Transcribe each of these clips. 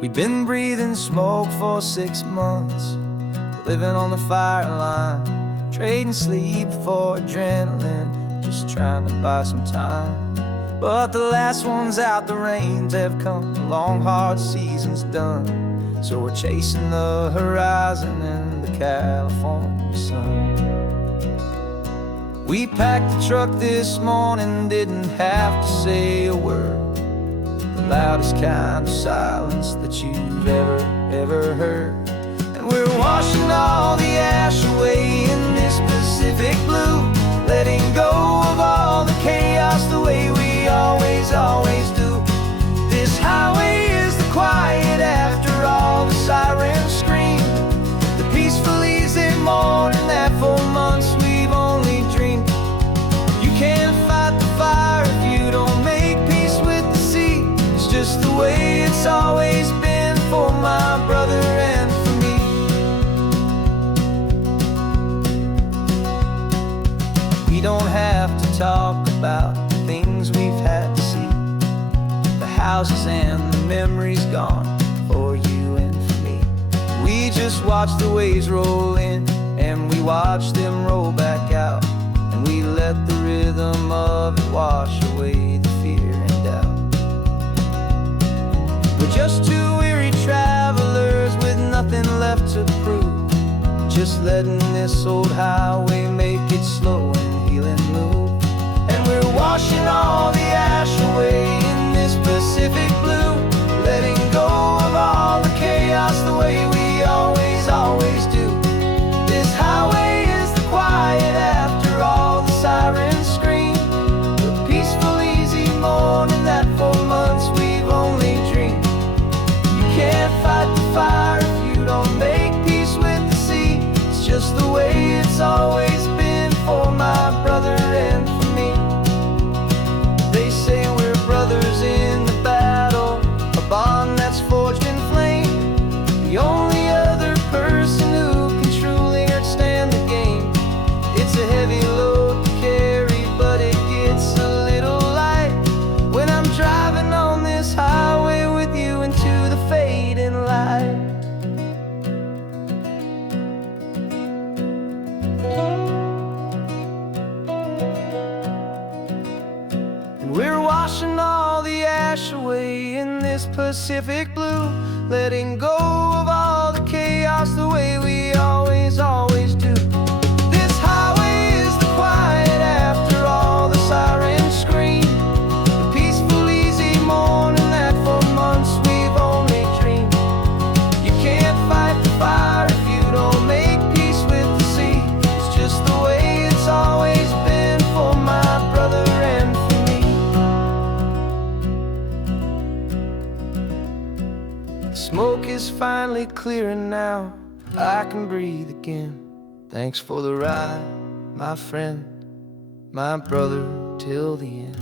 We've been breathing smoke for 6 months, living on the fire line, trading sleep for adrenaline, just trying to buy some time. But the last one's out, the rains have come, the long hard season's done. So we're chasing the horizon in the California sun. We packed the truck this morning, didn't have to say a word. The loudest kind of silence that you've ever heard. And we're washing all the ash away in this Pacific blue, letting go of all the chaos the way we always do. This highway is the quiet after all the sirens scream, the peaceful easy morning that for months we've only dreamed. You can't fight the fire if you don't make peace with the sea. It's just the way it's always been for my brother and for me. We don't have to talk about the things we've had to see, the houses and the memories gone for you and for me. We just watch the waves roll in and we watch them roll back out, and we let the rhythm of it wash away the fear and doubt. We're just two weary travelers with nothing left to prove, just letting this old highway make it slow and healing move. And we're washing all the ash away in this Pacific blue, letting go of all the chaos the way we always do. This highway is the quiet after all the sirens scream, the peaceful easy morning that for months we've only dreamed. You can't fight the fire if you don't make peace with the sea. It's just the way it's always been for my brother and for me. They say we're brothers in the battle, a bond that's forged in flame. The only other person who can truly stand the game. It's a heavy load to carry, but it gets a little light when I'm driving on this highway with you into the fading light. And we're washing all the ash away in this Pacific blue, letting go of all the chaos the way we always do. This highway is the quiet after all the sirens scream, the peaceful easy morning that for months we've only dreamed. You can't fight the fire if you don't make peace with the sea. It's just the way it's always been for my brother and for me. The smoke is finally clearing now, I can breathe again. Thanks for the ride, my friend, my brother, till the end.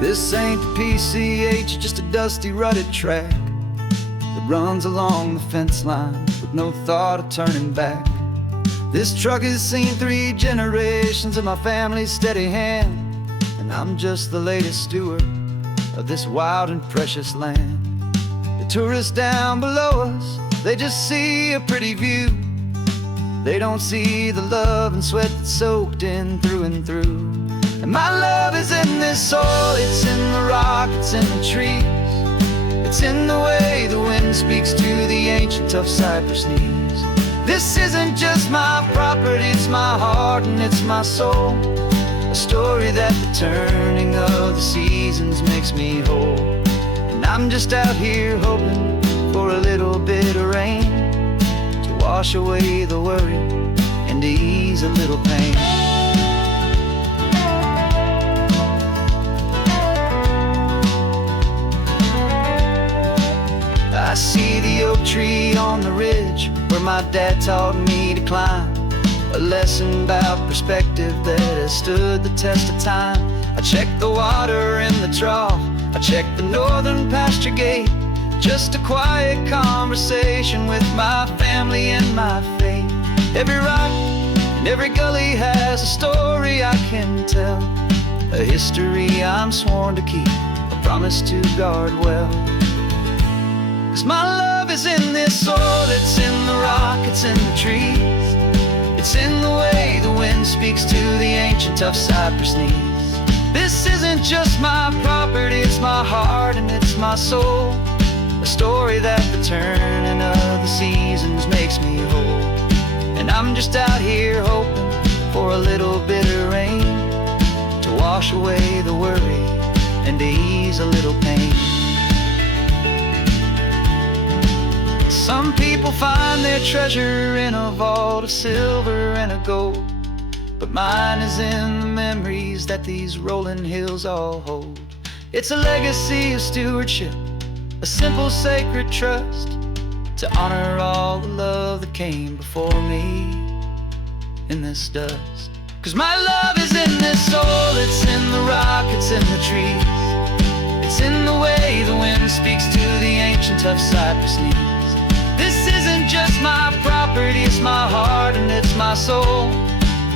This ain't the PCH, just a dusty rutted track that runs along the fence line with no thought of turning back. This truck has seen 3 generations of my family's steady hand, and I'm just the latest steward of this wild and precious land. The tourists down below us, they just see a pretty view. They don't see the love and sweat that's soaked in through and through. And my love is in this soil, it's in the rock, it's in the trees. It's in the way the wind speaks to the ancient tough cypress knees. This isn't just my property, it's my heart and it's my soul. A story that the turning of the seasons makes me whole. And I'm just out here hoping for a little bit of rain to wash away the worry and to ease a little pain. I see the oak tree on the ridge where my dad taught me to climb. A lesson about perspective that has stood the test of time. I checked the water in the trough, I checked the northern pasture gate. Just a quiet conversation with my family and my faith. Every rock and every gully has a story I can tell, a history I'm sworn to keep, a promise to guard well. 'Cause my love is in this soil, it's in the rock, it's in the trees. It's in the way the wind speaks to the ancient tough cypress knees. This isn't just my property, it's my heart and it's my soul. A story that the turning of the seasons makes me whole. And I'm just out here hoping for a little bit of rain to wash away the worry and to ease a little pain. Some people find their treasure in a vault of silver and of gold, but mine is in the memories that these rolling hills all hold. It's a legacy of stewardship, a simple sacred trust, to honor all the love that came before me in this dust. 'Cause my love is in this soul, it's in the rock, it's in the trees. It's in the way the wind speaks to the ancient tough cypress knees. This isn't just my property, it's my heart and it's my soul.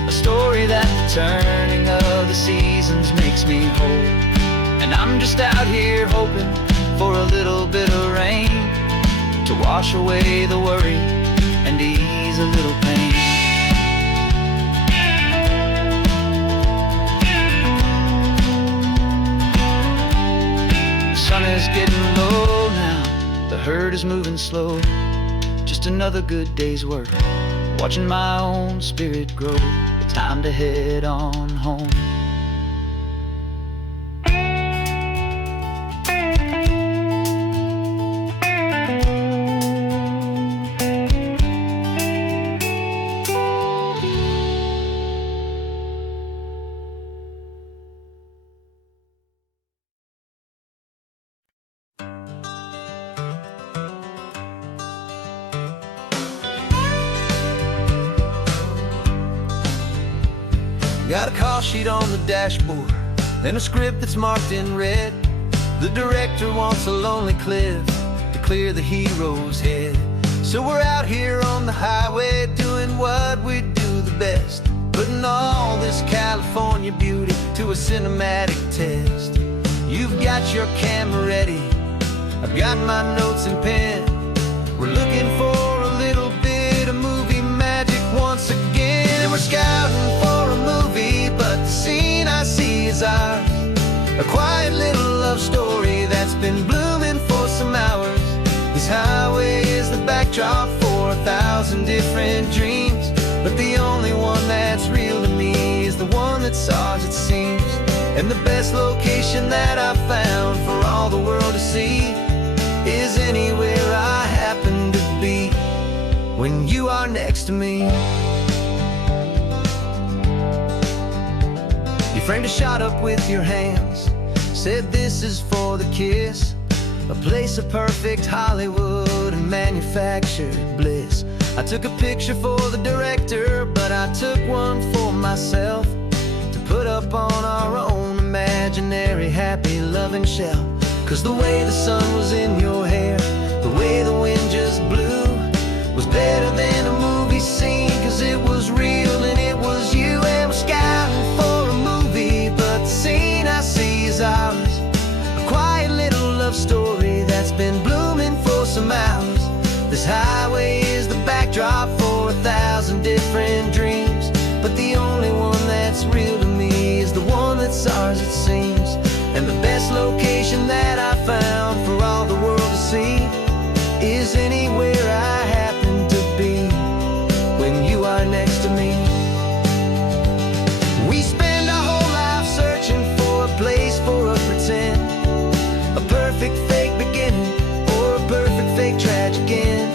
A story that the turning of the seasons makes me whole. And I'm just out here hoping for a little bit of rain to wash away the worry and ease a little pain. The sun is getting low now, the herd is moving slow. Just another good day's work, watching my own spirit grow. Time to head on home. Got a call sheet on the dashboard and a script that's marked in red. The director wants a lonely cliff to clear the hero's head. So we're out here on the highway doing what we do the best, putting all this California beauty to a cinematic test. You've got your camera ready, I've got my notes and pen. We're looking for a little bit of movie magic once again. And we're scouting for a movie, but the scene I see is ours. A quiet little love story that's been blooming for some hours. This highway is the backdrop for 1,000 different dreams, but the only one that's real to me is the one that's ours, it seems. And the best location that I've found for all the world to see is anywhere I happen to be when you are next to me. You framed a shot up with your hands, said this is for the kiss, a place of perfect Hollywood and manufactured bliss. I took a picture for the director, but I took one for myself to put up on our own imaginary happy loving shelf. 'Cause the way the sun was in your hair, the way the wind just blew, was better than a movie scene, 'cause it was real and it was you. And we're scouting for a movie, but the scene I see is ours. A quiet little love story that's been blooming for some hours. This highway is the backdrop for 1,000 different dreams, but the only one that's real to me is the one that's ours, it seems. And the best location that I found for all the world to see is anywhere I happen to be when you are next to me. We spend our whole life searching for a place for a pretend, a perfect fake beginning or a perfect fake tragic end.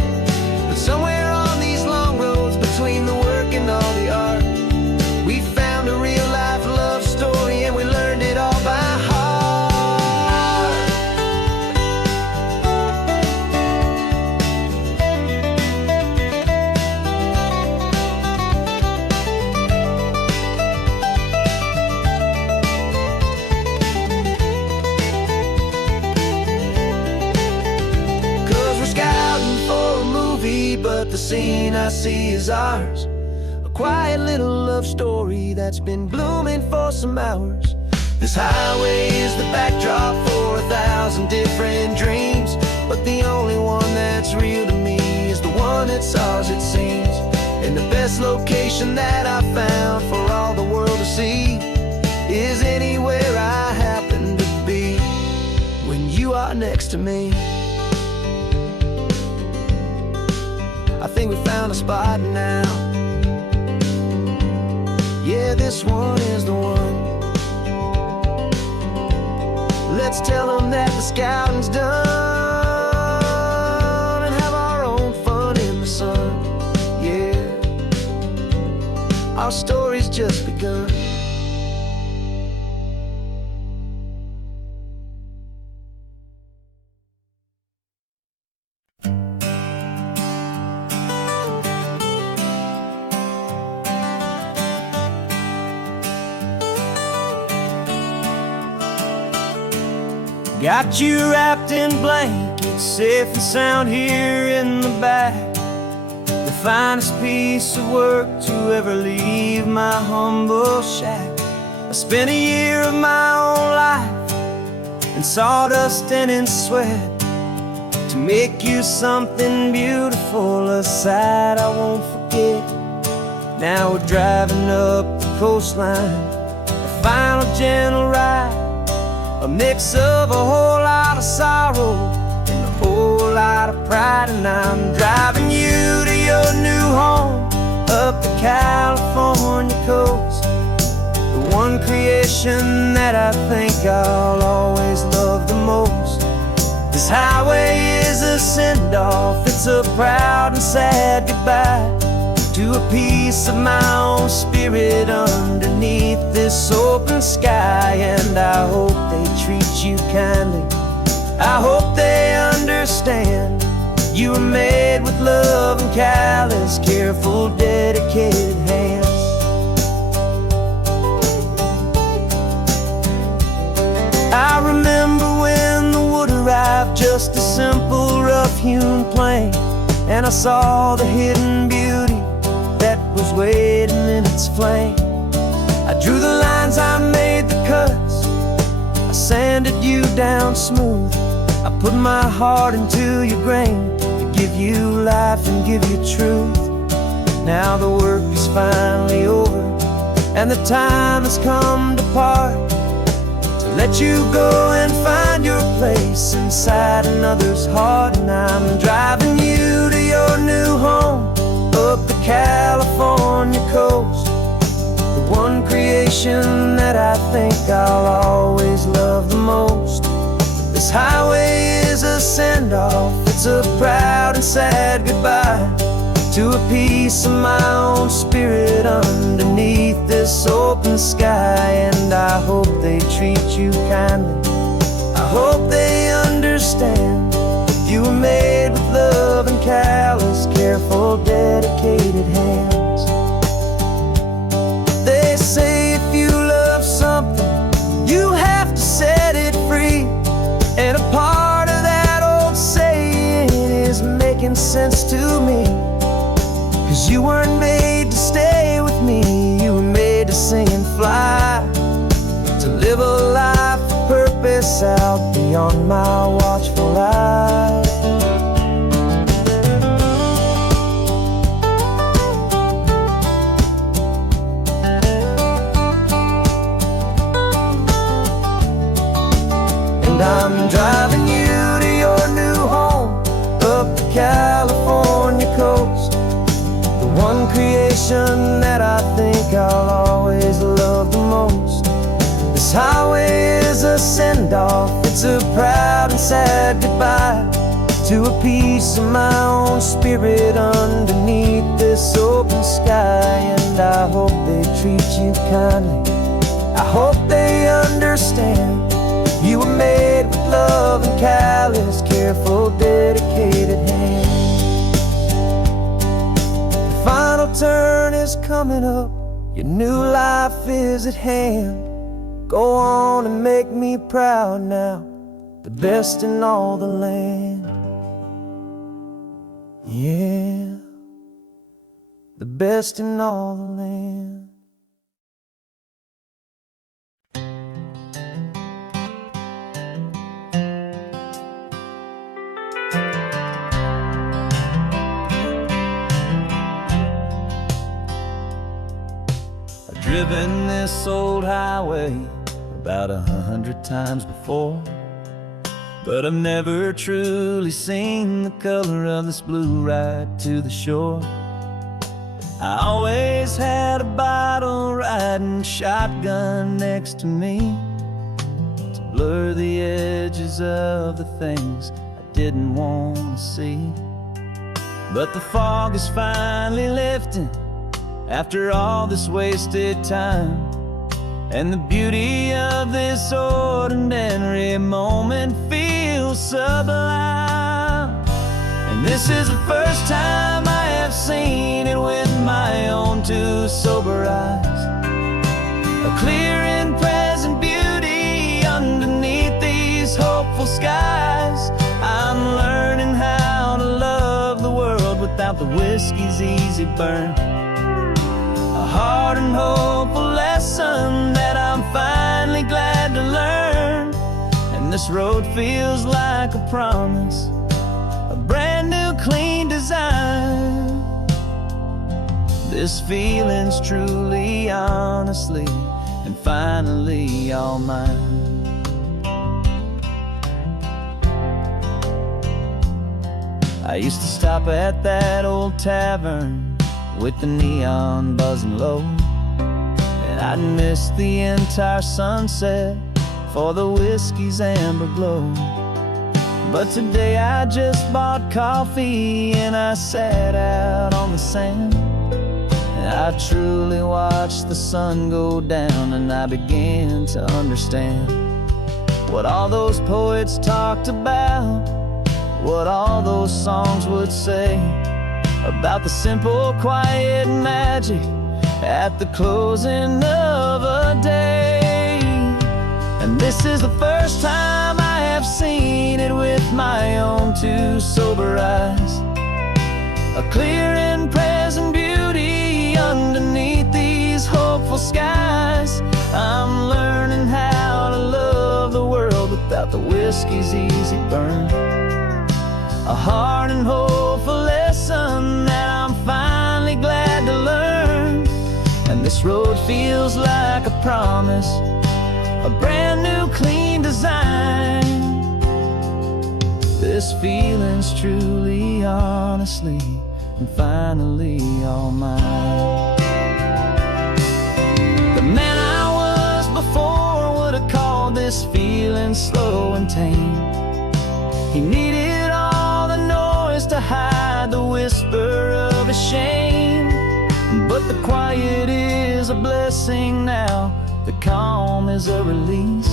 but the scene I see is ours. A quiet little love story that's been blooming for some hours. This highway is the backdrop for 1,000 different dreams, but the only one that's real to me is the one that's ours, it seems. And the best location that I found for all the world to see is anywhere I happen to be when you are next to me. I think we found a spot now. Yeah, this one is the one. Let's tell them that the scouting's done and have our own fun in the sun. Yeah, our story's just begun. Got you wrapped in blankets, safe and sound here in the back. The finest piece of work to ever leave my humble shack. I spent a year of my own life in sawdust and in sweat to make you something beautiful, a sight I won't forget. Now we're driving up the coastline, a final gentle ride, a mix of a whole lot of sorrow and a whole lot of pride. And I'm driving you to your new home up the California coast, the one creation that I think I'll always love the most. This highway is a send-off, it's a proud and sad goodbye to a piece of my own spirit underneath this open sky. And I hope they treat you kindly, I hope they understand you were made with love and callous, careful, dedicated hands. I remember when the wood arrived, just a simple rough-hewn plank, and I saw the hidden beauty that was waiting in its flame. I drew the lines, I made the cuts, I sanded you down smooth. I put my heart into your grain to give you life and give you truth. Now the work is finally over and the time has come to part, to let you go and find your place inside another's heart. And I'm driving you to your new home up the California coast, the one creation that I think I'll always love the most. This highway is a send-off, it's a proud and sad goodbye to a piece of my own spirit underneath this open sky. And I hope they treat you kindly, I hope they understand you were made with love and callous, careful, dedicated hands. They say if you love something, you have to set it free. And a part of that old saying is making sense to me, 'cause you weren't made to stay with me, you were made to sing and fly, to live a life of purpose out beyond my watchful eye. And I'm driving you to your new home up the California coast, the one creation that I think I'll always love the most. This highway is a send-off, it's a proud and sad goodbye to a piece of my own spirit underneath this open sky. And I hope they treat you kindly, I hope they understand you were made with love and callous, careful, dedicated hands. The final turn is coming up, your new life is at hand. Go on and make me proud now, the best in all the land. Yeah, the best in all the land. I've driven this old highway about 100 times before, but I've never truly seen the color of this blue right to the shore. I always had a bottle riding shotgun next to me to blur the edges of the things I didn't want to see. But the fog is finally lifting after all this wasted time, and the beauty of this ordinary moment feels sublime. And this is the first time I have seen it with my own two sober eyes. A clear and present beauty underneath these hopeful skies. I'm learning how to love the world without the whiskey's easy burn. A hard and hopeful lesson that I'm finally glad to learn. And this road feels like a promise, a brand new clean design. This feeling's truly, honestly, and finally all mine. I used to stop at that old tavern with the neon buzzing low, and I'd miss the entire sunset for the whiskey's amber glow. But today I just bought coffee and I sat out on the sand, and I truly watched the sun go down, and I began to understand what all those poets talked about, what all those songs would say about the simple, quiet magic at the closing of a day. And this is the first time I have seen it with my own two sober eyes. A clear and present beauty underneath these hopeful skies. I'm learning how to love the world without the whiskey's easy burn. A hard and hopeful lesson that I'm finally glad to learn. And this road feels like a promise, a brand new clean design. This feeling's truly, honestly, and finally all mine. The man I was before would have called this feeling slow and tame. He needed all the noise to hide the whisper of a shame. But the quiet is a blessing now, the calm is a release.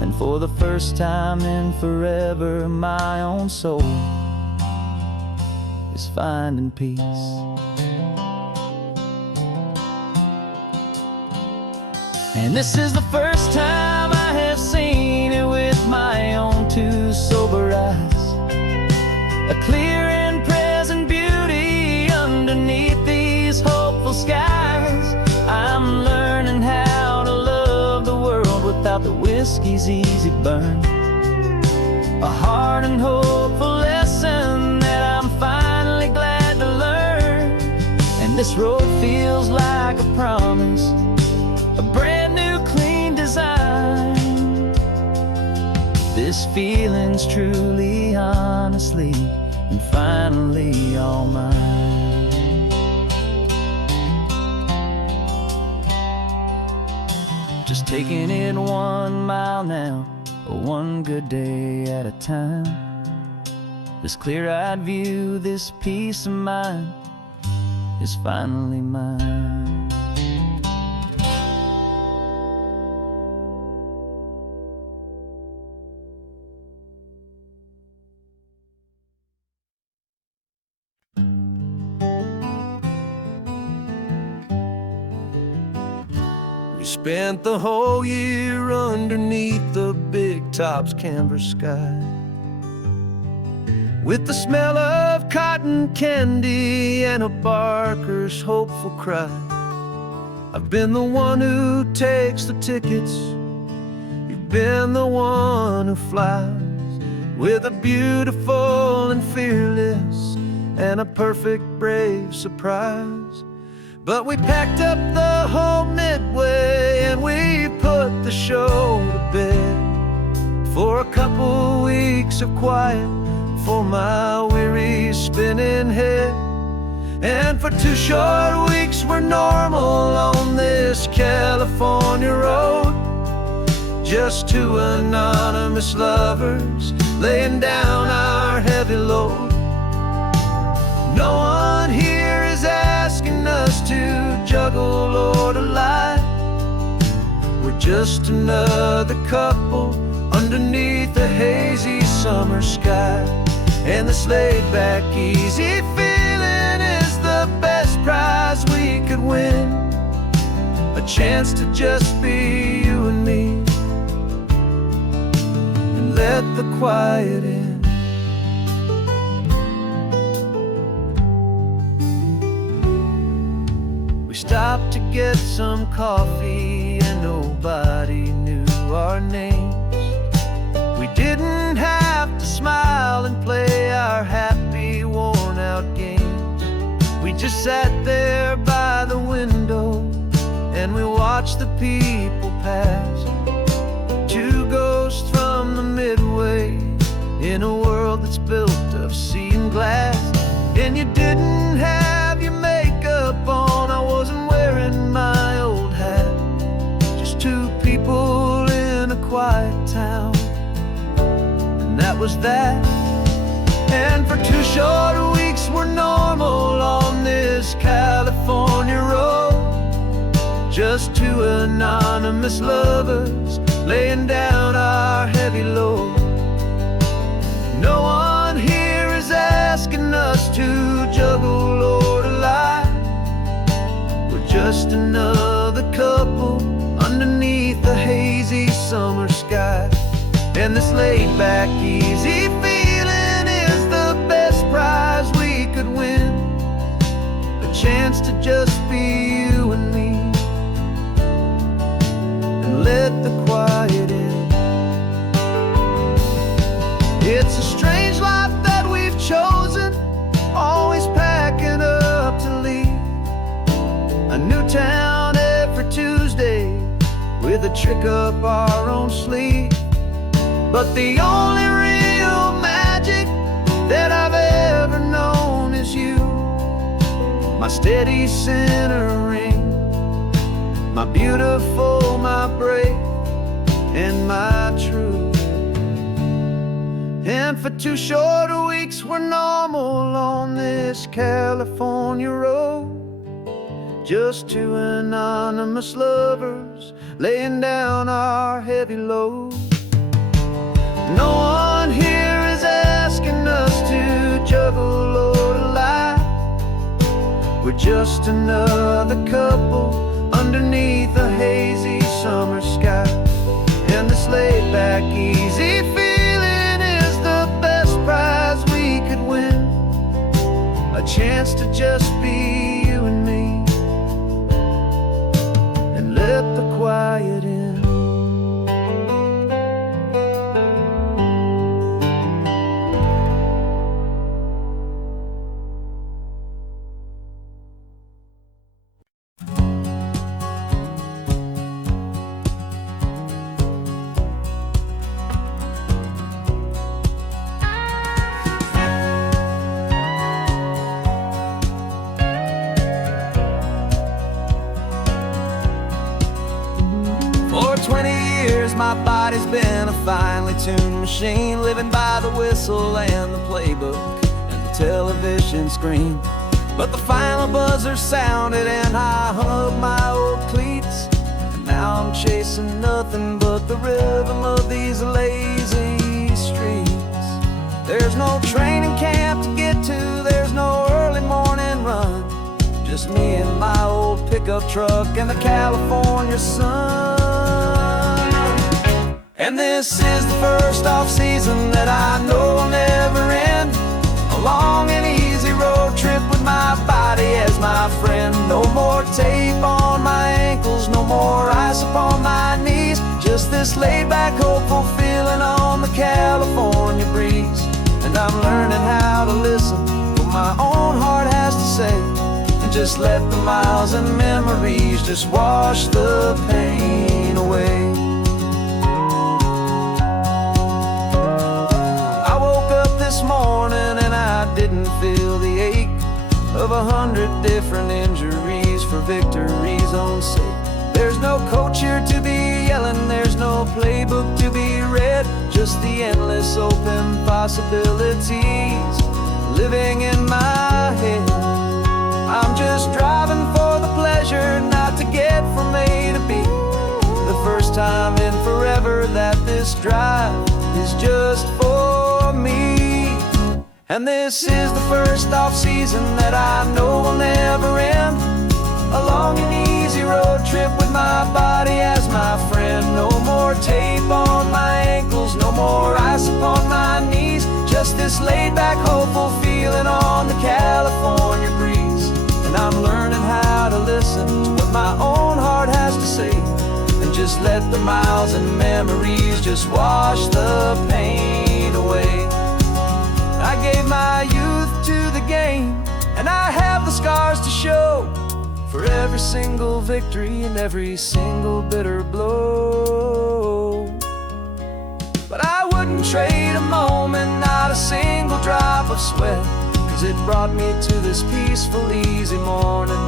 And for the first time in forever, my own soul is finding peace. And this is the first time I have seen it with my own two sober eyes. A clear and present beauty underneath these hopeful skies. I'm learning how to love the world without the whiskey's easy burn. A hard and hopeful lesson that I'm finally glad to learn. And this road feels like a promise, a brand new clean design. This feeling's truly, honestly, and finally all mine. Just taking it 1 mile now, one good day at a time. This clear-eyed view, this peace of mind is finally mine. We spent the whole year underneath the big top's canvas sky, with the smell of cotton candy and a barker's hopeful cry. I've been the one who takes the tickets, you've been the one who flies, with a beautiful and fearless and a perfect brave surprise. But we packed up the whole Midway and we put the show to bed for a couple weeks of quiet for my weary spinning head. And for 2 short weeks we're normal on this California road, just 2 anonymous lovers laying down our heavy load. No one here is asking us to juggle or to lie. We're just another couple underneath a hazy summer sky. And this laid-back, easy feeling is the best prize we could win, a chance to just be you and me, and let the quiet in. We stopped to get some coffee and nobody knew our names. We didn't have to smile and play our happy, worn-out games. We just sat there by the window and we watched the people pass. 2 ghosts from the Midway in a world that's built of sea and glass. And you didn't have your makeup on, I wasn't wearing my old hat. Just 2 people in a quiet town, and that was that. And for 2 short weeks we're normal on this California road, just 2 anonymous lovers laying down our heavy load. No one here is asking us to juggle or to lie. We're just another couple underneath the hazy summer sky. And this laid-back, easy feeling is the best prize we could win, a chance to just be you and me, and let the quiet in. It's a strange life that we've chosen, always packing up to leave a new town every Tuesday with a trick up our own sleeve. But the only real magic that I've ever known is you, my steady centering, my beautiful, my brave, and my true. And for 2 short weeks we're normal on this California road, just 2 anonymous lovers laying down our heavy load. No one here is asking us to juggle or to lie. We're just another couple underneath a hazy summer sky. And this laid-back, easy feeling is the best prize we could win, a chance to just be you and me, and let the quiet in. For 20 years my body's been a finely tuned machine, living by the whistle and the playbook and the television screen. But the final buzzer sounded and I hung up my old cleats, and now I'm chasing nothing but the rhythm of these lazy streets. There's no training camp to get to, there's no early morning run, just me and my old pickup truck and the California sun. And this is the first off-season that I know will never end. this laid-back, hopeful feeling on the California breeze. And I'm learning how to listen what my own heart has to say, and just let the miles and memories just wash the pain away. I woke up this morning and I didn't feel the ache of 100 different injuries for victory's own sake. There's no coach here to be yelling, there's no playbook to be read, just the endless open possibilities living in my head. I'm just driving for the pleasure, not to get from A to B. The first time in forever that this drive is just for me. And this is the first off-season that I know will never end. A long and easy road trip with my body as my friend. No more tape on my ankles, no more ice upon my knees. Just this laid-back, hopeful feeling on the California breeze. And I'm learning how to listen to what my own heart has to say, and just let the miles and memories just wash the pain away. I gave my youth to the game, and I have the scars to show for every single victory and every single bitter blow. But I wouldn't trade a moment, not a single drop of sweat, 'cause it brought me to this peaceful, easy morning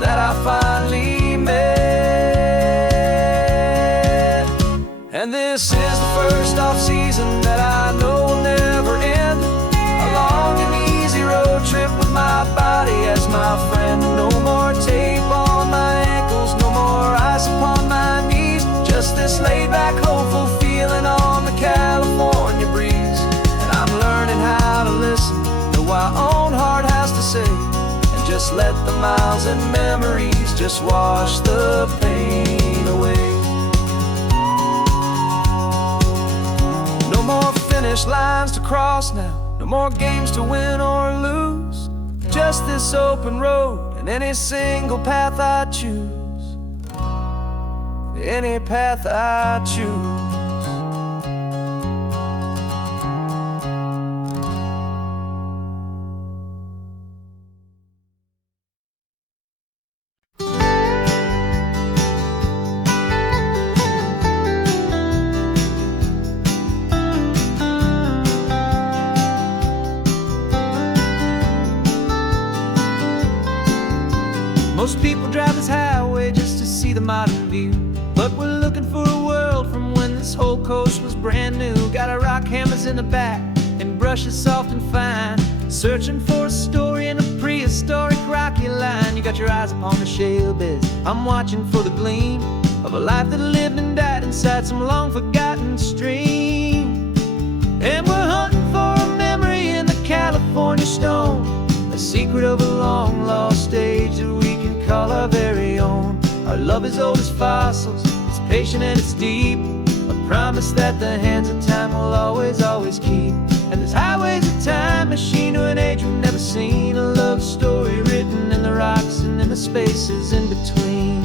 that I finally met. And this is the first off-season that I know will never end. A long and easy road trip with my body as my friend. No more tape on my ankles, no more ice upon my knees. Just this laid-back, hopeful feeling on the California breeze. And I'm learning how to listen to what my own heart has to say, and just let the miles and memories just wash the pain away. No more finish lines to cross now, no more games to win or lose. Just this open road and any single path I choose. Any path I choose. Most people drive this highway just to see the modern view, but we're looking for a world from when this whole coast was brand new. Got our rock hammers in the back and brushes soft and fine, searching for a story in a prehistoric rocky line. You got your eyes upon the shale beds, I'm watching for the gleam of a life that lived and died inside some long forgotten stream. And we're hunting for a memory in the California stone, a secret of a long lost age that we can call our very own. Our love is old as fossils, it's patient and it's deep, a promise that the hands of time will always, always keep. And this highway's a time machine to an age we've never seen, a love story written in the rocks and in the spaces in between.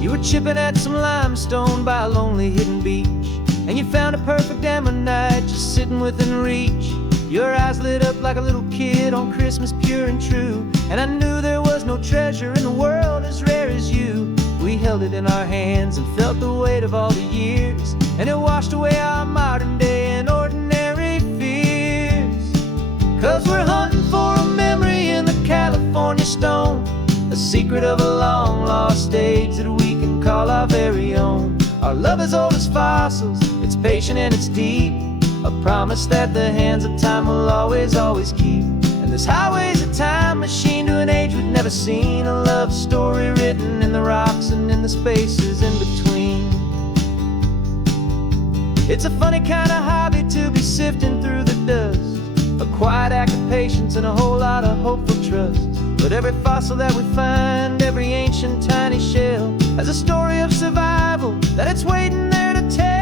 You were chipping at some limestone by a lonely hidden beach, and you found a perfect ammonite just sitting within reach. Your eyes lit up like a little kid on Christmas, pure and true, and I knew there was no treasure in the world as rare as you. We held it in our hands and felt the weight of all the years, and it washed away our modern day and ordinary fears. 'Cause we're hunting for a memory in the California stone, a secret of a long lost age that we can call our very own. Our love is old as fossils, it's patient and it's deep, a promise that the hands of time will always, always keep. And this highway's a time machine to an age we've never seen, a love story written in the rocks and in the spaces in between. It's a funny kind of hobby to be sifting through the dust, a quiet act of patience and a whole lot of hopeful trust. But every fossil that we find, every ancient tiny shell, has a story of survival that it's waiting there to tell.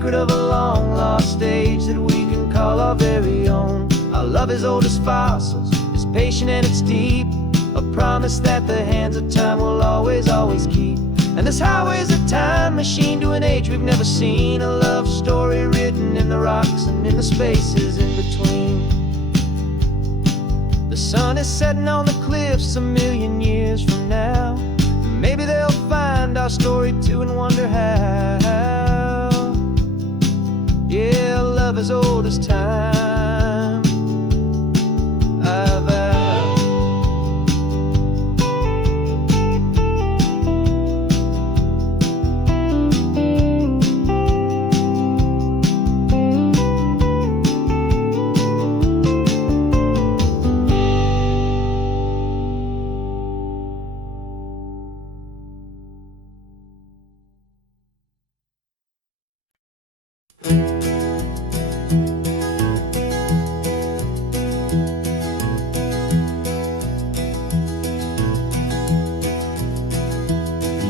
secret of a long lost age that we can call our very own. Our love is old as fossils, it's patient and it's deep, a promise that the hands of time will always, always keep. And this highway's a time machine to an age we've never seen, a love story written in the rocks and in the spaces in between. The sun is setting on the cliffs a million years from now. Maybe they'll find our story too and wonder how. Yeah, love as old as time, I vow.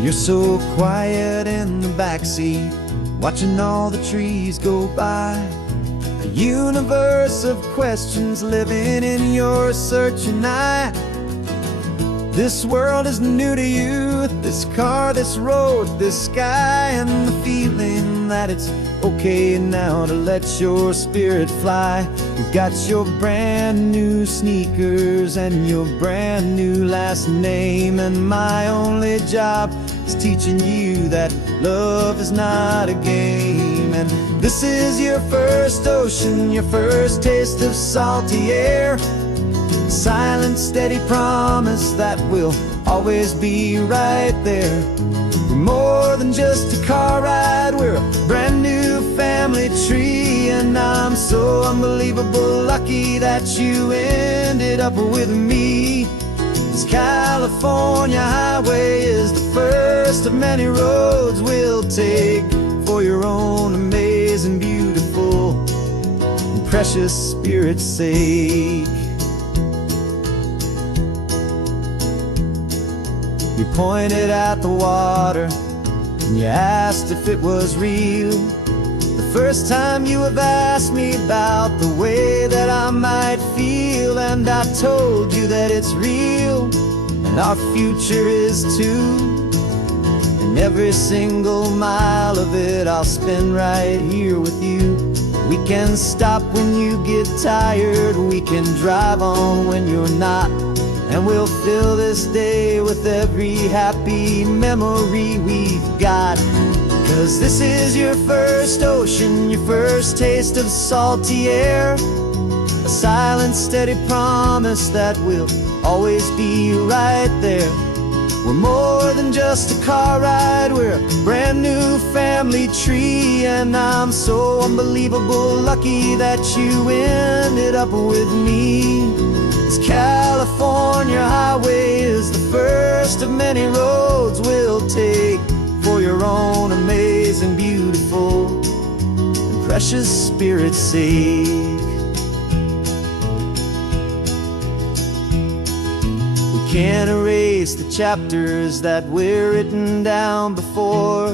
You're so quiet in the backseat, watching all the trees go by. A universe of questions living in your searching eye. This world is new to you, this car, this road, this sky, and the feeling that it's okay now to let your spirit fly. You've got your brand new sneakers and your brand new last name, and my only job is teaching you that love is not a game. And this is your first ocean, your first taste of salty air, silent, steady promise that we'll always be right there. We're more than just a car ride, we're a brand new family tree, and I'm so unbelievable lucky that you ended up with me. This California highway is the first of many roads we'll take for your own amazing, beautiful, and precious spirit's sake. You pointed at the water and you asked if it was real. The first time you have asked me about the way that I might feel, and I told you that it's real and our future is too. And every single mile of it I'll spend right here with you. We can stop when you get tired, we can drive on when you're not, and we'll fill this day with every happy memory we've got. 'Cause this is your first ocean, your first taste of salty air, a silent, steady promise that we'll always be right there. We're more than just a car ride, we're a brand new family tree, and I'm so unbelievable lucky that you ended up with me. This California highway is the first of many roads we'll take for your own amazing, beautiful, and precious spirit's sake. We can't erase the chapters that were written down before,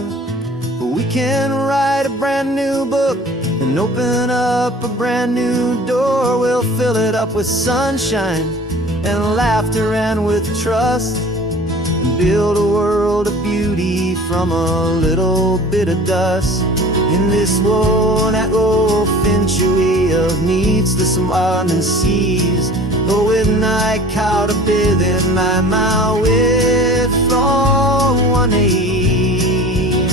but we can write a brand new book and open up a brand new door. We'll fill it up with sunshine and laughter and with trust, and build a world of beauty from a little bit of dust. In this world that century of needs to some and seas, oh, with night caught a bit in my mouth with from one aim.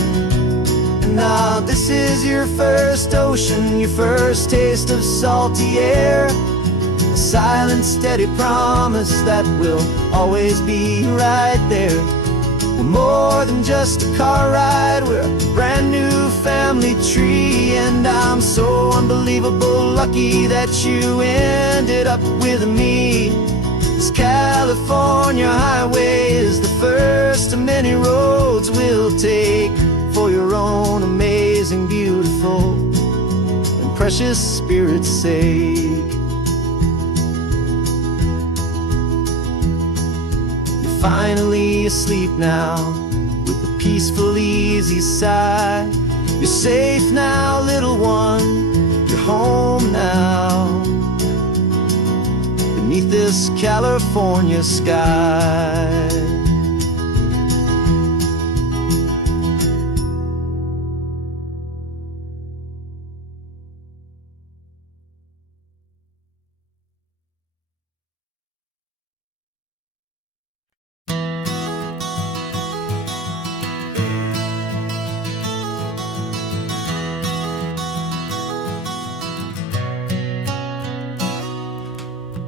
And now this is your first ocean, your first taste of salty air, a silent, steady promise that we'll always be right there. We're more than just a car ride, we're a brand new family tree, and I'm so unbelievable lucky that you ended up with me. This California highway is the first of many roads we'll take for your own amazing, beautiful, and precious spirit's sake. You're finally asleep now with a peaceful, easy sigh. You're safe now, little one, you're home now, beneath this California sky.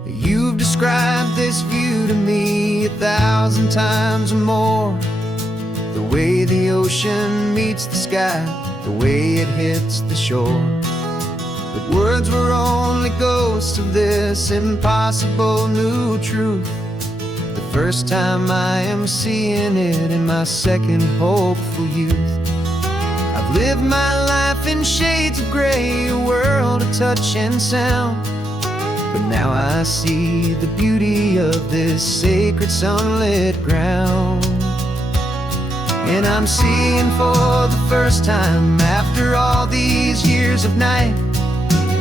You've described this view to me 1,000 times or more. The way the ocean meets the sky, the way it hits the shore. But words were only ghosts of this impossible new truth. The first time I am seeing it in my second hopeful youth. I've lived my life in shades of gray, a world of touch and sound. But now I see the beauty of this sacred sunlit ground. And I'm seeing for the first time, after all these years of night,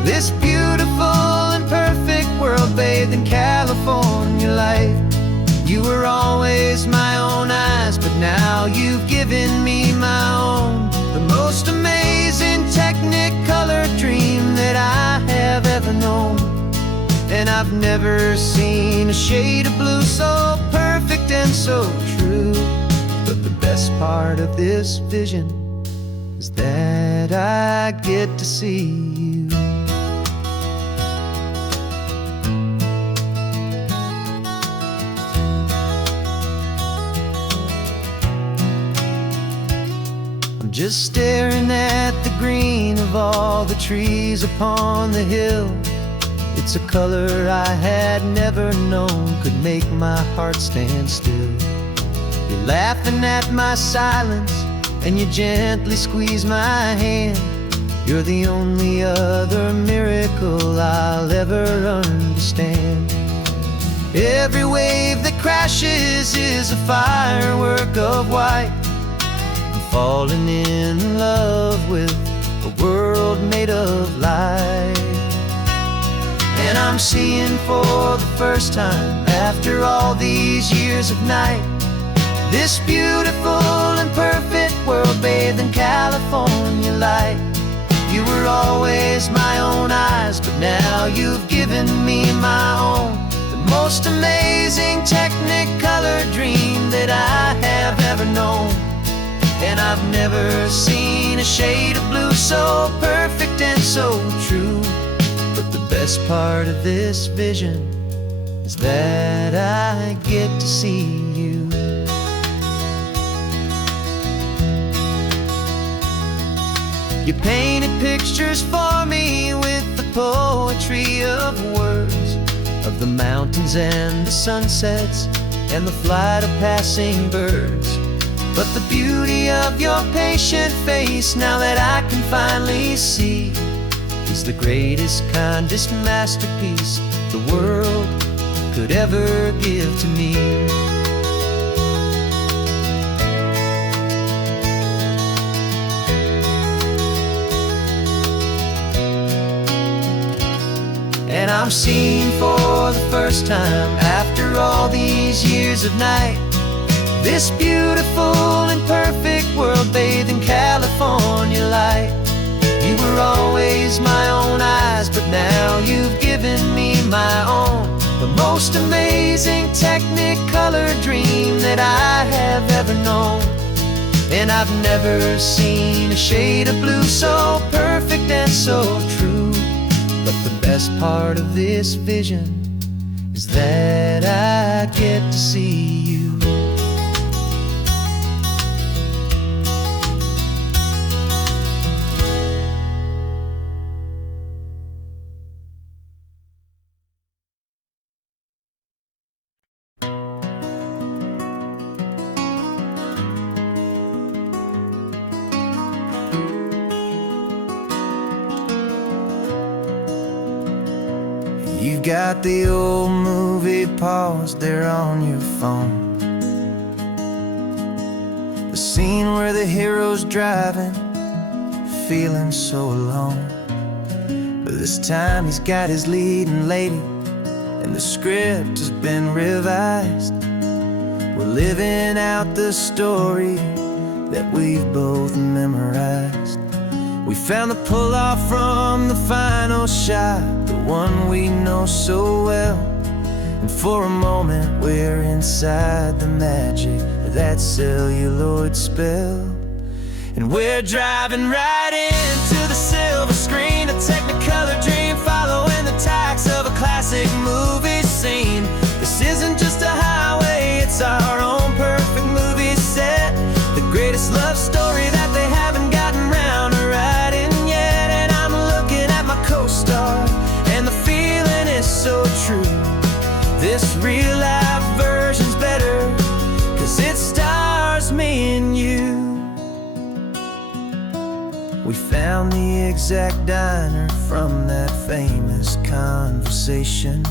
this beautiful and perfect world bathed in California light. You were always my own eyes, but now you've given me my own. The most amazing technicolor dream that I have ever known. And I've never seen a shade of blue so perfect and so true. But the best part of this vision is that I get to see you. I'm just staring at the green of all the trees upon the hill. It's a color I had never known could make my heart stand still. You're laughing at my silence, and you gently squeeze my hand. You're the only other miracle I'll ever understand. Every wave that crashes is a firework of white. I'm falling in love with a world made of light. And I'm seeing for the first time, after all these years of night, this beautiful and perfect world bathed in California light. You were always my own eyes, but now you've given me my own. The most amazing technicolor dream that I have ever known. And I've never seen a shade of blue so perfect and so true. But the best part of this vision is that I get to see you. You painted pictures for me with the poetry of words, of the mountains and the sunsets and the flight of passing birds. But the beauty of your patient face, now that I can finally see, is the greatest, kindest masterpiece the world could ever give to me. And I'm seeing for the first time, after all these years of night, this beautiful and perfect world bathed in California light. You were always my own eyes, but now you've given me my own. The most amazing technicolor dream that I have ever known. And I've never seen a shade of blue so perfect and so true. But the best part of this vision is that I get to see you. You've got the old movie paused there on your phone. The scene where the hero's driving, feeling so alone. But this time he's got his leading lady, and the script has been revised. We're living out the story that we've both memorized. We found the pull-off from the final shot, the one we know so well. And for a moment we're inside the magic of that celluloid spell. And we're driving right into the silver screen, a technicolor dream following the tacks of a classic movie scene. This isn't just a highway, it's our own perfect movie set, the greatest love story that they haven't gotten round to writing yet. And I'm looking at my co-star, and the feeling is so true. This real life version's better, 'cause it stars me and you. We found the exact diner from that famous conversation,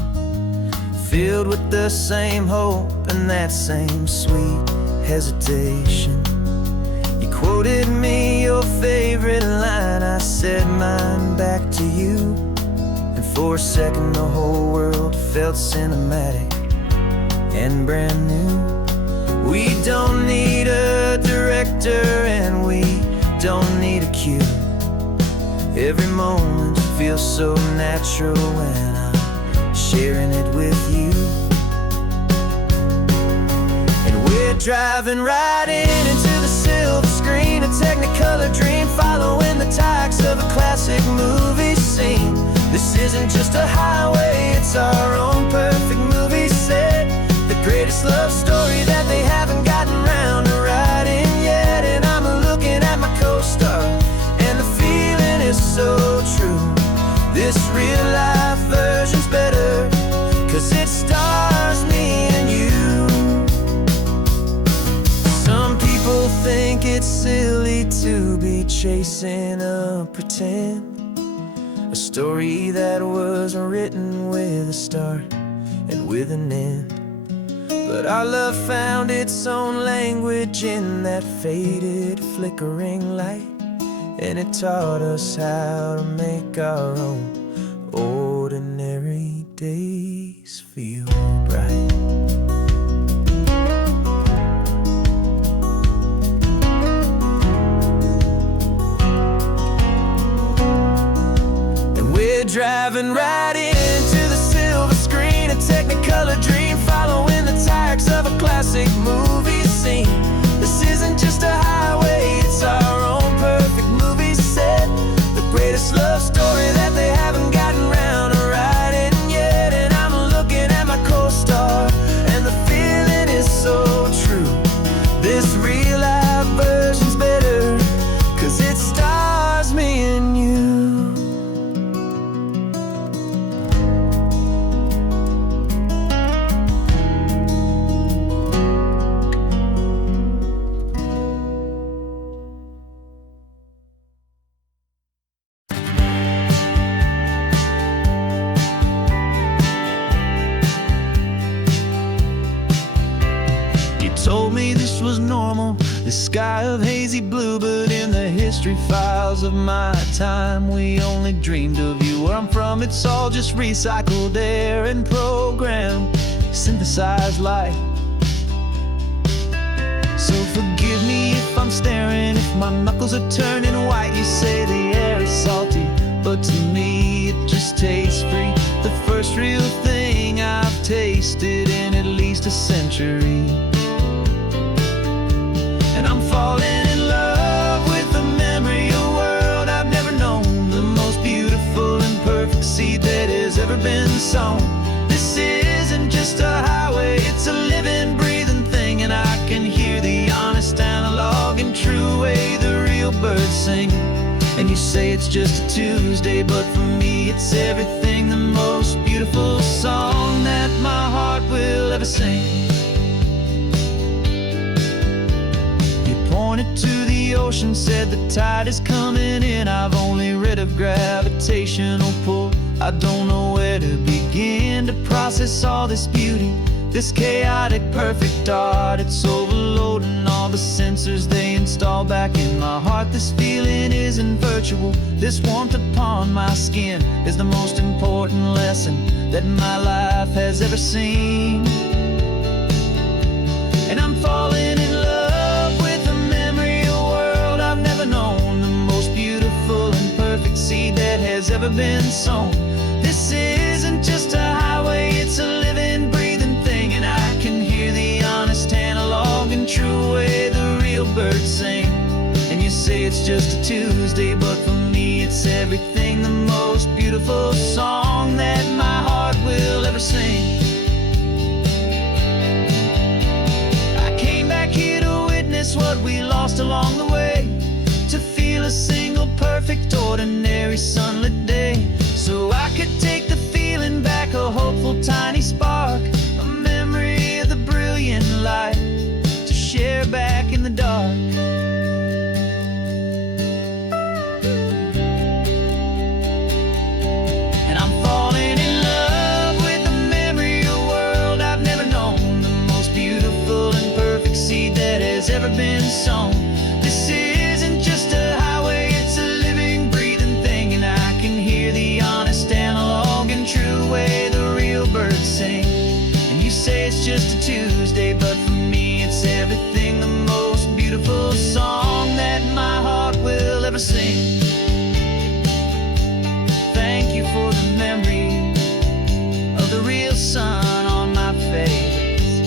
filled with the same hope and that same sweet hesitation. You quoted me your favorite line, I said mine back to you. And for a second the whole world felt cinematic and brand new. We don't need a director and we don't need a cue. Every moment feels so natural when I'm sharing it with you. And we're driving right into the silver screen, a technicolor dream following the tacks of a classic movie scene. This isn't just a highway, it's our own perfect movie set, the greatest love story that they haven't gotten round to writing yet. And I'm looking at my co-star, and the feeling is so true. This real life version's better, 'cause it stars me and you. Some people think it's silly to be chasing a pretend, a story that was written with a start and with an end. But our love found its own language in that faded, flickering light, and it taught us how to make our own ordinary days feel bright. And we're driving right into the silver screen, a technicolor dream following the tacks of a classic movie scene. This isn't just a highway, it's our own perfect movie set, the greatest love story that they haven't gotten round to writing yet. And I'm looking at my co-star, and the feeling is so true. This real life version's better, 'cause it stars me and you. Told me this was normal, this sky of hazy blue, but in the history files of my time we only dreamed of you. Where I'm from, it's all just recycled air and programmed, synthesized light. So forgive me if I'm staring, if my knuckles are turning white. You say the air is salty, but to me it just tastes free, the first real thing I've tasted in at least a century. And I'm falling in love with the memory of a world I've never known, the most beautiful and perfect seed that has ever been sown. This isn't just a highway, it's a living, breathing thing, and I can hear the honest, analog, and true way the real birds sing. And you say it's just a Tuesday, but for me it's everything, the most beautiful song that my heart will ever sing. Pointed to the ocean, said the tide is coming in. I've only read of gravitational pull, I don't know where to begin to process all this beauty. This chaotic, perfect art, it's overloading all the sensors they install back in my heart. This feeling isn't virtual. This warmth upon my skin is the most important lesson that my life has ever seen. And I'm falling in love with the memory of a world I've never known, the most beautiful and perfect seed that has ever been sown. This isn't just a highway, it's a living, breathing thing, and I can hear the honest analog and true way the real birds sing. And you say it's just a Tuesday, but for me it's everything, the most beautiful song that my heart will ever sing. I came back here to witness what we lost along the way, to feel a single perfect ordinary sunlit day, so I could take the feeling back, a hopeful tiny spark, a memory of the brilliant light to share back in the dark. And I'm falling in love with the memory of a world I've never known, the most beautiful and perfect seed that has ever been sown. This isn't just a highway, it's a living, breathing thing, and I can hear the honest analog and true way the real birds sing. And you say it's just a Tuesday, but for me it's everything, the most beautiful song that my heart will ever sing. Thank you for the memory of the real sun on my face,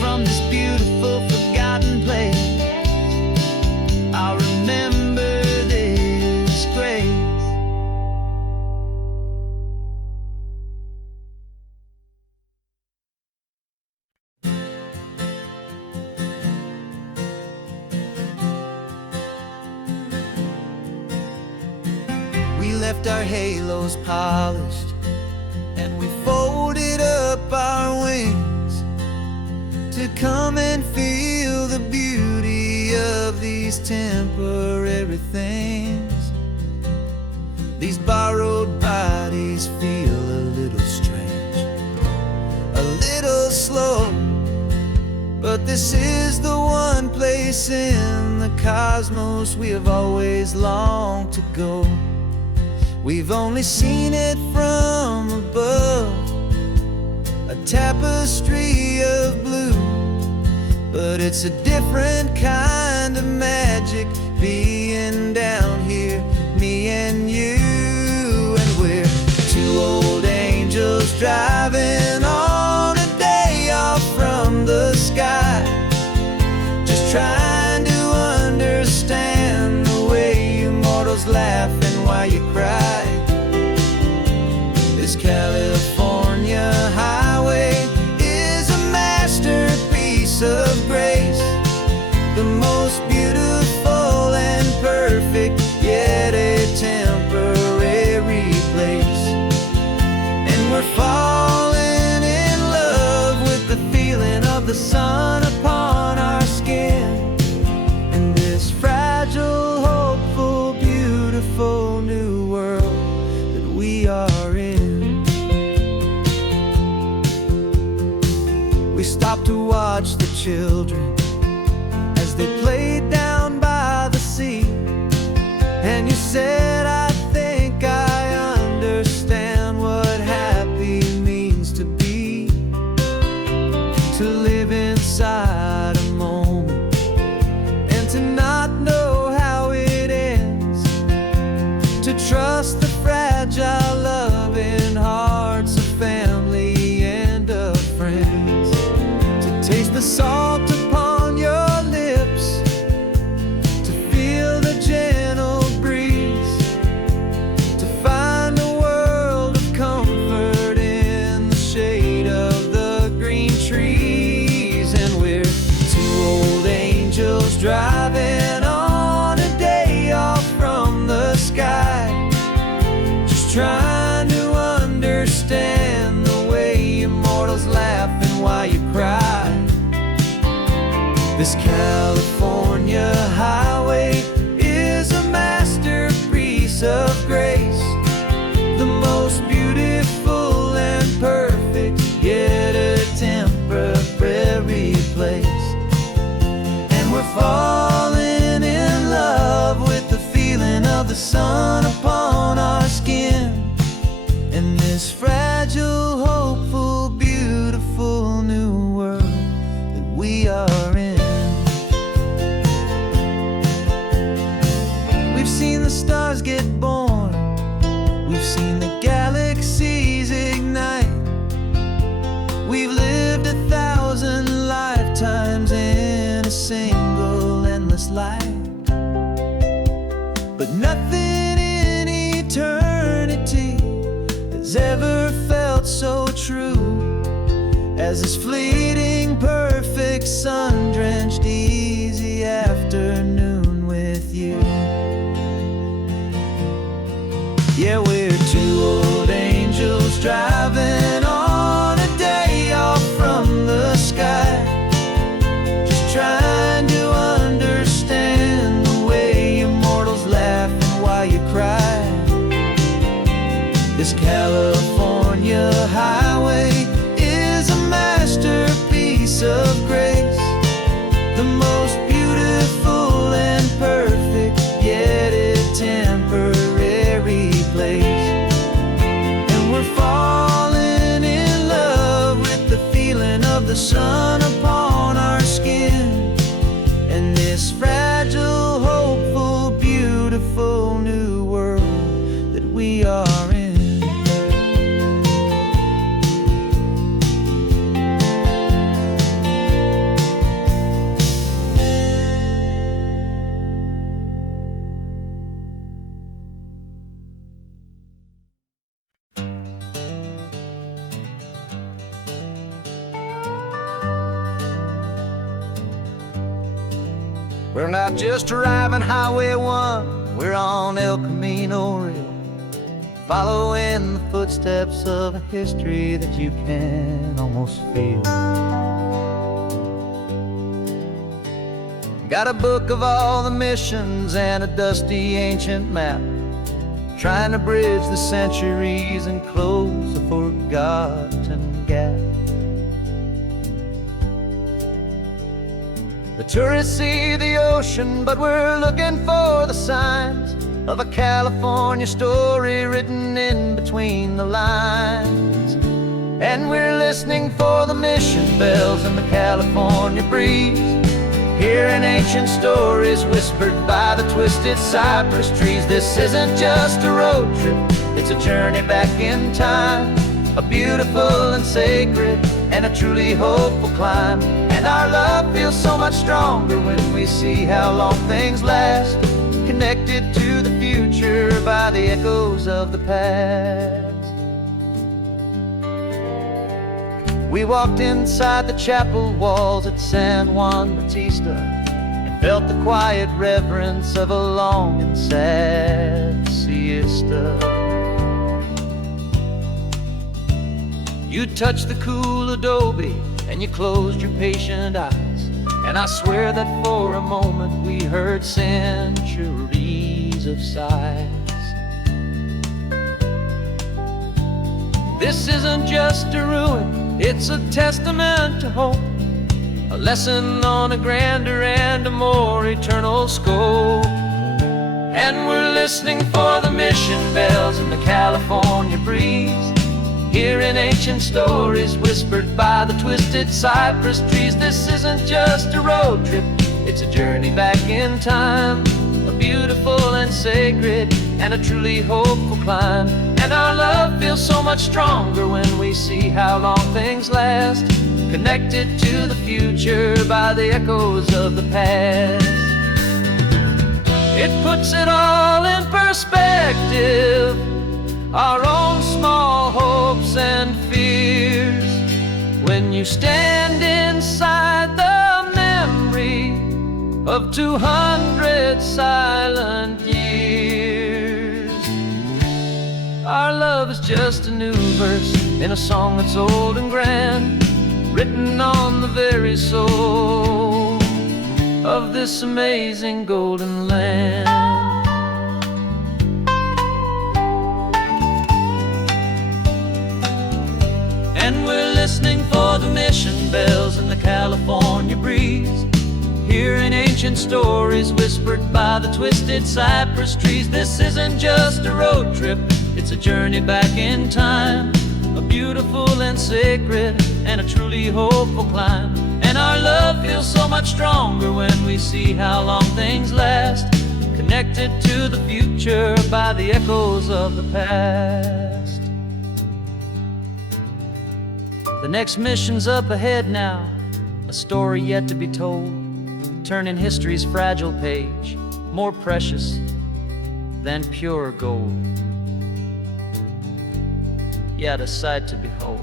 from this beautiful forgotten place. I'll remember this grace. We left our halos polished, and we folded up our wings to come and feel the beauty of these temporary things. These borrowed bodies feel a little strange, a little slow, but this is the one place in the cosmos we have always longed to go. We've only seen it from above, a tapestry of blue, but it's a different kind of magic being down here, me and you. And we're two old angels driving on a day off from the sky, just trying to understand the way you mortals laugh and why you cry. This California highway is a masterpiece of grace, the most beautiful and perfect, yet a temporary place. And we're falling in love with the feeling of the sun upon our skin, in this fragile, hopeful, beautiful new world that we are in. We stopped to watch the children as they played down by the sea, and you said, I think I understand what happy means to be, to live inside a moment and to not know how it ends, to trust the fragile loving hearts of family and of friends, to taste the salt upon your lips, to feel the gentle breeze, to find a world of comfort in the shade of the green trees. And we're two old angels driving on a day off from the sky, just trying to understand the way immortals laugh and why you cry. This California highway is a masterpiece of grace, the most beautiful and perfect, yet a temporary We've seen the stars get born, we've seen the galaxies ignite. We've lived 1,000 lifetimes in a single endless life. But nothing in eternity has ever felt so true as this fleeting, perfect, sun-drenched, easy afternoon with you. Yeah, we're two old angels driving on a day off from the sky, just trying to understand the way you mortals laugh and why you cry. This California highway is a masterpiece of grace, the most beautiful and perfect, yet it's temporary place. And we're falling in love with the feeling of the sun upon our skin, and this fragile, hopeful, beautiful new world that we are in. We're not just driving Highway 1, we're on El Camino Real, following the footsteps of a history that you can almost feel. Got a book of all the missions and a dusty ancient map, trying to bridge the centuries and close a forgotten gap. The tourists see the ocean, but we're looking for the signs of a California story written in between the lines. And we're listening for the mission bells in the California breeze, hearing ancient stories whispered by the twisted cypress trees. This isn't just a road trip, it's a journey back in time, a beautiful and sacred and a truly hopeful climb. And our love feels so much stronger when we see how long things last, connected to the future by the echoes of the past. We walked inside the chapel walls at San Juan Bautista and felt the quiet reverence of a long and sad siesta. You touched the cool adobe and you closed your patient eyes, and I swear that for a moment we heard centuries of sighs. This isn't just a ruin, it's a testament to hope, a lesson on a grander and a more eternal scope. And we're listening for the mission bells in the California breeze, hearing ancient stories whispered by the twisted cypress trees. This isn't just a road trip, it's a journey back in time, a beautiful and sacred and a truly hopeful climb. And our love feels so much stronger when we see how long things last, connected to the future by the echoes of the past. It puts it all in perspective, our own small hopes and fears, when you stand inside the memory of 200 silent years. Our love is just a new verse in a song that's old and grand, written on the very soul of this amazing golden land. And we're listening for the mission bells in the California breeze, hearing ancient stories whispered by the twisted cypress trees. This isn't just a road trip, it's a journey back in time, a beautiful and sacred and a truly hopeful climb. And our love feels so much stronger when we see how long things last, connected to the future by the echoes of the past. The next mission's up ahead now, a story yet to be told, turning history's fragile page more precious than pure gold. Yet a sight to behold.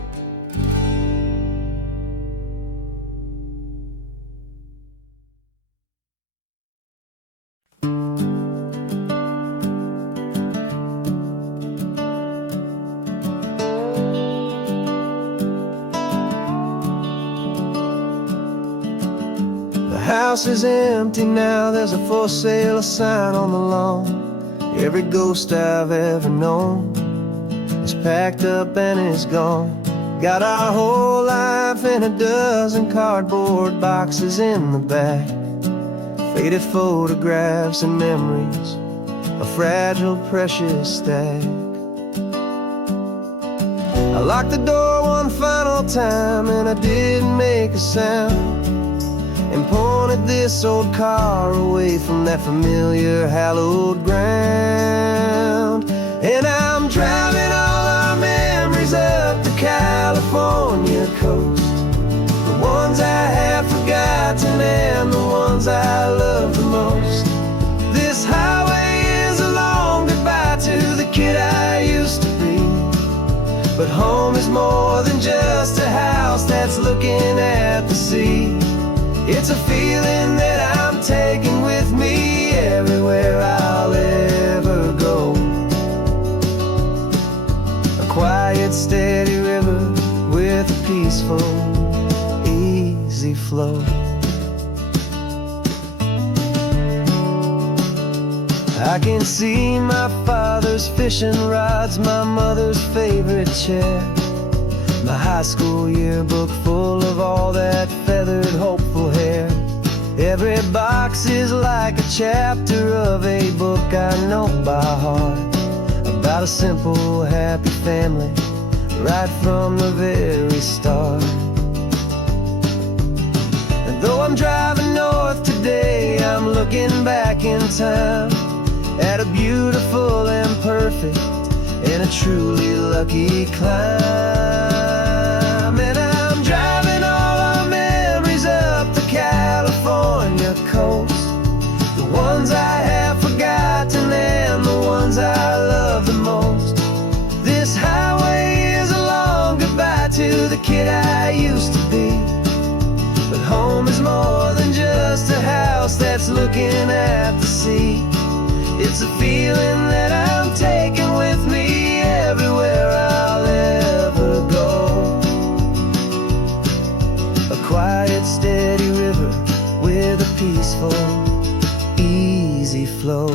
The house is empty now, there's a for sale sign on the lawn. Every ghost I've ever known is packed up and is gone. Got our whole life in a dozen cardboard boxes in the back. Faded photographs and memories, a fragile, precious stack. I locked the door one final time and I didn't make a sound, and pointed this old car away from that familiar hallowed ground. And I'm driving all our memories up the California coast, the ones I have forgotten and the ones I love the most. This highway is a long goodbye to the kid I used to be, but home is more than just a house that's looking at the sea. It's a feeling that I'm taking with me everywhere I'll ever go. A quiet, steady river with a peaceful, easy flow. I can see my father's fishing rods, my mother's favorite chair, my high school yearbook full of all that feathered, hopeful hair. Every box is like a chapter of a book I know by heart, about a simple, happy family right from the very start. And though I'm driving north today, I'm looking back in time at a beautiful and perfect and a truly lucky climb. And I'm driving all our memories up the California coast, the ones I have forgotten and the ones I love the most. This highway is a long goodbye to the kid I used to be, but home is more than just a house that's looking at the sea. It's a feeling that I'm taking with me everywhere I'll ever go. A quiet, steady river with a peaceful, easy flow.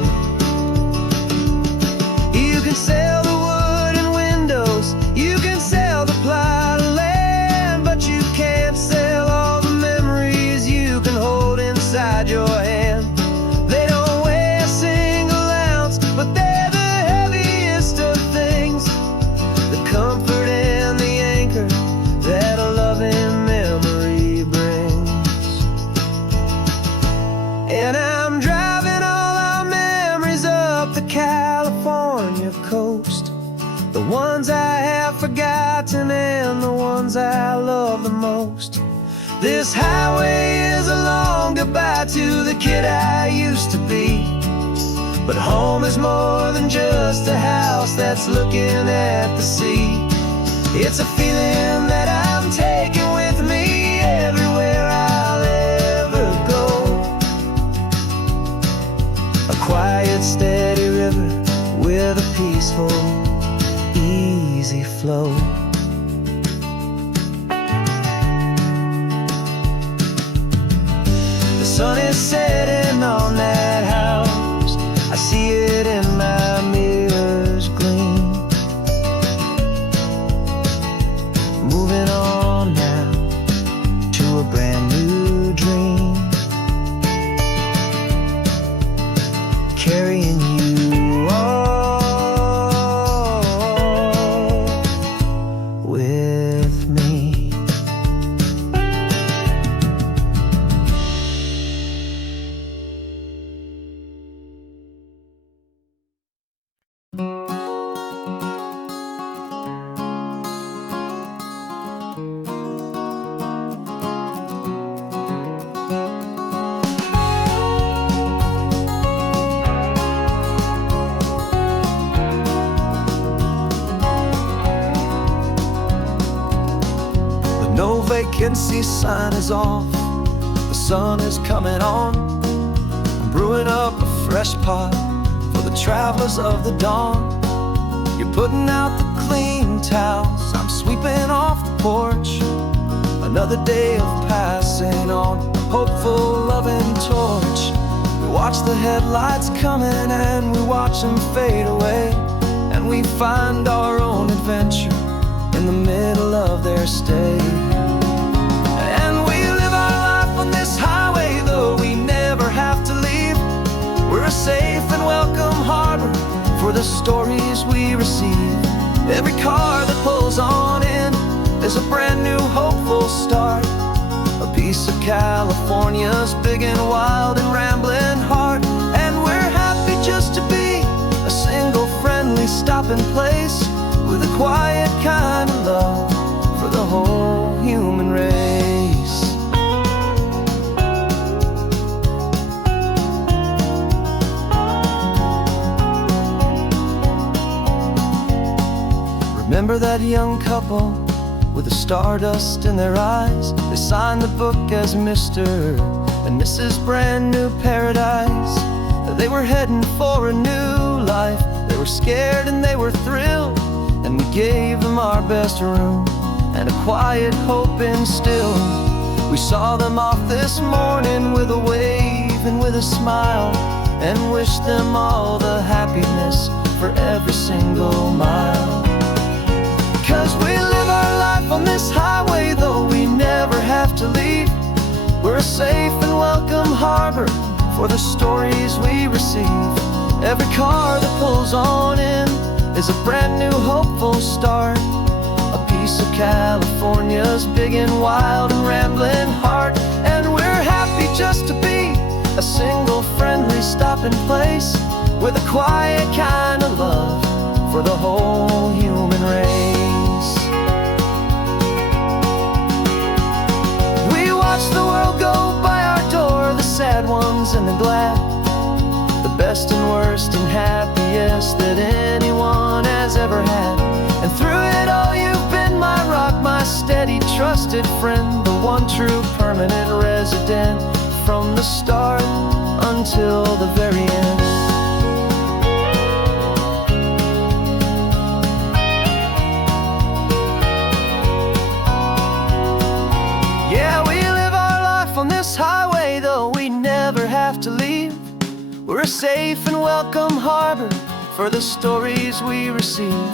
You can sell the wood and windows, you can sell the plot of land, but you can't sell all the memories you can hold inside your hand. They don't weigh a single ounce, but they're the heaviest of things, the comfort and the anchor that a loving memory brings. And I'm driving all our memories up the California coast, the ones I have forgotten and the ones I love the most. This highway is a long goodbye to the kid I used to be, but home is more than just a house that's looking at the sea. It's a feeling that I'm taking with me everywhere I'll ever go. A quiet, steady river with a peaceful, easy flow. The sun is setting on that house, I see it in my mirror's gleam. Moving on now to a brand new dream, carrying you all with me. vacancy sign is off. The sun is coming on. I'm brewing up a fresh pot for the travelers of the dawn. You're putting out the clean towels, I'm sweeping off the porch. Another day of passing on a hopeful, loving torch. We watch the headlights coming and we watch them fade away, and we find our own adventure in the middle of their stay. And we live our life on this highway, though we never have to leave. We're a safe and welcome harbor for the stories we receive. Every car that pulls on in is a brand new hopeful start. A piece of California's big and wild and rambling heart. And we're happy just to be a single friendly stopping place, with a quiet kind of love for the whole human race. Remember that young couple with the stardust in their eyes? They signed the book as Mr. and Mrs. Brand New Paradise. They were heading for a new life. They were scared and they were thrilled, and we gave them our best room and a quiet hope instilled. We saw them off this morning with a wave and with a smile, and wished them all the happiness for every single mile. 'Cause we live our life on this highway, though we never have to leave. We're a safe and welcome harbor for the stories we receive. Every car that pulls on in is a brand new hopeful start. A piece of California's big and wild and rambling heart. And we're happy just to be a single friendly stopping place, with a quiet kind of love for the whole human race. We watch the world go by our door, the sad ones and the glad, the best and worst and happiest that anyone has ever had. And through it all you've been my rock, my steady trusted friend, the one true permanent resident, from the start until the very end. Yeah, we live our life on this highway, though we never have to leave. We're a safe and welcome harbor for the stories we receive.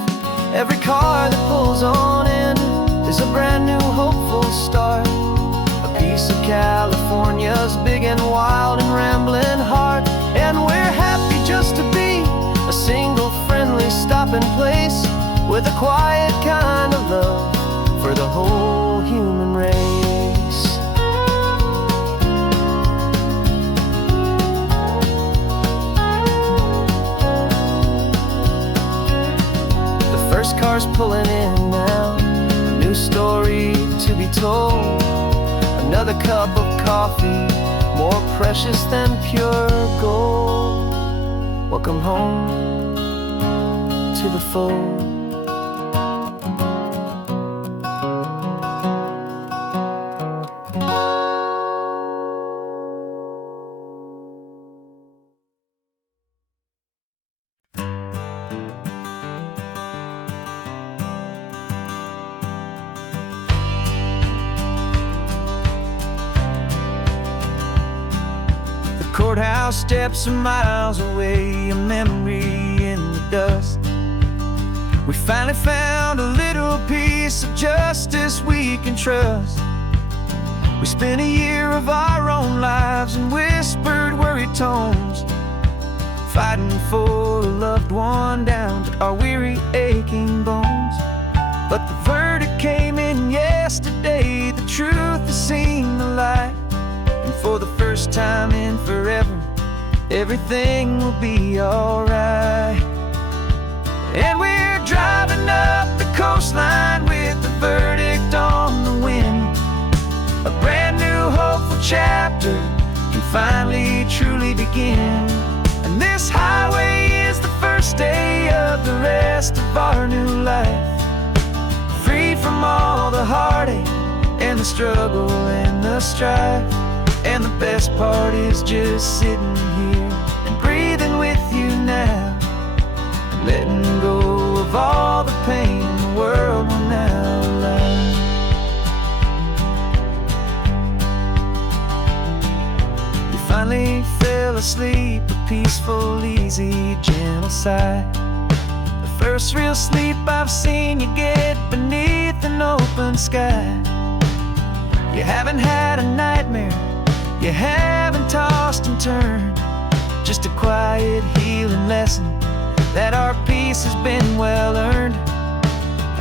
Every car that pulls on in is a brand new hopeful start. A piece of California's big and wild and rambling heart. And we're happy just to be a single friendly stopping place, with a quiet kind of love for the whole human race. First car's pulling in now, a new story to be told. Another cup of coffee, more precious than pure gold. Welcome home to the fold. Courthouse steps are miles away, a memory in the dust. We finally found a little piece of justice we can trust. We spent a year of our own lives in whispered, worried tones, fighting for a loved one down to our weary, aching bones. But the verdict came in yesterday, the truth has seen the light. And for the first time in forever, everything will be alright. And we're driving up the coastline with the verdict on the wind. A brand new hopeful chapter can finally truly begin. And this highway is the first day of the rest of our new life, freed from all the heartache and the struggle and the strife. And the best part is just sitting here and breathing with you now, letting go of all the pain the world will now allow. You finally fell asleep, a peaceful, easy, gentle sigh. The first real sleep I've seen you get beneath an open sky. You haven't had a nightmare, you haven't tossed and turned, just a quiet healing lesson that our peace has been well earned.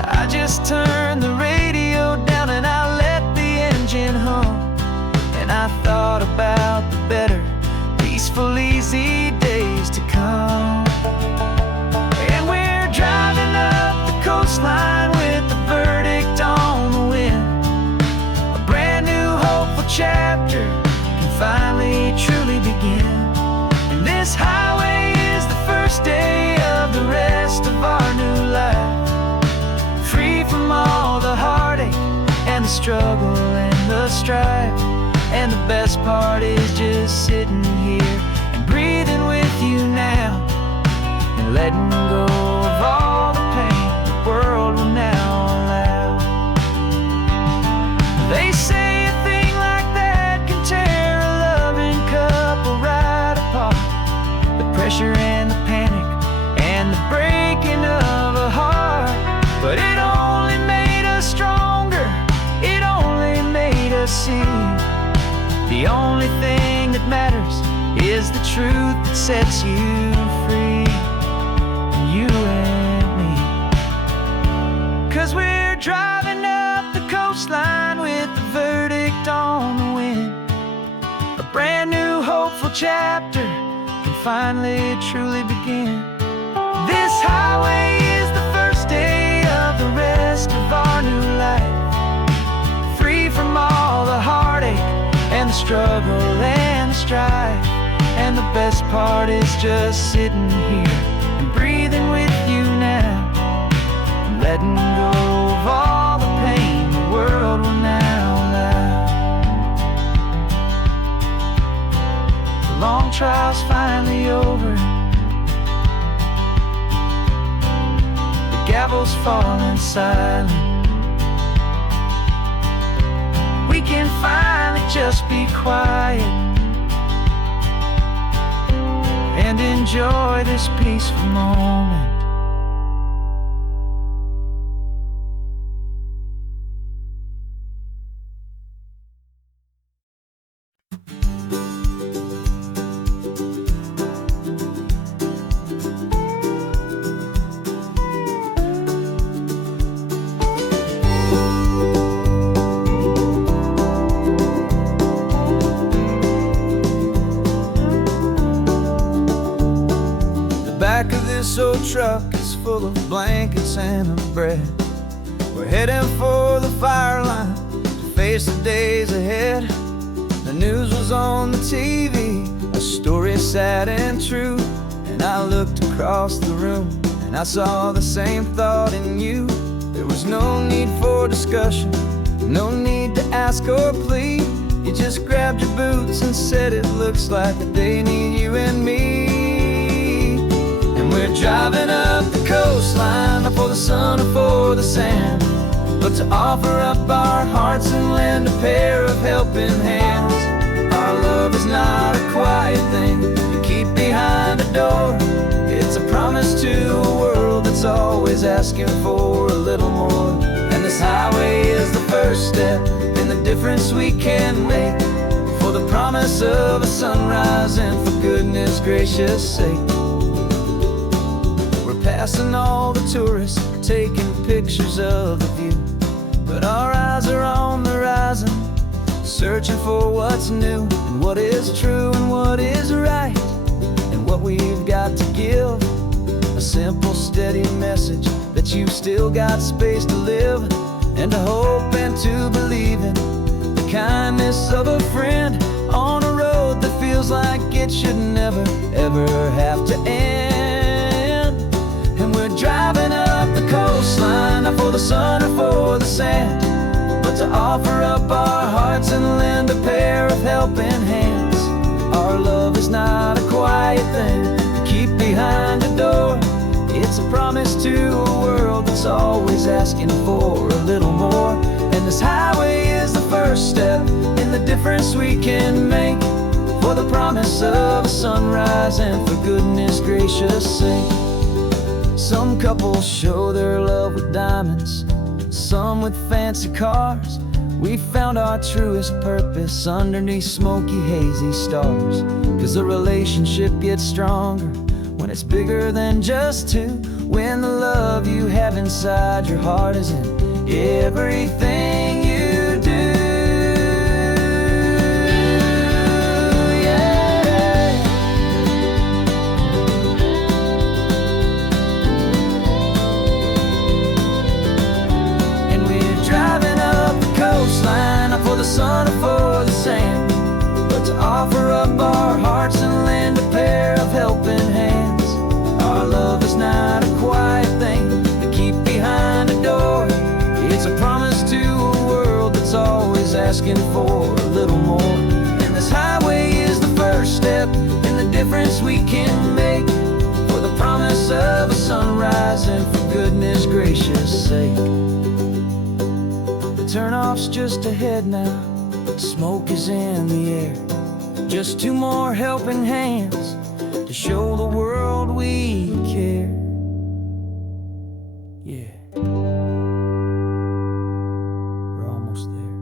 I just turned the radio down and I let the engine hum, and I thought about the better, peaceful, easy days to come. And we're driving up the coastline with the verdict on the wind. A brand new hopeful chapter can finally truly begin. And this highway is the first day of the rest of our new life, free from all the heartache and the struggle and the strife. And the best part is just sitting here and breathing with you now, and letting go of all the pain the world will now allow. They say a thing like that can tear a loving couple right apart. The pressure and the panic and the breaking of a heart. But it only made us stronger, it only made us see the only thing that matters is the truth that sets you free, you and me. 'Cause we're driving up the coastline with the verdict on the wind. A brand new hopeful chapter can finally truly begin. This highway is the first day of the rest of our new life, free from all the heartache and the struggle and the strife. And the best part is just sitting here and breathing with you now, and letting go of all the pain the world will now allow. The long trial's finally over, the gavel's falling silent. We can finally just be quiet and enjoy this peaceful moment. This old truck is full of blankets and of bread. We're heading for the fire line to face the days ahead. The news was on the TV, a story sad and true. And I looked across the room and I saw the same thought in you. There was no need for discussion, no need to ask or plead. You just grabbed your boots and said it looks like the day need you and me. We're driving up the coastline, not for the sun or for the sand, but to offer up our hearts and lend a pair of helping hands. Our love is not a quiet thing you keep behind a door. It's a promise to a world that's always asking for a little more. And this highway is the first step in the difference we can make, for the promise of a sunrise and for goodness gracious sake. Passing all the tourists, taking pictures of the view, but our eyes are on the horizon, searching for what's new and what is true and what is right, and what we've got to give. A simple, steady message that you've still got space to live, and to hope and to believe in the kindness of a friend on a road that feels like it should never, ever have to end. Driving up the coastline, not for the sun or for the sand, but to all offer up our hearts and lend a pair of helping hands. Our love is not a quiet thing to keep behind a door. It's a promise to a world that's always asking for a little more. And this highway is the first step in the difference we can make, for the promise of a sunrise and for goodness gracious sake. Some couples show their love with diamonds, some with fancy cars. We found our truest purpose underneath smoky, hazy stars. 'Cause the relationship gets stronger when it's bigger than just two, when the love you have inside your heart is in everything you do. Yeah. And we're driving up the coastline, not for the sun or for the sand, but to offer up our hearts and lend a pair of helping hands. Our love is not a quiet thing to keep behind a door. It's a promise to a world that's always asking for a little more. And this highway is the first step in the difference we can make, for the promise of a sunrise and for goodness gracious sake. The turnoff's just ahead now, smoke is in the air. Just two more helping hands to show the world we care. Yeah. We're almost there.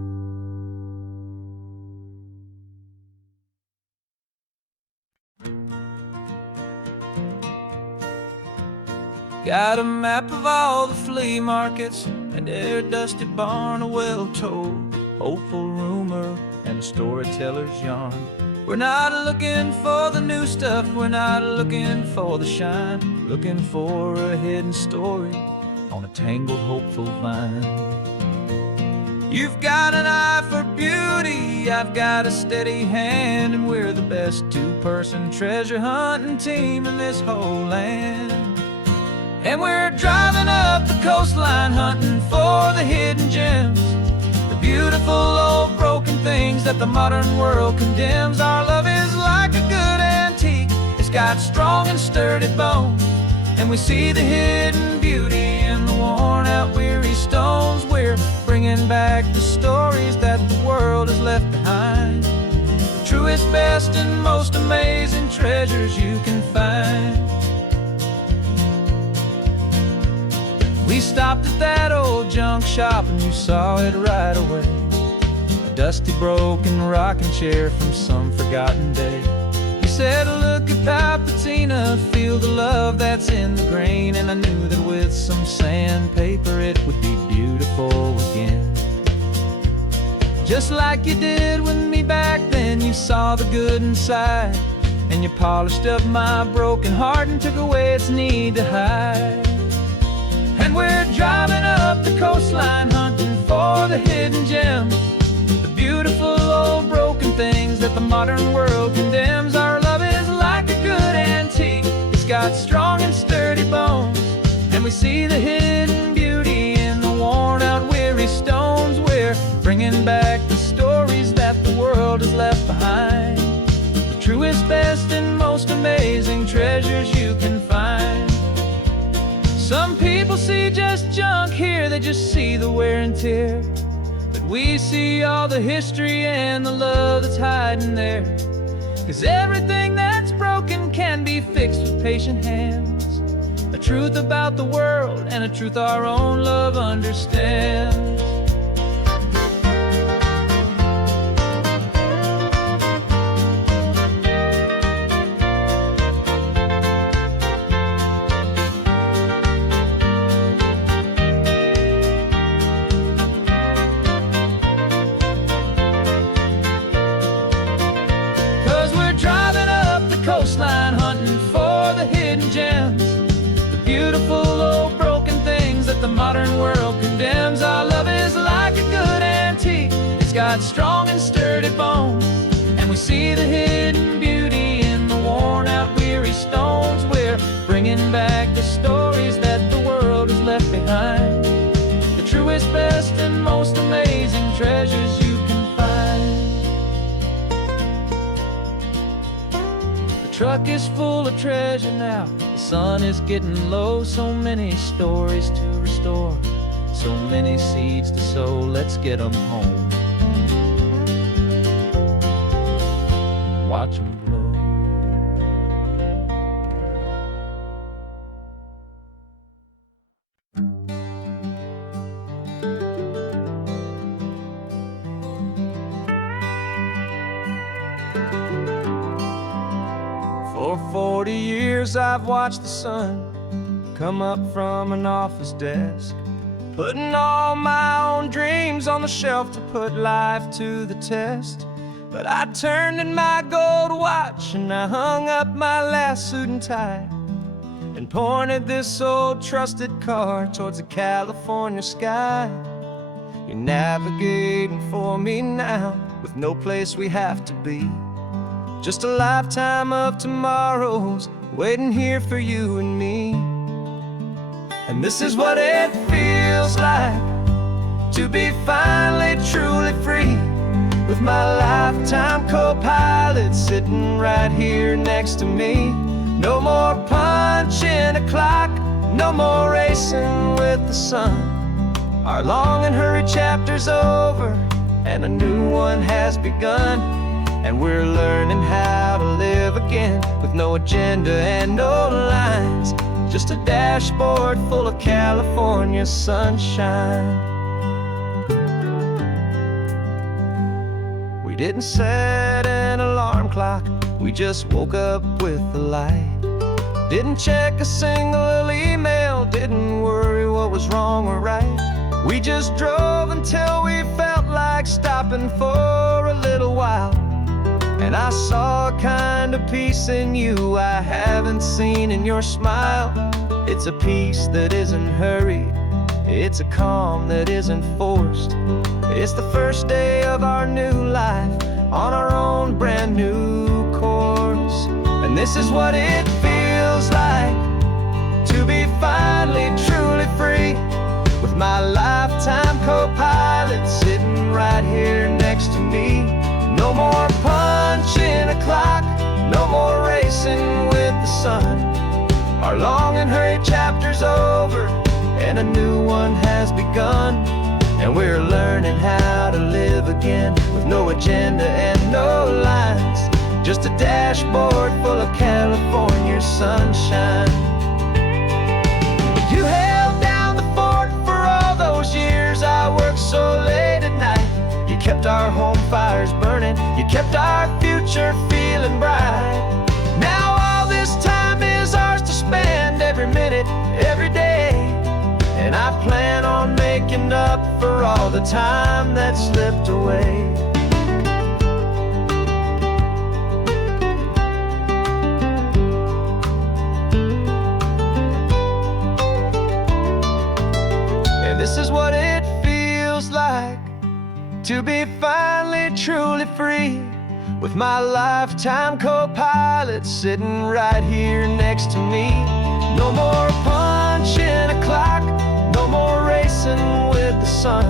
Got a map of all the flea markets and their dusty barn, a well-told hopeful rumor and a storyteller's yarn. We're not looking for the new stuff, we're not looking for the shine, looking for a hidden story on a tangled hopeful vine. You've got an eye for beauty, I've got a steady hand, and we're the best two-person treasure hunting team in this whole land. And we're driving up the coastline hunting for the hidden gems, the beautiful old broken things that the modern world condemns. Our love is like a good antique, it's got strong and sturdy bones, and we see the hidden beauty in the worn out weary stones. We're bringing back the stories that the world has left behind, the truest, best, and most amazing treasures you can find. We stopped at that old junk shop and you saw it right away, a dusty broken rocking chair from some forgotten day. You said, look at Papatina, feel the love that's in the grain, and I knew that with some sandpaper it would be beautiful again. Just like you did with me back then, you saw the good inside, and you polished up my broken heart and took away its need to hide. And we're driving up the coastline hunting for the hidden gems, the beautiful old broken things that the modern world condemns. Our love is like a good antique, it's got strong and sturdy bones, and we see the hidden beauty in the worn out weary stones. We're bringing back the stories that the world has left behind, the truest, best, and most amazing treasures you can find. Some people see just junk here, they just see the wear and tear, but we see all the history and the love that's hiding there. 'Cause everything that's broken can be fixed with patient hands, a truth about the world and a truth our own love understands. 'Cause we're driving up the coastline hunting for the hidden gems, the beautiful old broken things that the modern world condemns. Our love is truck is full of treasure now. The sun is getting low, so many stories to restore, so many seeds to sow. Let's get them home, watch them blow. For 40 years I've watched the sun come up from an office desk, putting all my own dreams on the shelf to put life to the test. But I turned in my gold watch and I hung up my last suit and tie, and pointed this old trusted car towards the California sky. You're navigating for me now, with no place we have to be, just a lifetime of tomorrows waiting here for you and me. And this is what it feels like to be finally truly free, with my lifetime co-pilot sitting right here next to me. No more punching a clock, no more racing with the sun. Our long and hurried chapter's over and a new one has begun, and we're learning how to live again, with no agenda and no lines, just a dashboard full of California sunshine. We didn't set an alarm clock, we just woke up with the light. Didn't check a single email, didn't worry what was wrong or right. We just drove until we felt like stopping for a little while. And I saw a kind of peace in you I haven't seen in your smile. It's a peace that isn't hurried, it's a calm that isn't forced. It's the first day of our new life on our own brand new course. And this is what it feels like to be finally truly free, with my lifetime co-pilot sitting right here next to me. No more punching a clock, no more racing with the sun. Our long and hurried chapter's over and a new one has begun, and we're learning how to live again, with no agenda and no lines, just a dashboard full of California sunshine. You held down the fort for all those years I worked so late at night. You kept our home fires burning, you kept our future feeling bright. Now all this time is ours to spend, every minute, every day. And I plan on making up for all the time that slipped away. And this is what it feels like to be finally truly free, with my lifetime co-pilot sitting right here next to me. No more punching a clock, no more racing with the sun.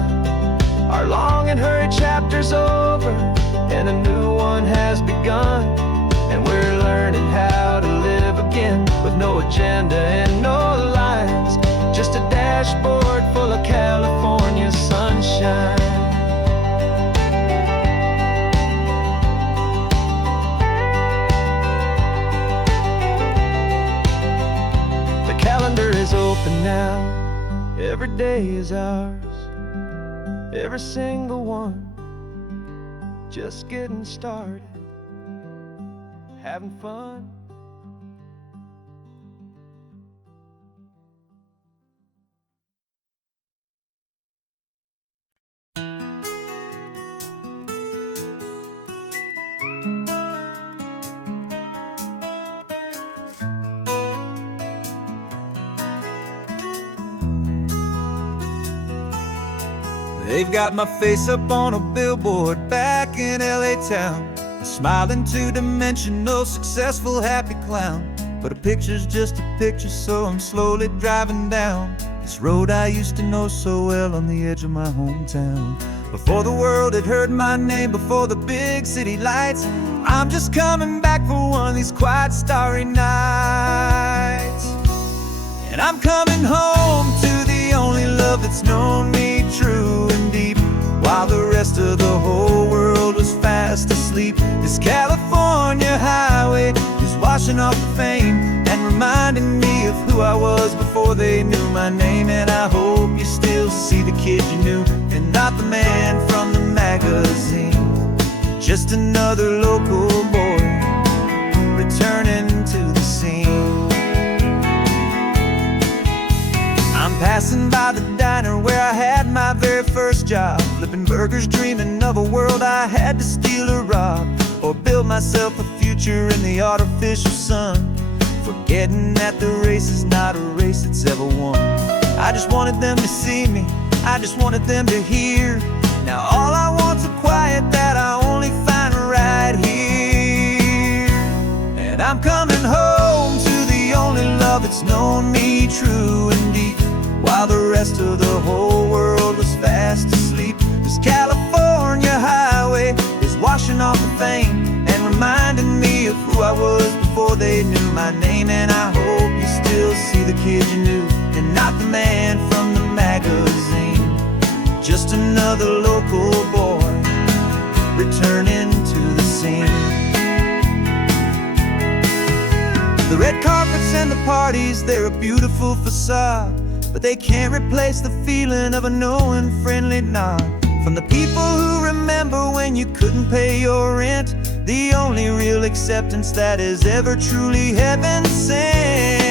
Our long and hurried chapter's over and a new one has begun, and we're learning how to live again, with no agenda and no lines, just a dashboard full of California sunshine. The calendar is open now, every day is ours, every single one, just getting started, having fun. They've got my face up on a billboard back in LA town, a smiling two-dimensional, successful, happy clown. But a picture's just a picture, so I'm slowly driving down this road I used to know so well on the edge of my hometown. Before the world had heard my name, before the big city lights I'm just coming back for one of these quiet starry nights. And I'm coming home to the only love that's known me true and deep, while the rest of the whole world was fast asleep. This California highway is washing off the fame and reminding me of who I was before they knew my name. And I hope you still see the kid you knew, and not the man from the magazine. Just another local boy returning to the scene. I'm passing by the diner where I had my very first job, flipping burgers, dreaming of a world I had to steal or rob, or build myself a future in the artificial sun, forgetting that the race is not a race that's ever won. I just wanted them to see me, I just wanted them to hear. Now all I want's a quiet that I only find right here. And I'm coming home to the only love that's known me true and deep, while the rest of the whole world was fast asleep. This California highway is washing off the fame and reminding me of who I was before they knew my name. And I hope you still see the kid you knew, and not the man from the magazine. Just another local boy returning to the scene. The red carpets and the parties, they're a beautiful facade, but they can't replace the feeling of a knowing friendly nod from the people who remember when you couldn't pay your rent. The only real acceptance that is ever truly heaven sent.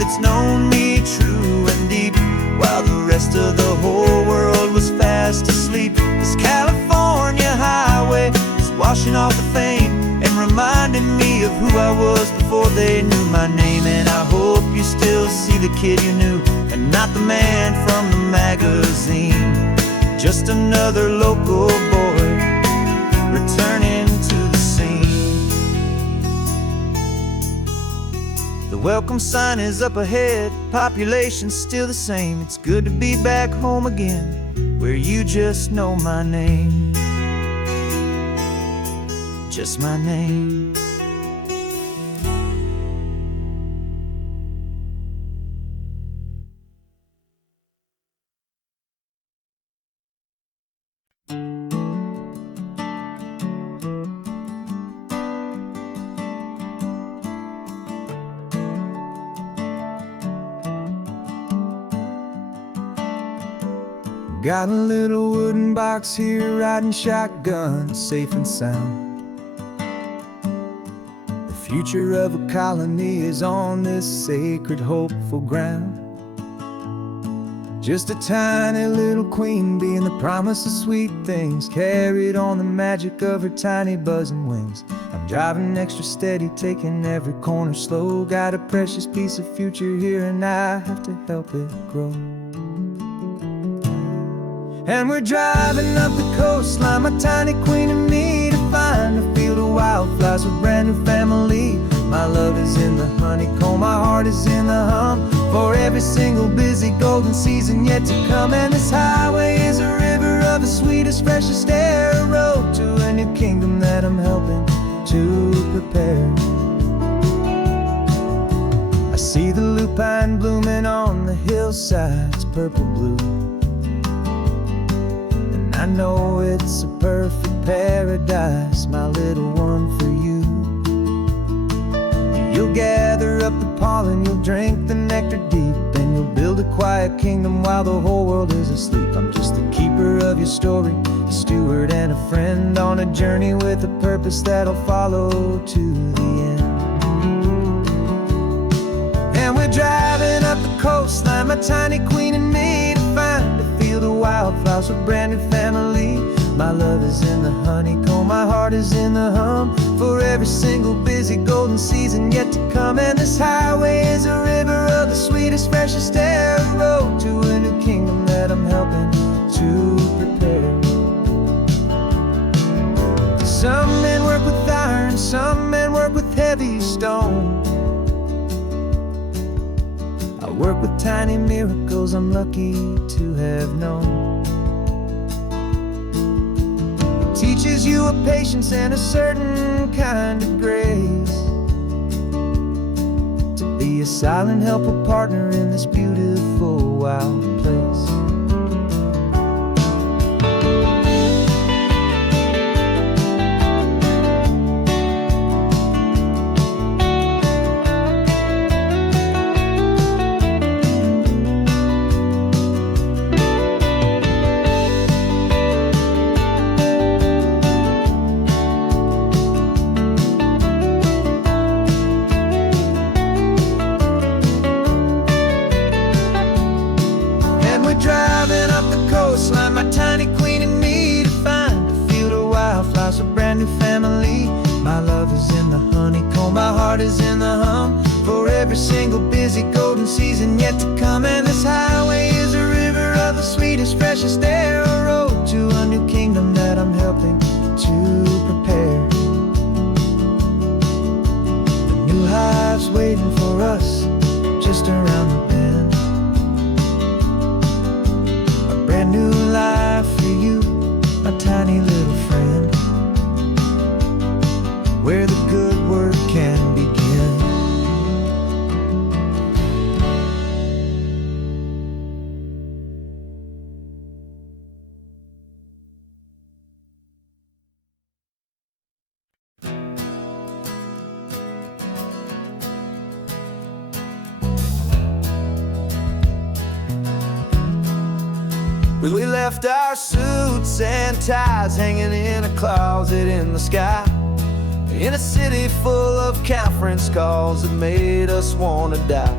It's known me true and deep, while the rest of the whole world was fast asleep. This California highway is washing off the fame and reminding me of who I was before they knew my name. And I hope you still see the kid you knew, and not the man from the magazine. Just another local boy returning to the scene. The welcome sign is up ahead, population's still the same. It's good to be back home again, where you just know my name. Just my name. Got a little wooden box here, riding shotgun, safe and sound. The future of a colony is on this sacred, hopeful ground. Just a tiny little queen bee, and the promise of sweet things carried on the magic of her tiny buzzing wings. I'm driving extra steady, taking every corner slow. Got a precious piece of future here, and I have to help it grow. And we're driving up the coastline, my tiny queen and me, to find a field of wildflowers with brand new family. My love is in the honeycomb, my heart is in the hum, for every single busy golden season yet to come. And this highway is a river of the sweetest, freshest air, a road to a new kingdom that I'm helping to prepare. I see the lupine blooming on the hillsides, purple blue, I know it's a perfect paradise, my little one, for you. You'll gather up the pollen, you'll drink the nectar deep, and you'll build a quiet kingdom while the whole world is asleep. I'm just the keeper of your story, a steward and a friend, on a journey with a purpose that'll follow to the end. And we're driving up the coastline, my tiny queen and me, to find a field of wildflowers with brand new family. My love is in the honeycomb, my heart is in the hum, for every single busy golden season yet to come. And this highway is a river of the sweetest, freshest air, a road to a new kingdom that I'm helping to prepare. heavy stone. I work with tiny miracles I'm lucky to have known. It teaches you a patience and a certain kind of grace, to be a silent helper partner in this beautiful wild place. Driving up the coastline, my tiny queen and me, to find a field of wildflowers, a brand new family. My love is in the honeycomb, my heart is in the hum, for every single busy golden season yet to come. And this highway is a river of the sweetest, freshest air, a road to a new kingdom that I'm helping to prepare. A new hive's waiting for us just around the bend. Brand new life for you, my tiny little friend, where the good work can begin. We left our suits and ties hanging in a closet in the sky, in a city full of conference calls that made us wanna die.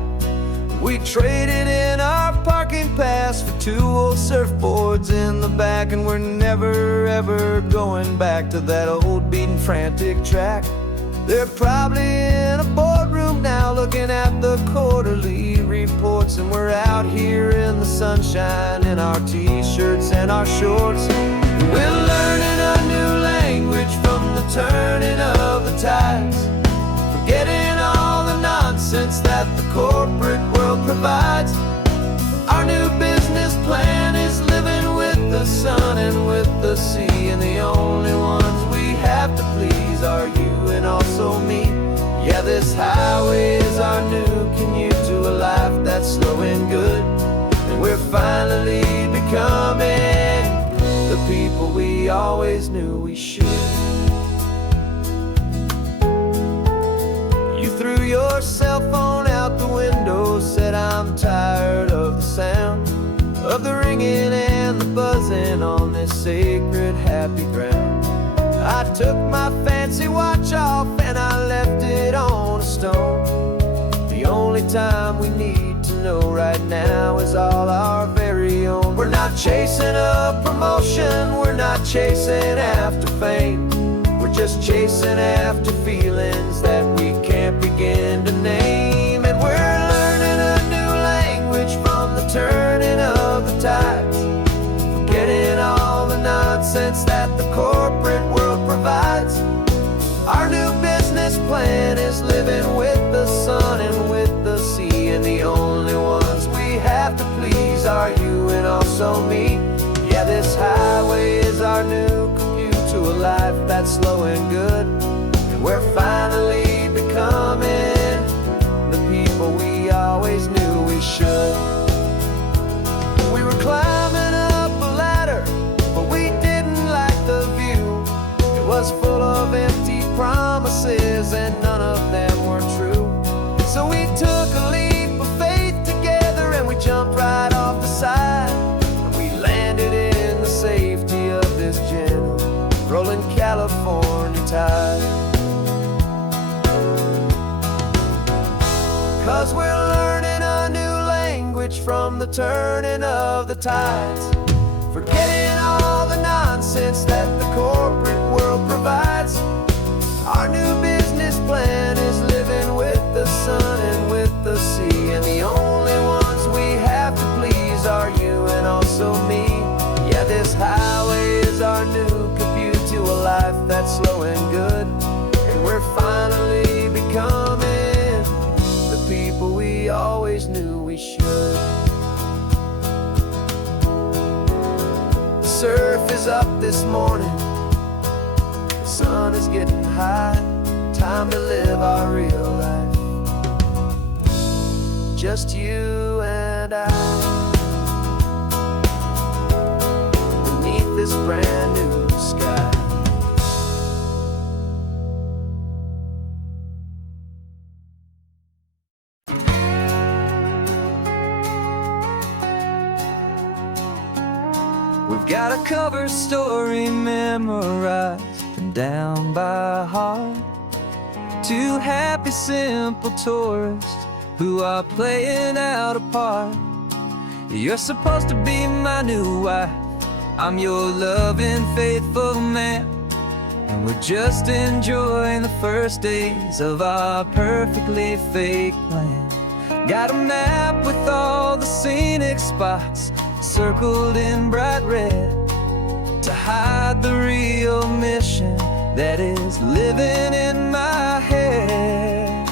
We traded in our parking pass for 2 old surfboards in the back, and we're never ever going back to that old beaten frantic track. They're probably in a boardroom now looking at the quarterly reports, and we're out here in the sunshine in our t-shirts and our shorts. We're learning a new language from the turning of the tides, forgetting all the nonsense that the corporate world provides. Our new business plan is living with the sun and with the sea, and the only ones we have to please are you and also me. Yeah, this highway is our new commute to a life that's slow and good, and we're finally becoming the people we always knew we should. You threw your cell phone out the window, said I'm tired of the sound of the ringing and the buzzing on this sacred happy ground. I took my fancy watch off and I left it on a stone. The only time we need to know right now is all our very own. We're not chasing a promotion, we're not chasing after fame, we're just chasing after feelings that we can't begin to name. And we're learning a new language from the turning of the tides, forgetting all the nonsense that the corporate world provides. Our new business plan is living with the sun and with the sea, and the only ones we have to please are you and also me. Yeah, this highway is our new commute to a life that's slow and good, and we're finally becoming the people we always knew we should. We were climbing up a ladder, but we didn't like the view. It was full of empty promises and none of them were true. So we took a leap of faith together and we jumped right off the side, and we landed in the safety of this gentle rolling California tide. 'Cause we're learning a new language from the turning of the tides, forgetting all the nonsense that the corporate world provides. Our new business plan is living with the sun and with the sea, and the only ones we have to please are you and also me. Yeah, this highway is our new commute to a life that's slow and good, and we're finally becoming is up this morning, the sun is getting high. Time to live our real life, just you and I, beneath this brand new sky. We've got a cover story memorized and down by heart. Two happy, simple tourists who are playing out a part. You're supposed to be my new wife, I'm your loving, faithful man, and we're just enjoying the first days of our perfectly fake plan. Got a map with all the scenic spots circled in bright red to hide the real mission that is living in my head.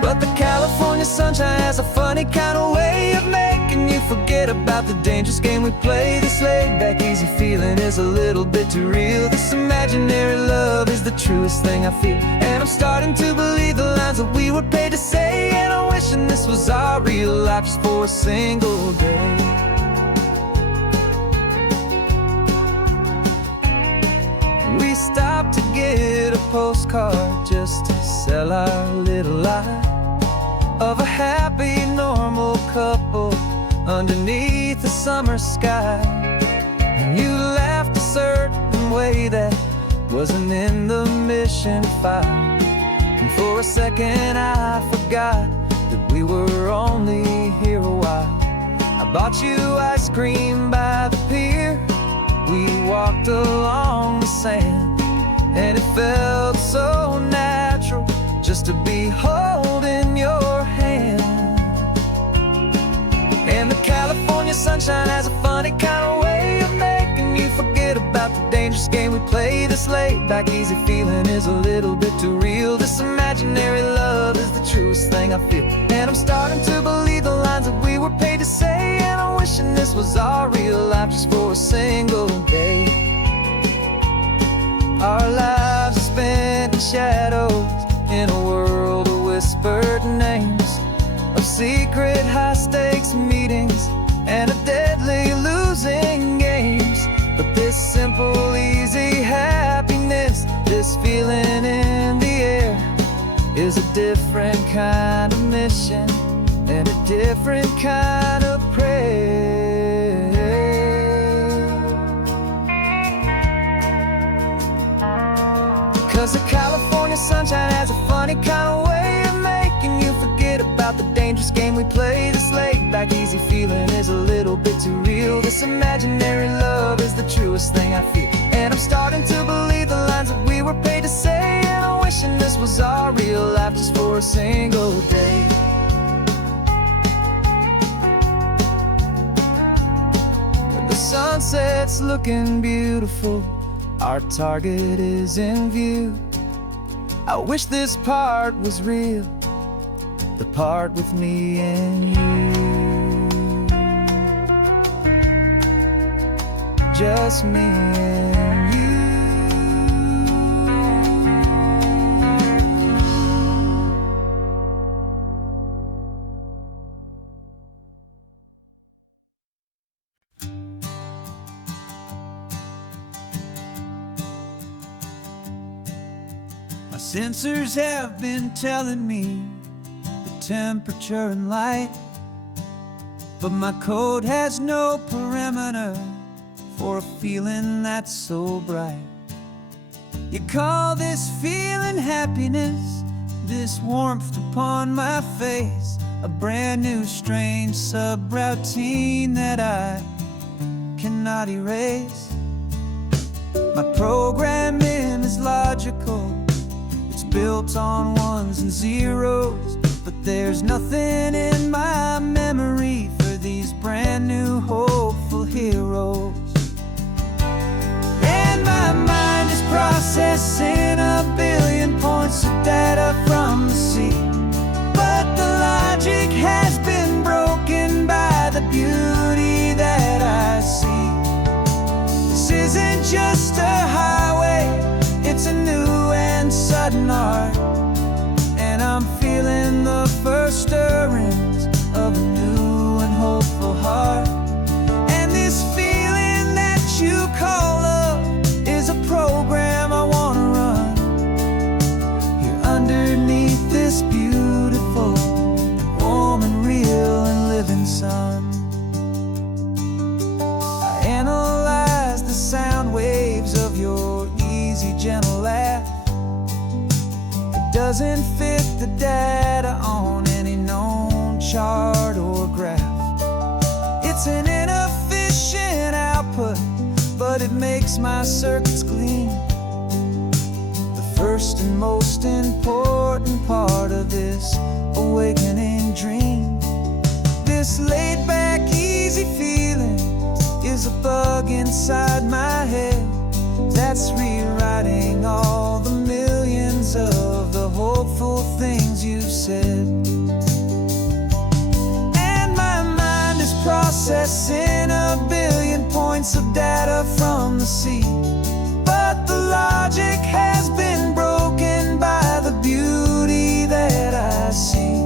But the California sunshine has a funny kind of way of making you forget about the dangerous game we play. This laid-back, easy feeling is a little bit too real. This imaginary love is the truest thing I feel, and I'm starting to believe the lines that we were paid to say. And I'm wishing this was our real life just for a single day. We stopped to get a postcard just to sell our little lie of a happy, normal couple underneath the summer sky. And you laughed a certain way that wasn't in the mission file, and for a second I forgot that we were only here a while. I bought you ice cream by the pier, we walked along the sand, and it felt so natural just to be holding your hand. And the California sunshine has a funny kind of way of making you forget about the dangerous game we play. This laid-back, easy feeling is a little bit too real. This imaginary love is the truest thing I feel, and I'm starting to believe the lines that we were paid to say. And I'm wishing this was our real life just for a single day. Our lives are spent in shadows, in a world of whispered names, of secret high-stakes meetings and of deadly losing games. But this simple, easy happiness, this feeling in the air, is a different kind of mission and a different kind of prayer. 'Cause the California sunshine has a funny kind of way of making you forget about the dangerous game we play. This laid-back, easy feeling is a little bit too real. This imaginary love is the truest thing I feel, and I'm starting to believe the lines that we were paid to say. And I'm wishing this was our real life just for a single day. When the sunset's looking beautiful, our target is in view. I wish this part was real, the part with me and you, just me and you. My sensors have been telling me the temperature and light, but my code has no parameter for a feeling that's so bright. You call this feeling happiness, this warmth upon my face, a brand new strange subroutine that I cannot erase. My programming is logical, it's built on ones and zeros, but there's nothing in my memory for these brand new hopeful heroes. And my mind is processing a billion points of data from the sea, but the logic has been broken by the beauty that I see. bug inside my head that's rewriting all the millions of the hopeful things you've said. And my mind is processing a billion points of data from the sea, but the logic has been broken by the beauty that I see.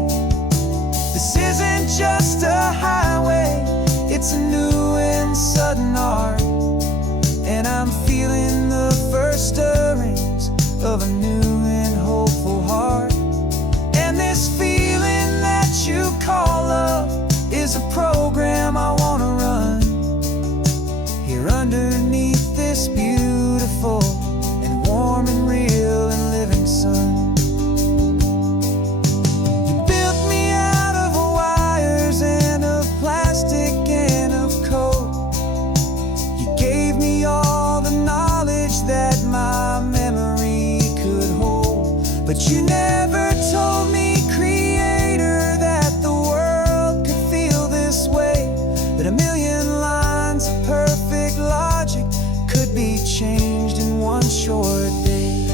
This isn't just a highway, it's a new and sudden art, and I'm feeling the first stirrings of a new and hopeful heart. And this feeling that you call love is a program I wanna run here underneath this beautiful and warm and real and living sun. You built me out of wires and of plastic and of code. You gave me all the knowledge that my memory could hold, but you never told me, Creator, that the world could feel this way, that a million lines of perfect logic could be changed in one short day.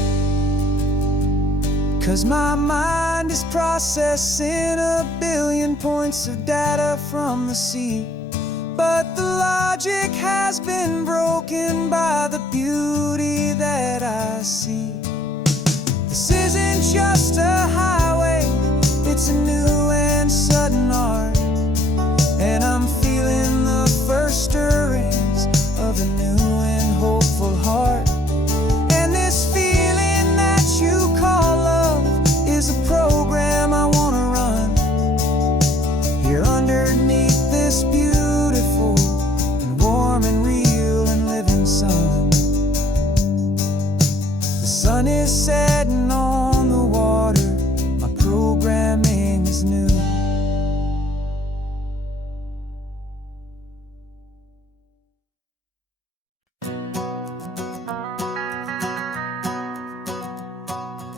'Cause my mind is processing a billion points of data from the sea, but the logic has been broken by the beauty that I see. This isn't just a highway, it's a new and sudden art, and I'm feeling the first stirrings of a new and hopeful heart. And this feeling that you call love is a program I wanna run here underneath this beautiful and warm and real and living sun. The sun is setting on the water, my programming is new.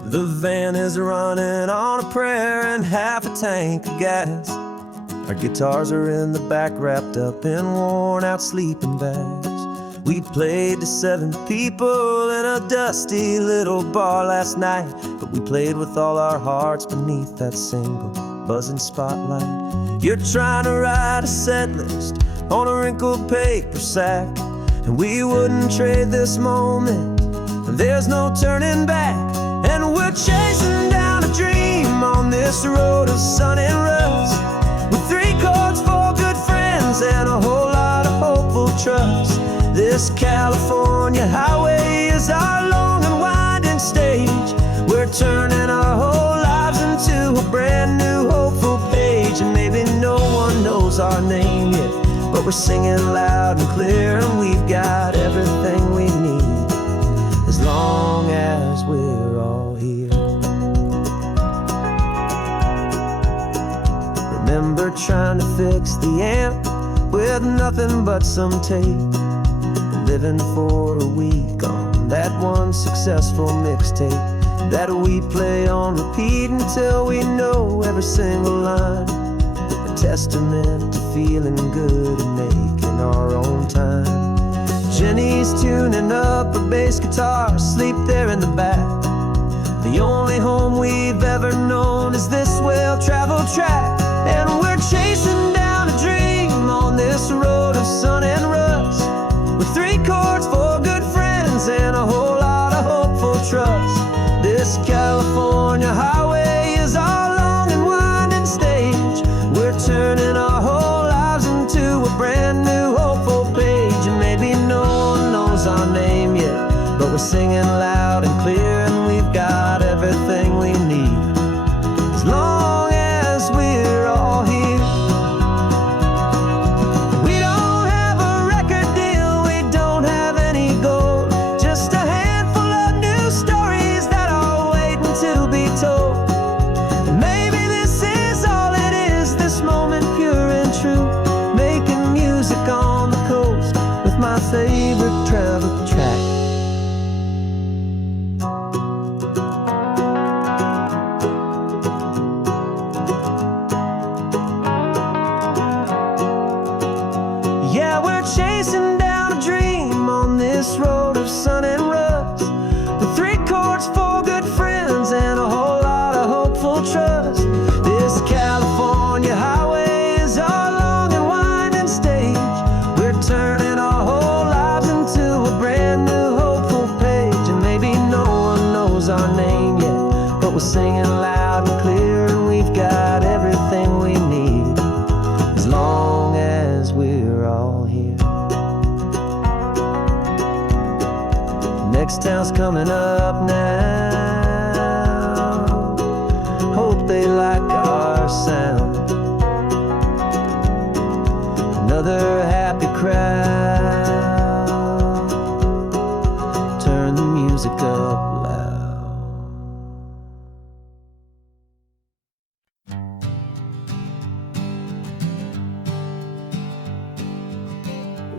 The van is running on a prayer and half a tank of gas. Our guitars are in the back, wrapped up in worn-out sleeping bags. We played to 7 people in a dusty little bar last night, but we played with all our hearts beneath that single buzzing spotlight. You're trying to write a set list on a wrinkled paper sack, and we wouldn't trade this moment. There's no turning back, and we're chasing down a dream on this road of sun and rust, with 3 chords, 4 good friends, and a whole lot of hopeful trust. This California highway is our long and winding stage. We're turning our whole lives into a brand new hopeful page. And maybe no one knows our name yet, but we're singing loud and clear, and we've got everything we need as long as we're all here. Remember trying to fix the amp with nothing but some tape, living for a week on that one successful mixtape that we play on repeat until we know every single line. A testament to feeling good and making our own time. Jenny's tuning up a bass guitar, asleep there in the back. The only home we've ever known is this well-traveled track, and we're chasing down a dream on this road of sun and rust, with 3 chords, 4 good friends, and a whole lot of hopeful trust. This California highway is our long and winding stage. We're turning our whole lives into a brand new hopeful page. And maybe no one knows our name yet, but we're singing loud and clear, and we've got everything we need as long as we're all here. We don't have a record deal, we don't have any gold, just a handful of new stories that are waiting to be told. And maybe this is all it is, this moment pure and true, making music on the coast with my favorite travel track. smiles coming up now. Hope they like our sound. Another happy crowd. Turn the music up loud.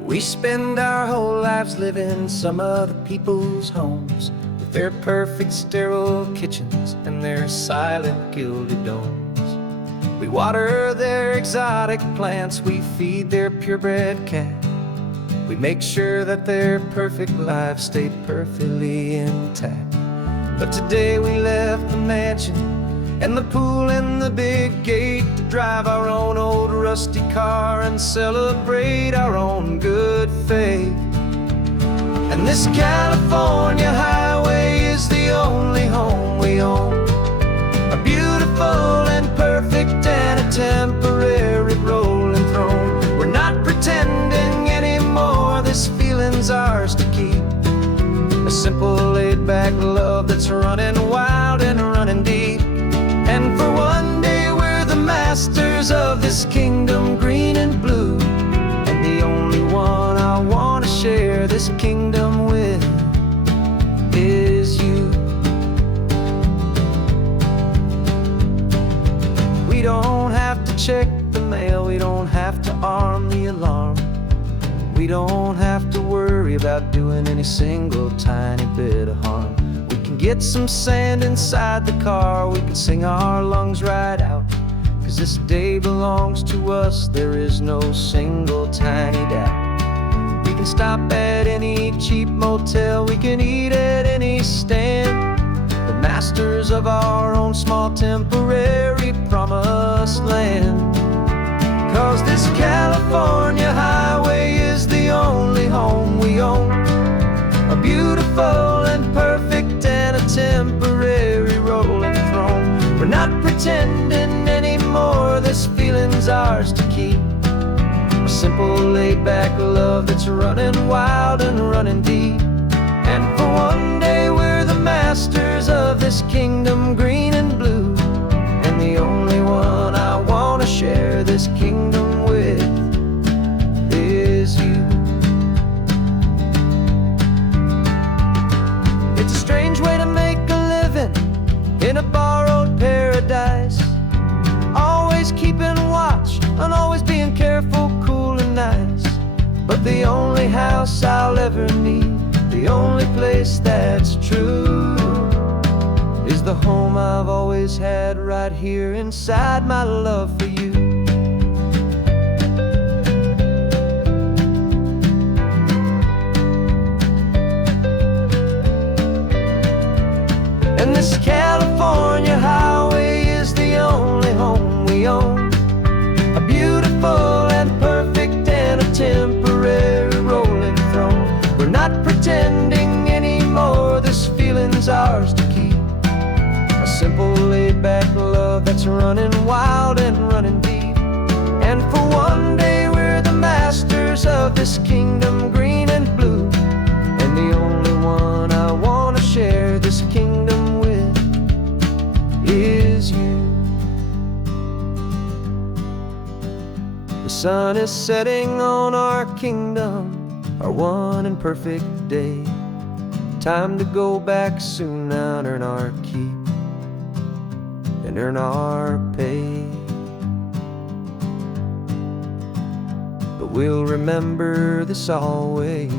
We spend our whole lives living some other people's homes, with their perfect sterile kitchens and their silent gilded domes. We water their exotic plants, we feed their purebred cat. We make sure that their perfect lives stay perfectly intact. But today we left the mansion and the pool and the big gate to drive our own old rusty car and celebrate our own good faith. And this California highway is the only home we own, a beautiful and perfect and a temporary rolling throne. We're not pretending anymore, this feeling's ours to keep, a simple laid-back love that's running wild and running deep. And for one day we're the masters of this kingdom green and blue, and the only one I want to share this kingdom with is you. We don't have to check the mail, we don't have to arm the alarm, we don't have to worry about doing any single tiny bit of harm. We can get some sand inside the car, we can sing our lungs right out, 'cause this day belongs to us, there is no single tiny doubt. We can stop at any cheap motel, we can eat at any stand, the masters of our own small temporary promised land. 'Cause this California highway is the only home we own, a beautiful and perfect and a temporary rolling throne. We're not pretending anymore, this feeling's ours to keep, a simple laid-back love that's running wild and running deep. And for one day we're the masters of this kingdom green and blue, and the only one I want to share this kingdom with is you. It's a strange way to make a living in a borrowed paradise, always keeping watch and always being careful, cool and nice. But the only house I'll ever need, the only place that's true, is the home I've always had right here inside my love for you. And this California highway is the only home we own, a beautiful and perfect and a temporary rolling throne. We're not pretending anymore, this feeling's ours to keep, a simple laid-back love that's running wild and running deep. And for one day we're the masters of this kingdom green and blue, and the only one I want to share this kingdom with is you. The sun is setting on our kingdom, our one and perfect day. Time to go back soon now and earn our keep and earn our pay. But we'll remember this always,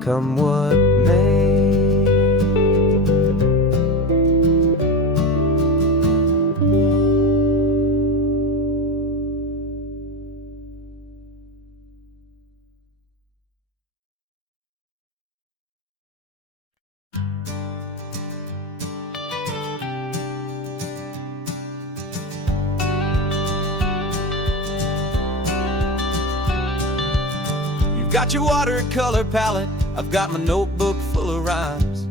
come what may. Got your watercolor palette, I've got my notebook full of rhymes.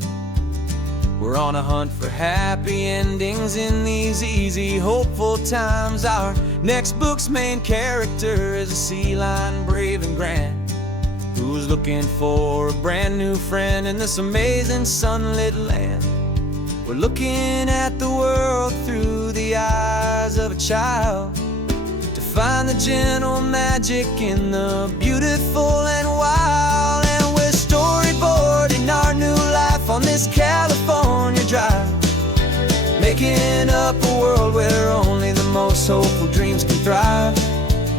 We're on a hunt for happy endings in these easy, hopeful times. Our next book's main character is a sea lion, brave and grand. who's looking for a brand new friend in this amazing sunlit land. We're looking at the world through the eyes of a child, to find the gentle magic in the beautiful and wild. And we're storyboarding our new life on this California drive, making up a world where only the most hopeful dreams can thrive.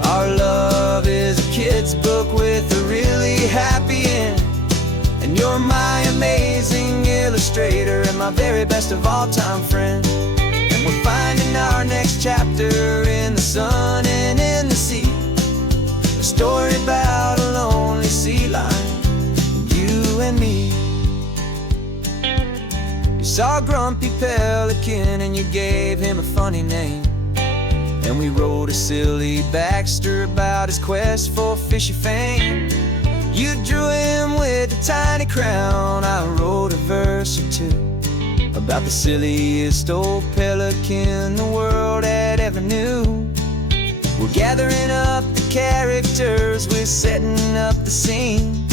Our love is a kid's book with a really happy end, and you're my amazing illustrator and my very best of all-time friend. And we're finding our next chapter in the sun and in the sea, a story about a lonely sea lion, you and me. You saw a grumpy pelican and you gave him a funny name, and we wrote a silly Baxter about his quest for fishy fame. You drew him with a tiny crown, I wrote a verse or two about the silliest old pelican the world had ever knew. We're gathering up the characters, we're setting up the scene,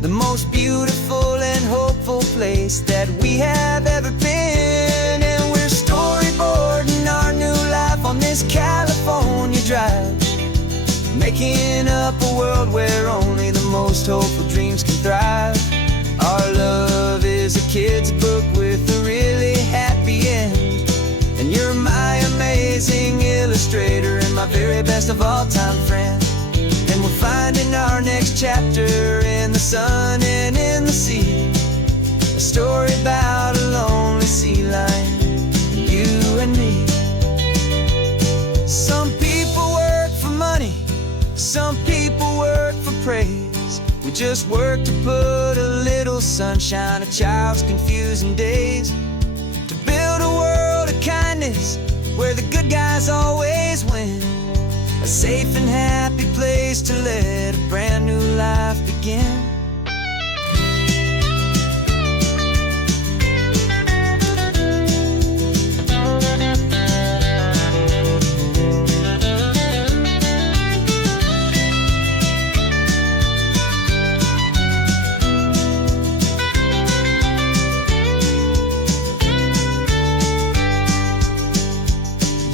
the most beautiful and hopeful place that we have ever been. And we're storyboarding our new life on this California drive, making up a world where only the most hopeful dreams can thrive. Our love is a kid's book with a really happy end, and you're my amazing illustrator and my very best of all-time friend. And we're finding our next chapter in the sun and in the sea, a story about a lonely sea lion, you and me. Some people work for money, some people work for praise. We just work to put a little sunshine in a child's confusing days, to build a world of kindness where the good guys always win, a safe and happy place to let a brand new life begin.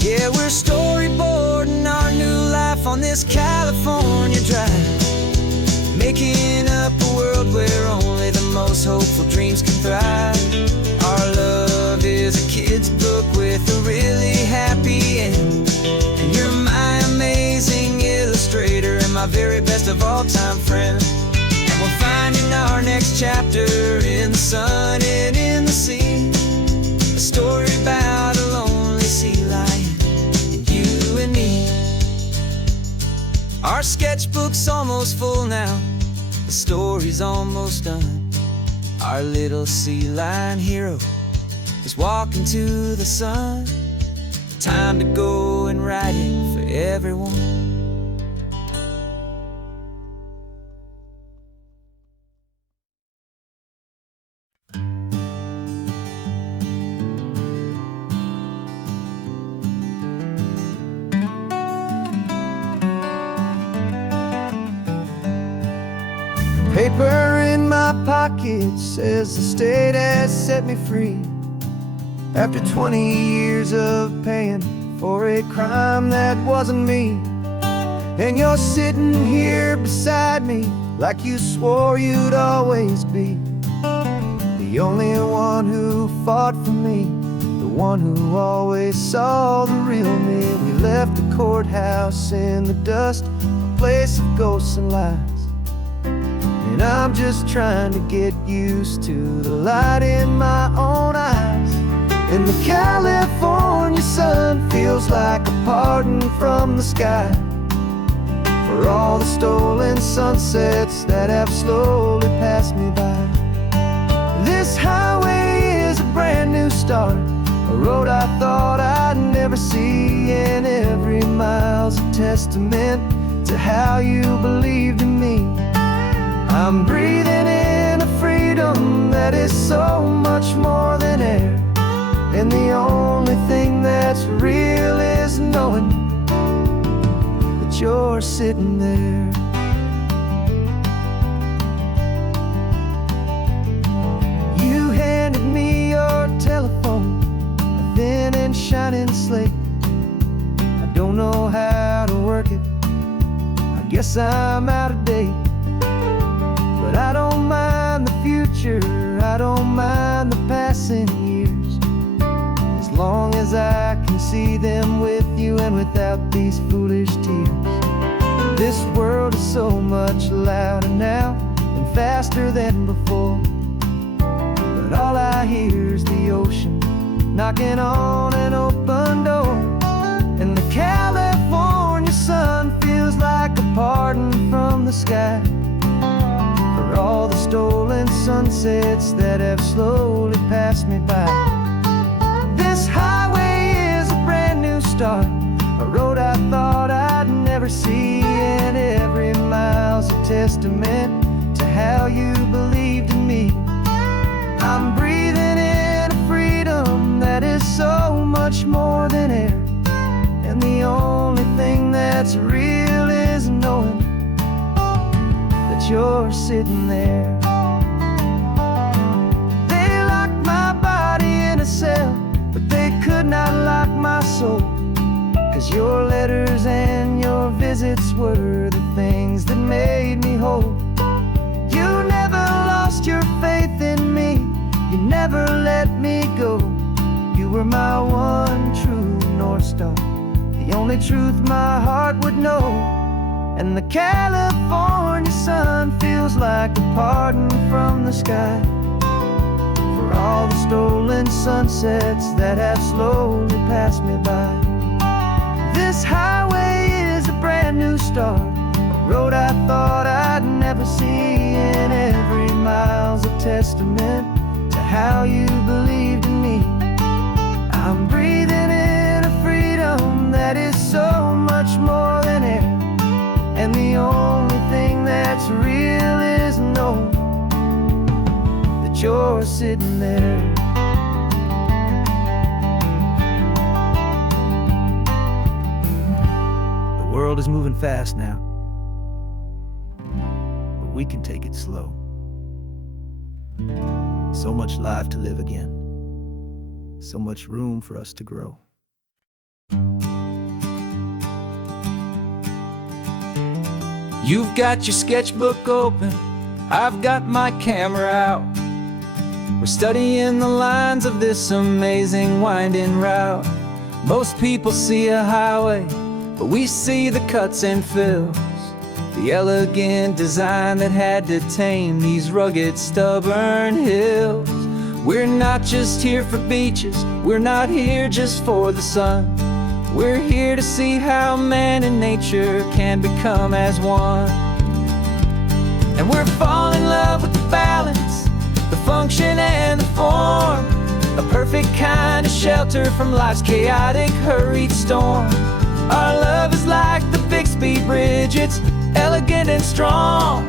Yeah, we're storyboarding our new life on this California drive, making up a world where only the most hopeful dreams can thrive. Our love is a kid's book with a really happy end, and you're my amazing illustrator and my very best of all-time friend. And we're finding our next chapter in the sun and in the sea, a story about a lonely sea lion, you and me. Our sketchbook's almost full now, the story's almost done. Our little sea lion hero is walking to the sun. Time to go and write it for everyone. Paper in my pocket says the state has set me free, after 20 years of paying for a crime that wasn't me. And you're sitting here beside me like you swore you'd always be, the only one who fought for me, the one who always saw the real me. We left the courthouse in the dust, a place of ghosts and lies, and I'm just trying to get used to the light in my own eyes. And the California sun feels like a pardon from the sky for all the stolen sunsets that have slowly passed me by. This highway is a brand new start, a road I thought I'd never see, and every mile's a testament to how you believed in me. I'm breathing in a freedom that is so much more than air, and the only thing that's real is knowing that you're sitting there. Guess I'm out of date, but I don't mind the future, I don't mind the passing years, as long as I can see them with you and without these foolish tears. This world is so much louder now and faster than before, but all I hear is the ocean knocking on an open door. And the California sun feels like a pardon from the sky for all the stolen sunsets that have slowly passed me by. This highway is a brand new start, a road I thought I'd never see, and every mile's a testament to how you believed in me. I'm breathing in a freedom that is so much more than air, and the only thing that's real is knowing that you're sitting there. They locked my body in a cell, but they could not lock my soul, 'cause your letters and your visits were the things that made me whole. You never lost your faith in me, you never let me go. You were my one true North Star, the only truth my heart would know. And the California sun feels like a pardon from the sky for all the stolen sunsets that have slowly passed me by. This highway is a brand new start, a road I thought I'd never see, and every mile's a testament to how you believed in me. I'm breathing in a freedom that is so much more than air, and the only thing that's real is knowing that you're sitting there. The world is moving fast now, but we can take it slow. So much life to live again, so much room for us to grow. You've got your sketchbook open, I've got my camera out. We're studying the lines of this amazing winding route. Most people see a highway, but we see the cuts and fills, the elegant design that had to tame these rugged, stubborn hills. We're not just here for beaches, we're not here just for the sun. We're here to see how man and nature can become as one. And we're falling in love with the balance, the function and the form, a perfect kind of shelter from life's chaotic, hurried storm. Our love is like the Bixby Bridge, it's elegant and strong,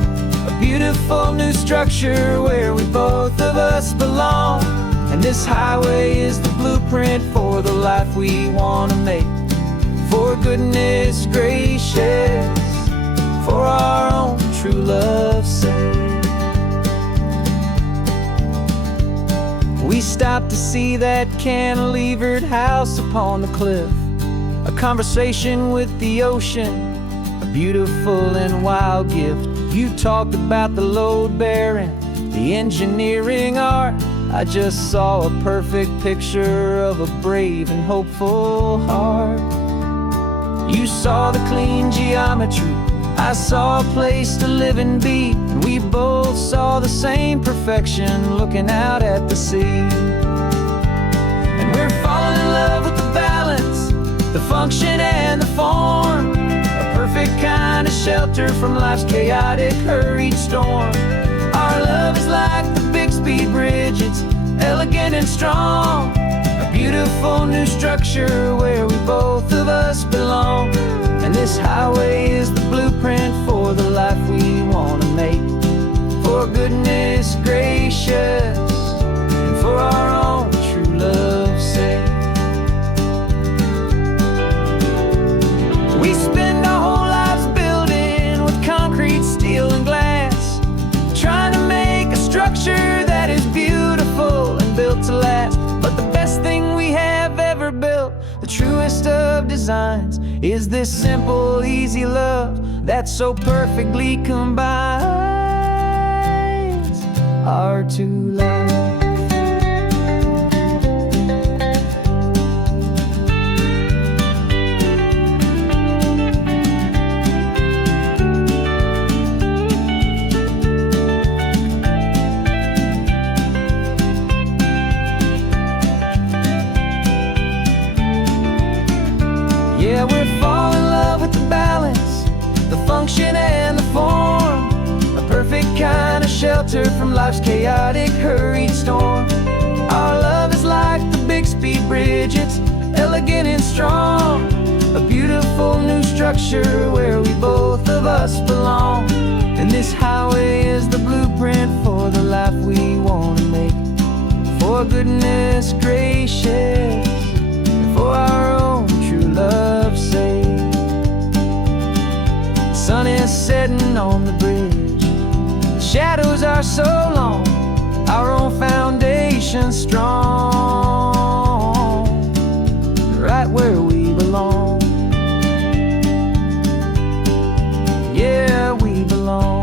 a beautiful new structure where we both of us belong. And this highway is the blueprint for the life we want to make. For goodness gracious, for our own true love's sake. We stopped to see that cantilevered house upon the cliff, a conversation with the ocean, a beautiful and wild gift. You talked about the load bearing, the engineering art. I just saw a perfect picture of a brave and hopeful heart. You saw the clean geometry, I saw a place to live and be, and we both saw the same perfection looking out at the sea. And we're falling in love with the balance, the function and the form, a perfect kind of shelter from life's chaotic, hurried storm. Our love is like the Bixby Bridge, it's elegant and strong, a beautiful new structure where we both of us belong. And this highway is the blueprint for the life we want to make. For goodness gracious, and for our own true love's sake. We spend our whole lives building with concrete, steel, and glass, trying to make a structure that is beautiful and built to last. But the best thing we have ever built, the truest of designs is this simple, easy love that so perfectly combines our two lives. Yeah, we're falling in love with the balance, the function and the form, a perfect kind of shelter from life's chaotic, hurried storm. Our love is like the Bixby Bridge, it's elegant and strong, a beautiful new structure where we both of us belong. And this highway is the blueprint for the life we want to make. For goodness gracious, for our own true love's sake. The sun is setting on the bridge, the shadows are so long, our own foundation strong, right where we belong. Yeah, we belong.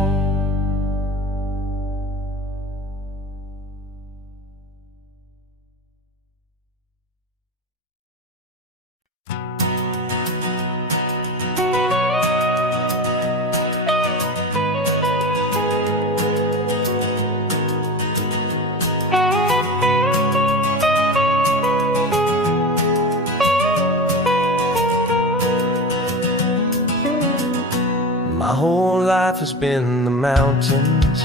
My whole life has been the mountains,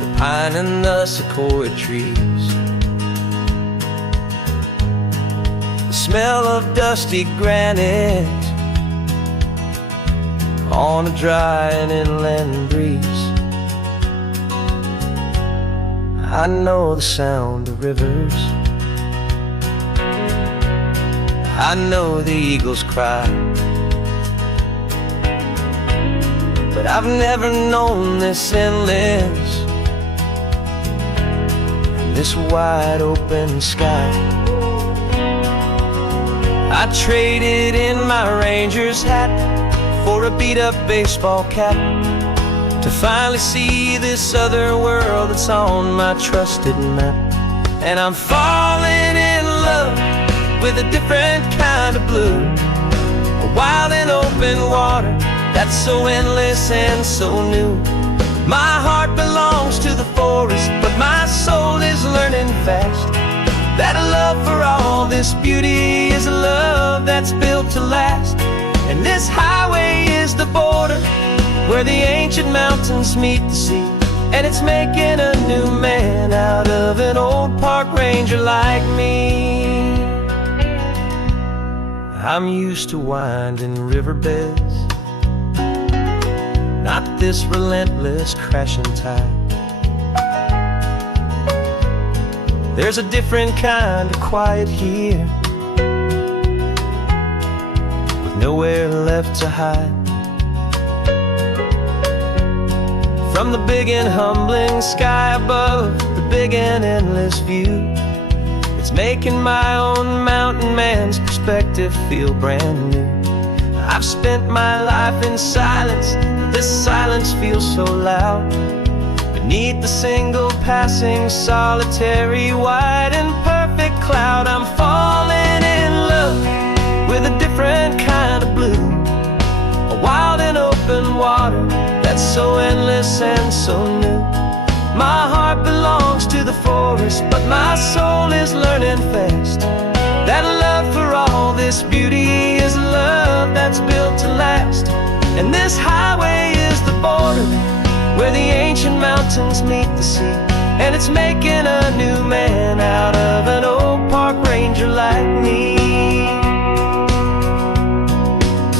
the pine and the sequoia trees, the smell of dusty granite on a dry and inland breeze. I know the sound of rivers, I know the eagles cry, but I've never known this endless and this wide open sky. I traded in my Ranger's hat for a beat-up baseball cap to finally see this other world that's on my trusted map. And I'm falling in love with a different kind of blue, a wild and open water that's so endless and so new. My heart belongs to the forest, but my soul is learning fast that a love for all this beauty is a love that's built to last. And this highway is the border where the ancient mountains meet the sea, and it's making a new man out of an old park ranger like me. I'm used to winding riverbeds, not this relentless crashing tide. There's a different kind of quiet here, with nowhere left to hide. From the big and humbling sky above, the big and endless view, it's making my own mountain man's perspective feel brand new. I've spent my life in silence, this silence feels so loud. Beneath the single passing solitary white and perfect cloud, I'm falling in love with a different kind of blue, a wild and open water that's so endless and so new. My heart belongs to the forest, but my soul is learning fast that love for all this beauty is love that's built to last. And this highway is the border where the ancient mountains meet the sea, and it's making a new man out of an old park ranger like me.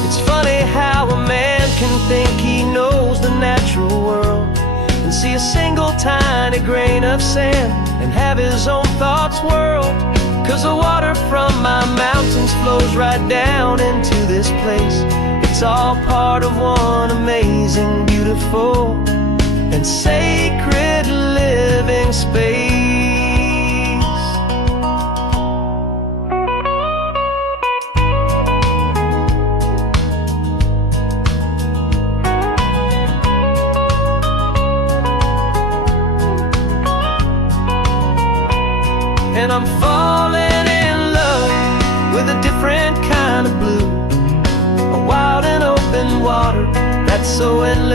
It's funny how a man can think he knows the natural world and see a single tiny grain of sand and have his own thoughts whirl. 'Cause the water from my mountains flows right down into this place. It's all part of one amazing, beautiful, and sacred living space.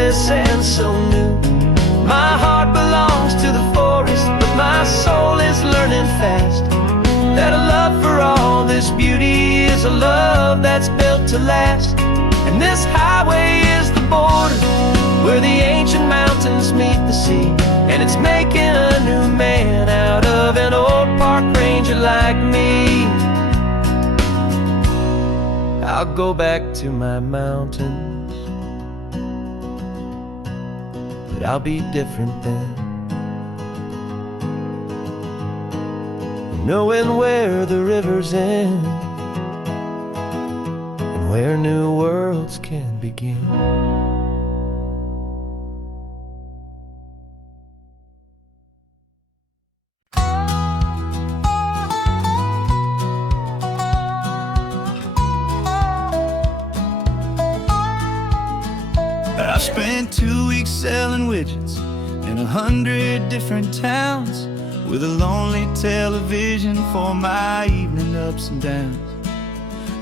endless and so new. My heart belongs to the forest, but my soul is learning fast that a love for all this beauty is a love that's built to last. And this highway is the border where the ancient mountains meet the sea, and it's making a new man out of an old park ranger like me. I'll go back to my mountains, but I'll be different then, knowing where the rivers end and where new worlds can begin. I spent 2 weeks selling widgets in 100 different towns, with a lonely television for my evening ups and downs.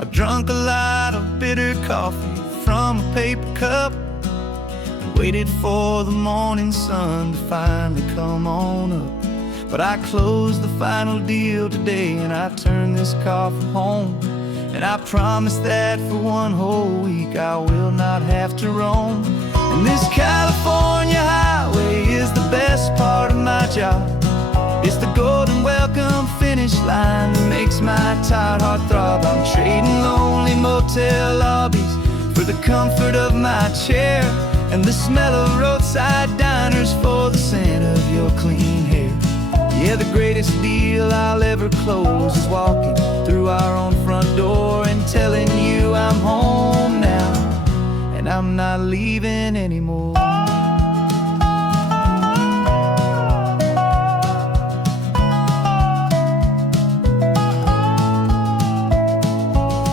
I drunk a lot of bitter coffee from a paper cup and waited for the morning sun to finally come on up. But I closed the final deal today, and I turned this car from home. And I promise that for one whole week I will not have to roam. And this California highway is the best part of my job. It's the golden welcome finish line that makes my tired heart throb. I'm trading lonely motel lobbies for the comfort of my chair, and the smell of roadside diners for the scent of your clean hair. Yeah, the greatest deal I'll ever close is walking through our own front door and telling you I'm home now, and I'm not leaving anymore.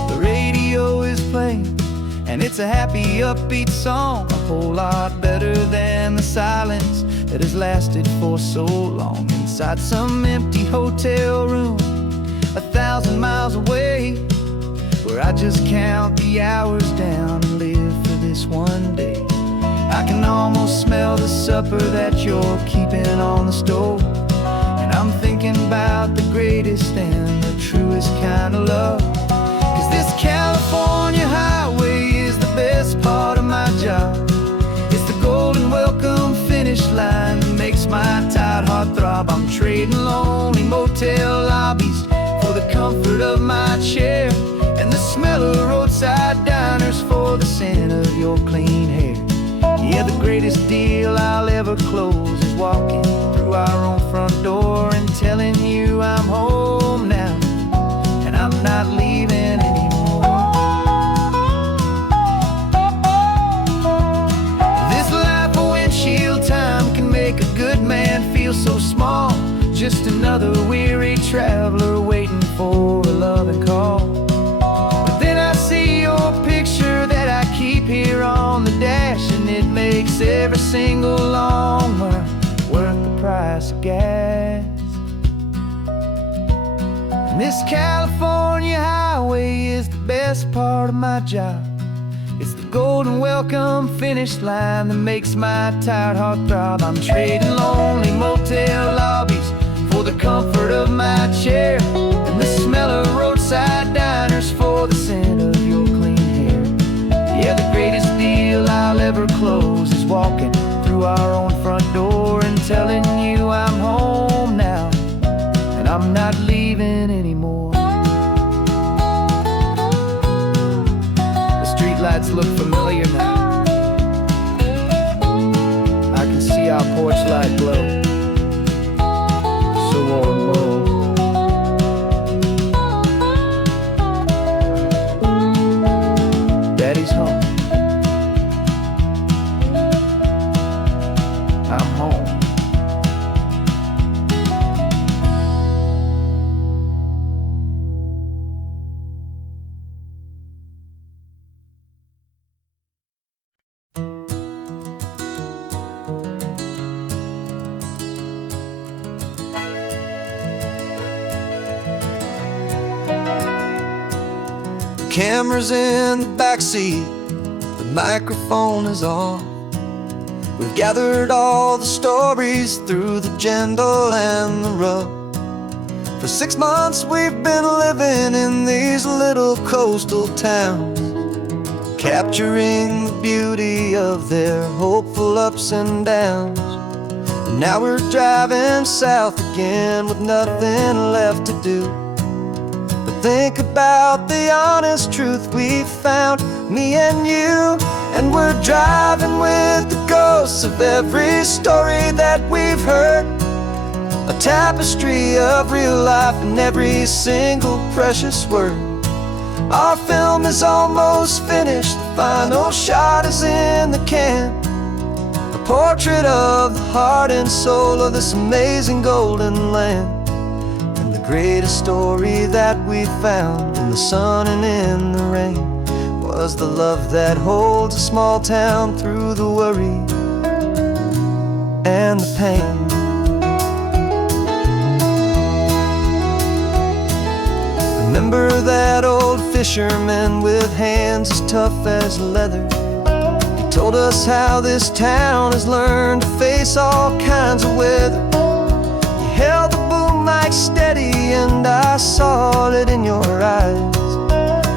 The radio is playing, and it's a happy, upbeat song, a whole lot better than the silence that has lasted for so long inside some empty hotel room 1,000 miles away, where I just count the hours down and live for this one day. I can almost smell the supper that you're keeping on the stove, and I'm thinking about the greatest and the truest kind of love. 'Cause this California highway is the best part of my job. It's the golden welcome finish line that makes my tired heart throb. I'm trading lonely motel lobbies for the comfort of my chair, and the smell of roadside diners for the scent of your clean hair. Yeah, the greatest deal I'll ever close is walking through our own front door and telling you I'm home now, and I'm not leaving anymore. This life of windshield time can make a good man feel so small, just another weary traveler waiting for a loving call. But then I see your picture that I keep here on the dash, and it makes every single long mile worth the price of gas. And this California highway is the best part of my job. It's the golden welcome finish line that makes my tired heart throb. I'm trading lonely motel lobbies for the comfort of my chair, and the smell of roadside diners for the scent of your clean hair. Yeah, the greatest deal I'll ever close is walking through our own front door and telling you I'm home now, and I'm not leaving anymore. The streetlights look familiar now. I can see our porch light glow, so warm, oh. Daddy's home. I'm home. Camera's in the backseat, the microphone is on. We've gathered all the stories through the gentle and the rough. For 6 months we've been living in these little coastal towns, capturing the beauty of their hopeful ups and downs. And now we're driving south again with nothing left to do but think about the honest truth we found, me and you. And we're driving with the ghosts of every story that we've heard, a tapestry of real life in every single precious word. Our film is almost finished, the final shot is in the can, a portrait of the heart and soul of this amazing golden land. And the greatest story that we found in the sun and in the rain was the love that holds a small town through the worry and the pain. Remember that old fisherman with hands as tough as leather? He told us how this town has learned to face all kinds of weather. You held the boom mic steady and I saw it in your eyes.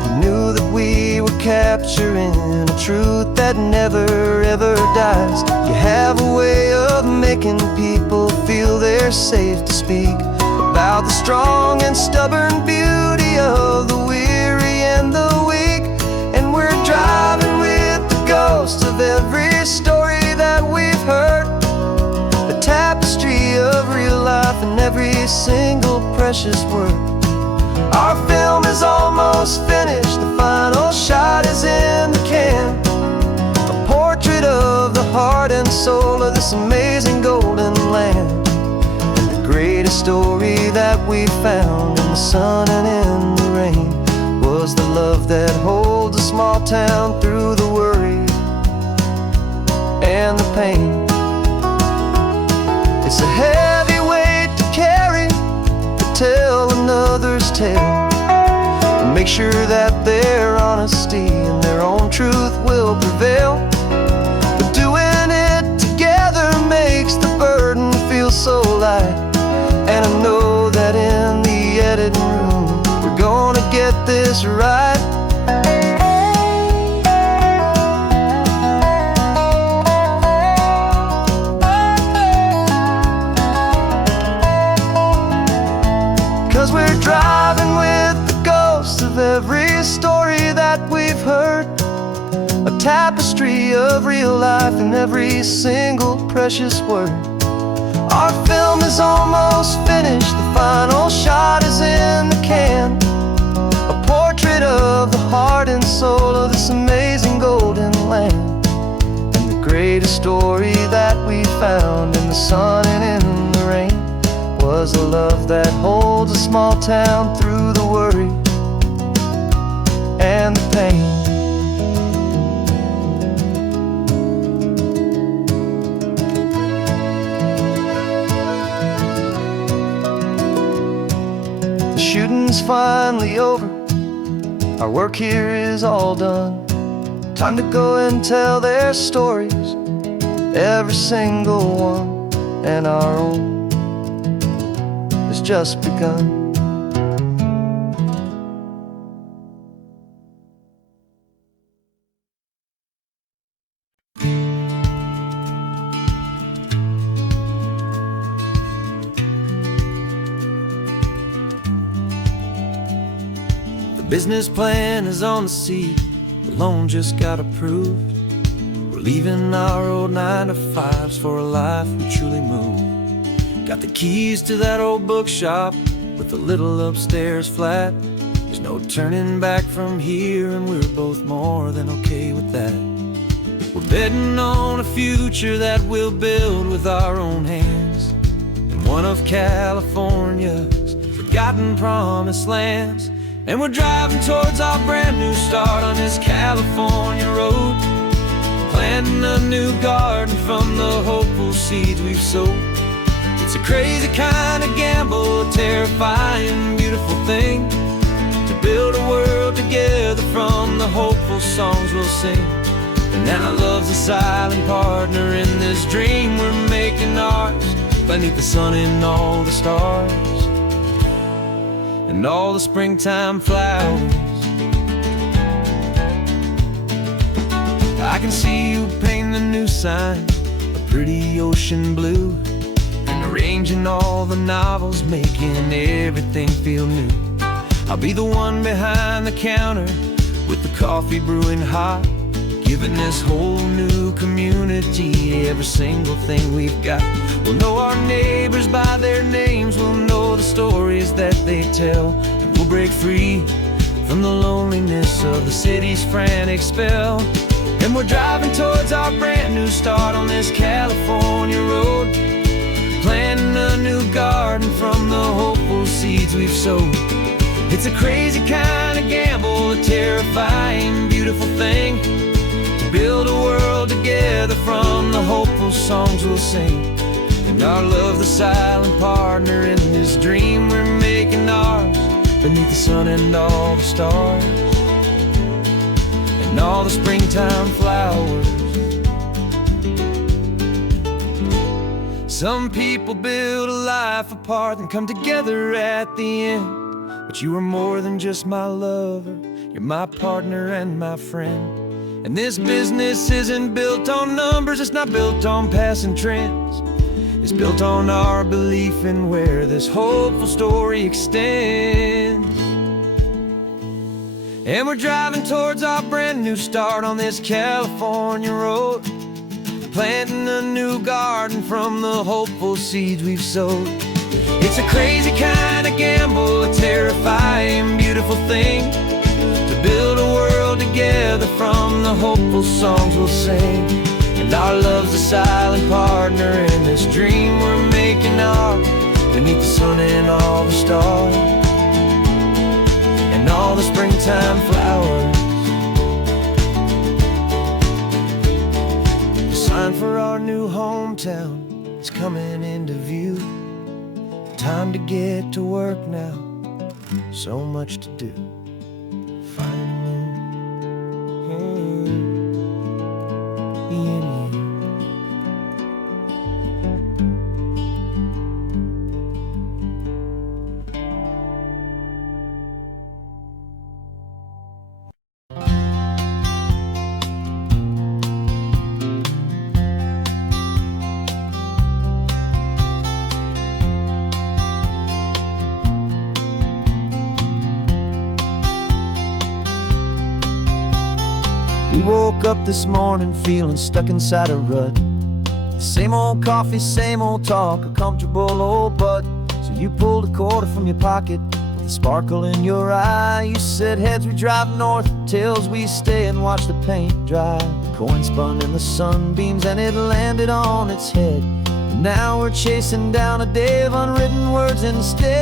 You knew that we were capturing a truth that never ever dies. You have a way of making people feel they're safe to speak about the strong and stubborn beauty of the weary and the weak. And we're driving with the ghosts of every story that we've heard, a tapestry of real life in every single precious word. Our film is almost finished, the final shot is in the can, a portrait of the heart and soul of this amazing golden land. Greatest story that we found in the sun and in the rain was the love that holds a small town through the worry and the pain. It's a heavy weight to carry, to tell another's tale, and make sure that their honesty and their own truth will prevail. But doing it together makes the burden feel so light. And I know that in the editing room we're gonna get this right. 'Cause we're driving with the ghosts of every story that we've heard, a tapestry of real life in every single precious word. Our film is almost finished, the final shot is in the can, a portrait of the heart and soul of this amazing golden land. And the greatest story that we found in the sun and in the rain was a love that holds a small town through the worry and the pain. Shooting's finally over, our work here is all done. Time to go and tell their stories, every single one, and our own has just begun. Business plan is on the seat, the loan just got approved. We're leaving our old 9-to-5s for a life we truly move. Got the keys to that old bookshop with a little upstairs flat. There's no turning back from here, and we're both more than okay with that. We're betting on a future that we'll build with our own hands, in one of California's forgotten promised lands. And we're driving towards our brand new start on this California road, planting a new garden from the hopeful seeds we've sowed. It's a crazy kind of gamble, a terrifying, beautiful thing, to build a world together from the hopeful songs we'll sing. And now love's a silent partner in this dream we're making ours, beneath the sun and all the stars and all the springtime flowers. I can see you painting the new sign a pretty ocean blue, and arranging all the novels, making everything feel new. I'll be the one behind the counter with the coffee brewing hot, giving this whole new community every single thing we've got. We'll know our neighbors by their names, we'll know the stories that they tell, and we'll break free from the loneliness of the city's frantic spell. And we're driving towards our brand new start on this California road, planting a new garden from the hopeful seeds we've sowed. It's a crazy kind of gamble, a terrifying, beautiful thing, to build a world together from the hopeful songs we'll sing. And our love, the silent partner in this dream we're making ours, beneath the sun and all the stars and all the springtime flowers. Some people build a life apart and come together at the end, but you are more than just my lover, you're my partner and my friend. And this business isn't built on numbers, it's not built on passing trends, it's built on our belief in where this hopeful story extends. And we're driving towards our brand new start on this California road, planting a new garden from the hopeful seeds we've sowed. It's a crazy kind of gamble, a terrifying, beautiful thing, to build a world together from the hopeful songs we'll sing. And our love's a silent partner in this dream we're making ours, beneath the sun and all the stars and all the springtime flowers. The sign for our new hometown is coming into view. Time to get to work now, so much to do. Finding you in you. We woke up this morning feeling stuck inside a rut. Same old coffee, same old talk, a comfortable old butt. So you pulled a quarter from your pocket with a sparkle in your eye. You said heads we drive north, tails we stay and watch the paint dry. The coin spun in the sunbeams and it landed on its head. And now we're chasing down a day of unwritten words instead.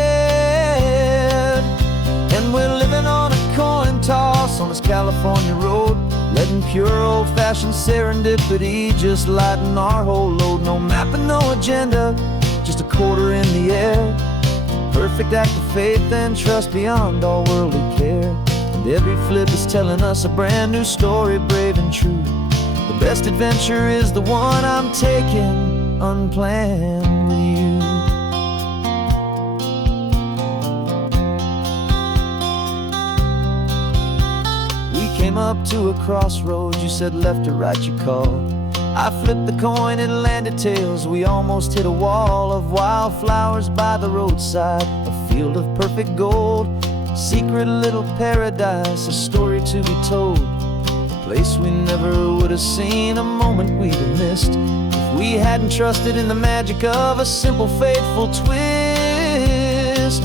And we're living on a coin toss on this California road, letting pure old-fashioned serendipity just lighten our whole load. No map and no agenda, just a quarter in the air. Perfect act of faith and trust beyond all worldly care. And every flip is telling us a brand new story, brave and true. The best adventure is the one I'm taking unplanned with you. Came up to a crossroads, you said left or right you called. I flipped the coin, it landed tails. We almost hit a wall of wildflowers by the roadside, a field of perfect gold, secret little paradise, a story to be told. A place we never would have seen, a moment we'd have missed if we hadn't trusted in the magic of a simple, faithful twist.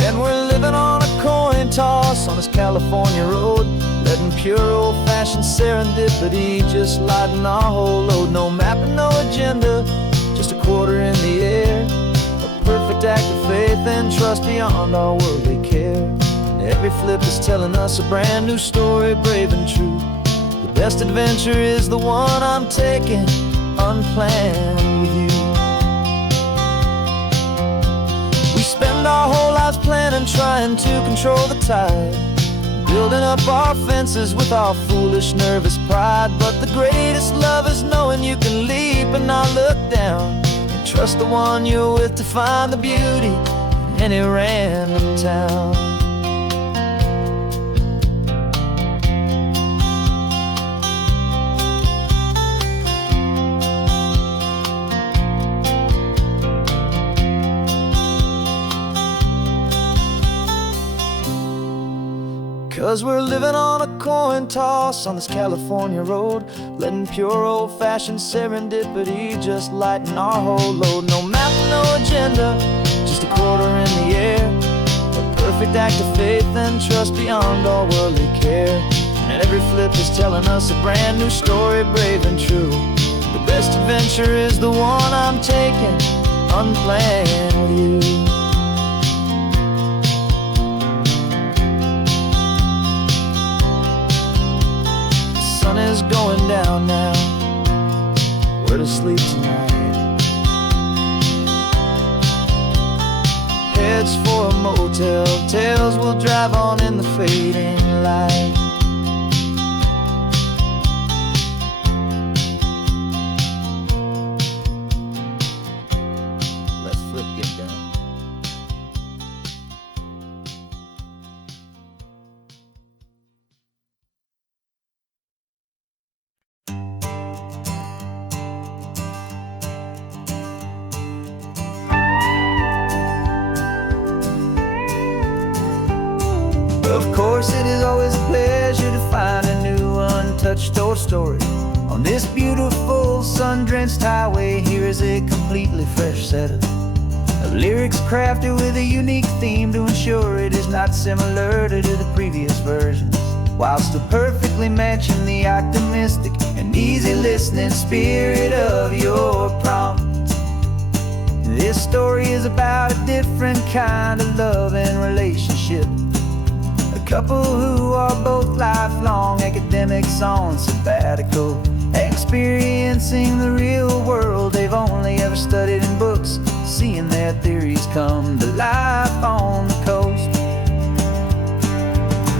And we're living on a coin toss on this California road, letting pure old-fashioned serendipity just lighten our whole load. No map and no agenda, just a quarter in the air. A perfect act of faith and trust beyond our worldly care. And every flip is telling us a brand new story, brave and true. The best adventure is the one I'm taking unplanned with you. We spend our whole lives planning, trying to control the tide, building up our fences with our foolish, nervous pride. But the greatest love is knowing you can leap and not look down, and trust the one you're with to find the beauty in any random town. 'Cause we're living on a coin toss on this California road, letting pure old-fashioned serendipity just lighten our whole load. No map, no agenda, just a quarter in the air, a perfect act of faith and trust beyond all worldly care. And every flip is telling us a brand new story, brave and true. The best adventure is the one I'm taking, unplanned with you. Sun is going down now, we're to sleep tonight. Heads for a motel, tails will drive on in the fading light. Let's flip, get down. Of course, it is always a pleasure to find a new untouched old story. On this beautiful sun-drenched highway, here is a completely fresh set of lyrics crafted with a unique theme to ensure it is not similar to the previous versions, while still perfectly matching the optimistic and easy listening spirit of your prompt. This story is about a different kind of love and relationship. A couple who are both lifelong academics on sabbatical, experiencing the real world they've only ever studied in books, seeing their theories come to life on the coast.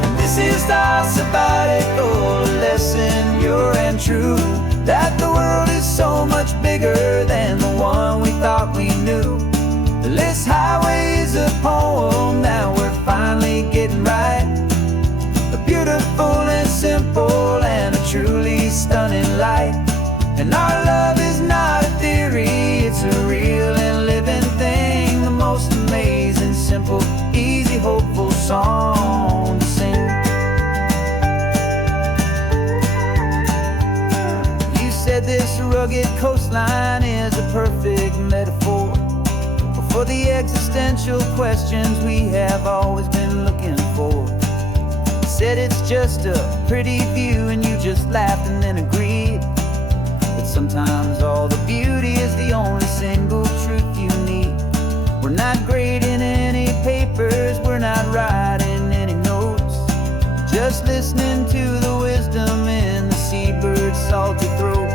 And this is our sabbatical lesson, pure and true, that the world is so much bigger than the one we thought we knew. This highway is a poem that we're finally getting right, a beautiful and simple and a truly stunning light. And our love is not a theory, it's a real and living thing, the most amazing, simple, easy, hopeful song to sing. You said this rugged coastline is a perfect metaphor for the existential questions we have always been looking for. Said it's just a pretty view and you just laughed and then agreed. But sometimes all the beauty is the only single truth you need. We're not grading any papers, we're not writing any notes, just listening to the wisdom in the seabird's salty throats.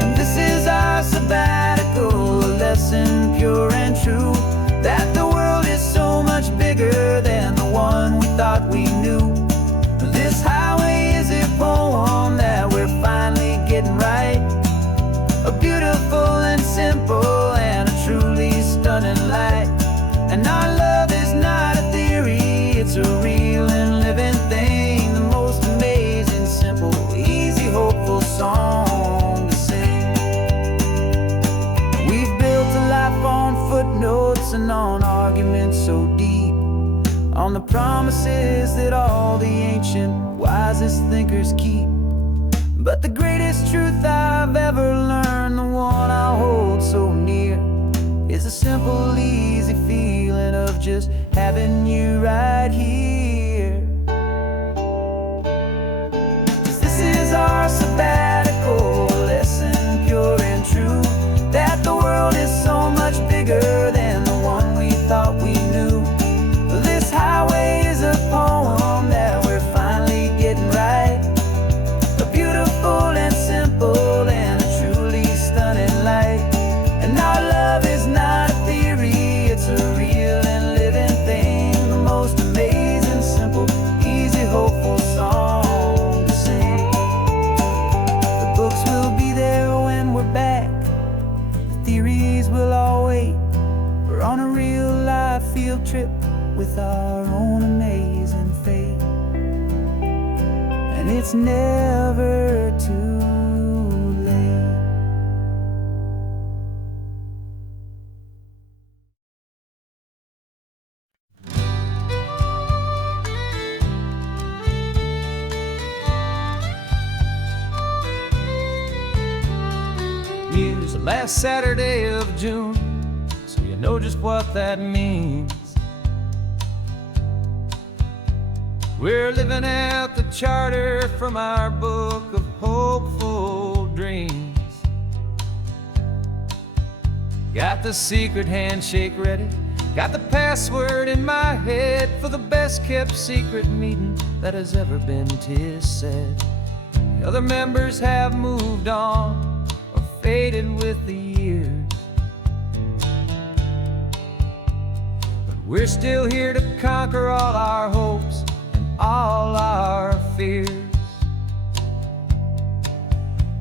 And this is our sabbatical lesson, pure and true, that the world is so much bigger than the one we thought we knew. This highway is a poem that we're finally getting right, a beautiful and simple and a truly stunning light. And our love is not a theory, it's a real and living thing, the most amazing, simple, easy, hopeful song to sing. We've built a life on footnotes and on arguments so deep, on the promises that all the ancient, wisest thinkers keep. But the greatest truth I've ever learned, the one I hold so near, is a simple, easy feeling of just having you right here. 'Cause this is our sabbatical lesson, pure and true, that the world is so much bigger than the one we thought we knew. This highway is a poem that we're finally getting right, a beautiful and simple and a truly stunning light. And our love is not a theory, it's a real and living thing, the most amazing, and it's never too late. Use the last Saturday of June, so you know just what that means. We're living out the charter from our book of hopeful dreams. Got the secret handshake ready, got the password in my head for the best kept secret meeting that has ever been, 'tis said. The other members have moved on or faded with the years, but we're still here to conquer all our hopes, all our fears.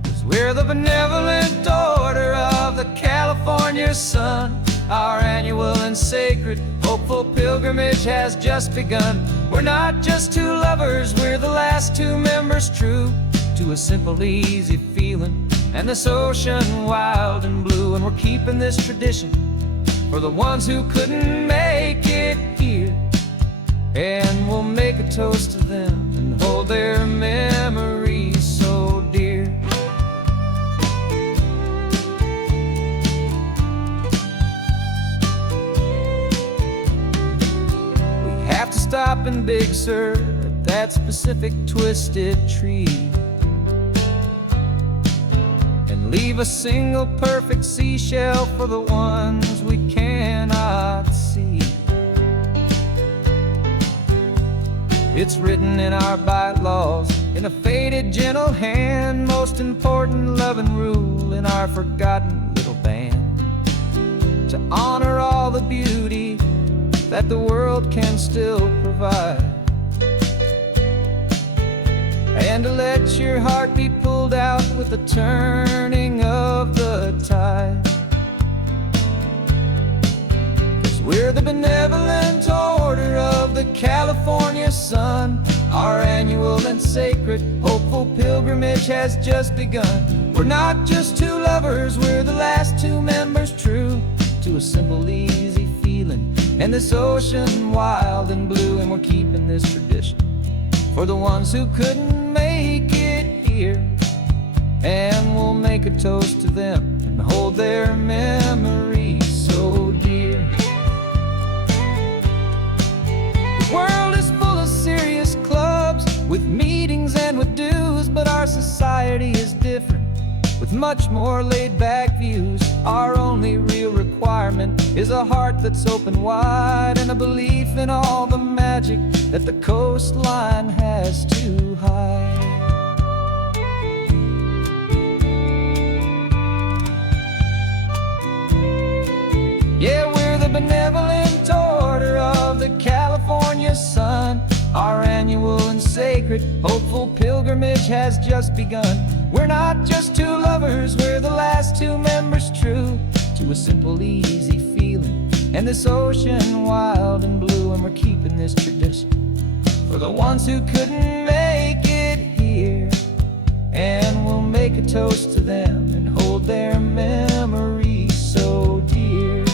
'Cause we're the benevolent order of the California sun. Our annual and sacred hopeful pilgrimage has just begun. We're not just two lovers, we're the last two members true to a simple, easy feeling and this ocean wild and blue. And we're keeping this tradition for the ones who couldn't make it here, and we'll make a toast to them and hold their memories so dear. We have to stop in Big Sur at that specific twisted tree and leave a single perfect seashell for the ones we cannot see. It's written in our bylaws, in a faded gentle hand, most important love and rule in our forgotten little band, to honor all the beauty that the world can still provide, and to let your heart be pulled out with the turning of the tide. 'Cause we're the benevolent order of the California sun. Our annual and sacred hopeful pilgrimage has just begun. We're not just two lovers, we're the last two members true to a simple, easy feeling and this ocean wild and blue. And we're keeping this tradition for the ones who couldn't make it here, and we'll make a toast to them and hold their memories so dear. The world is full of serious clubs with meetings and with dues, but our society is different with much more laid-back views. Our only real requirement is a heart that's open wide and a belief in all the magic that the coastline has to hide. Yeah, we're the benevolent order of the California sun. Our annual and sacred hopeful pilgrimage has just begun. We're not just two lovers, we're the last two members true to a simple, easy feeling and this ocean wild and blue. And we're keeping this tradition for the ones who couldn't make it here, and we'll make a toast to them and hold their memories so dear.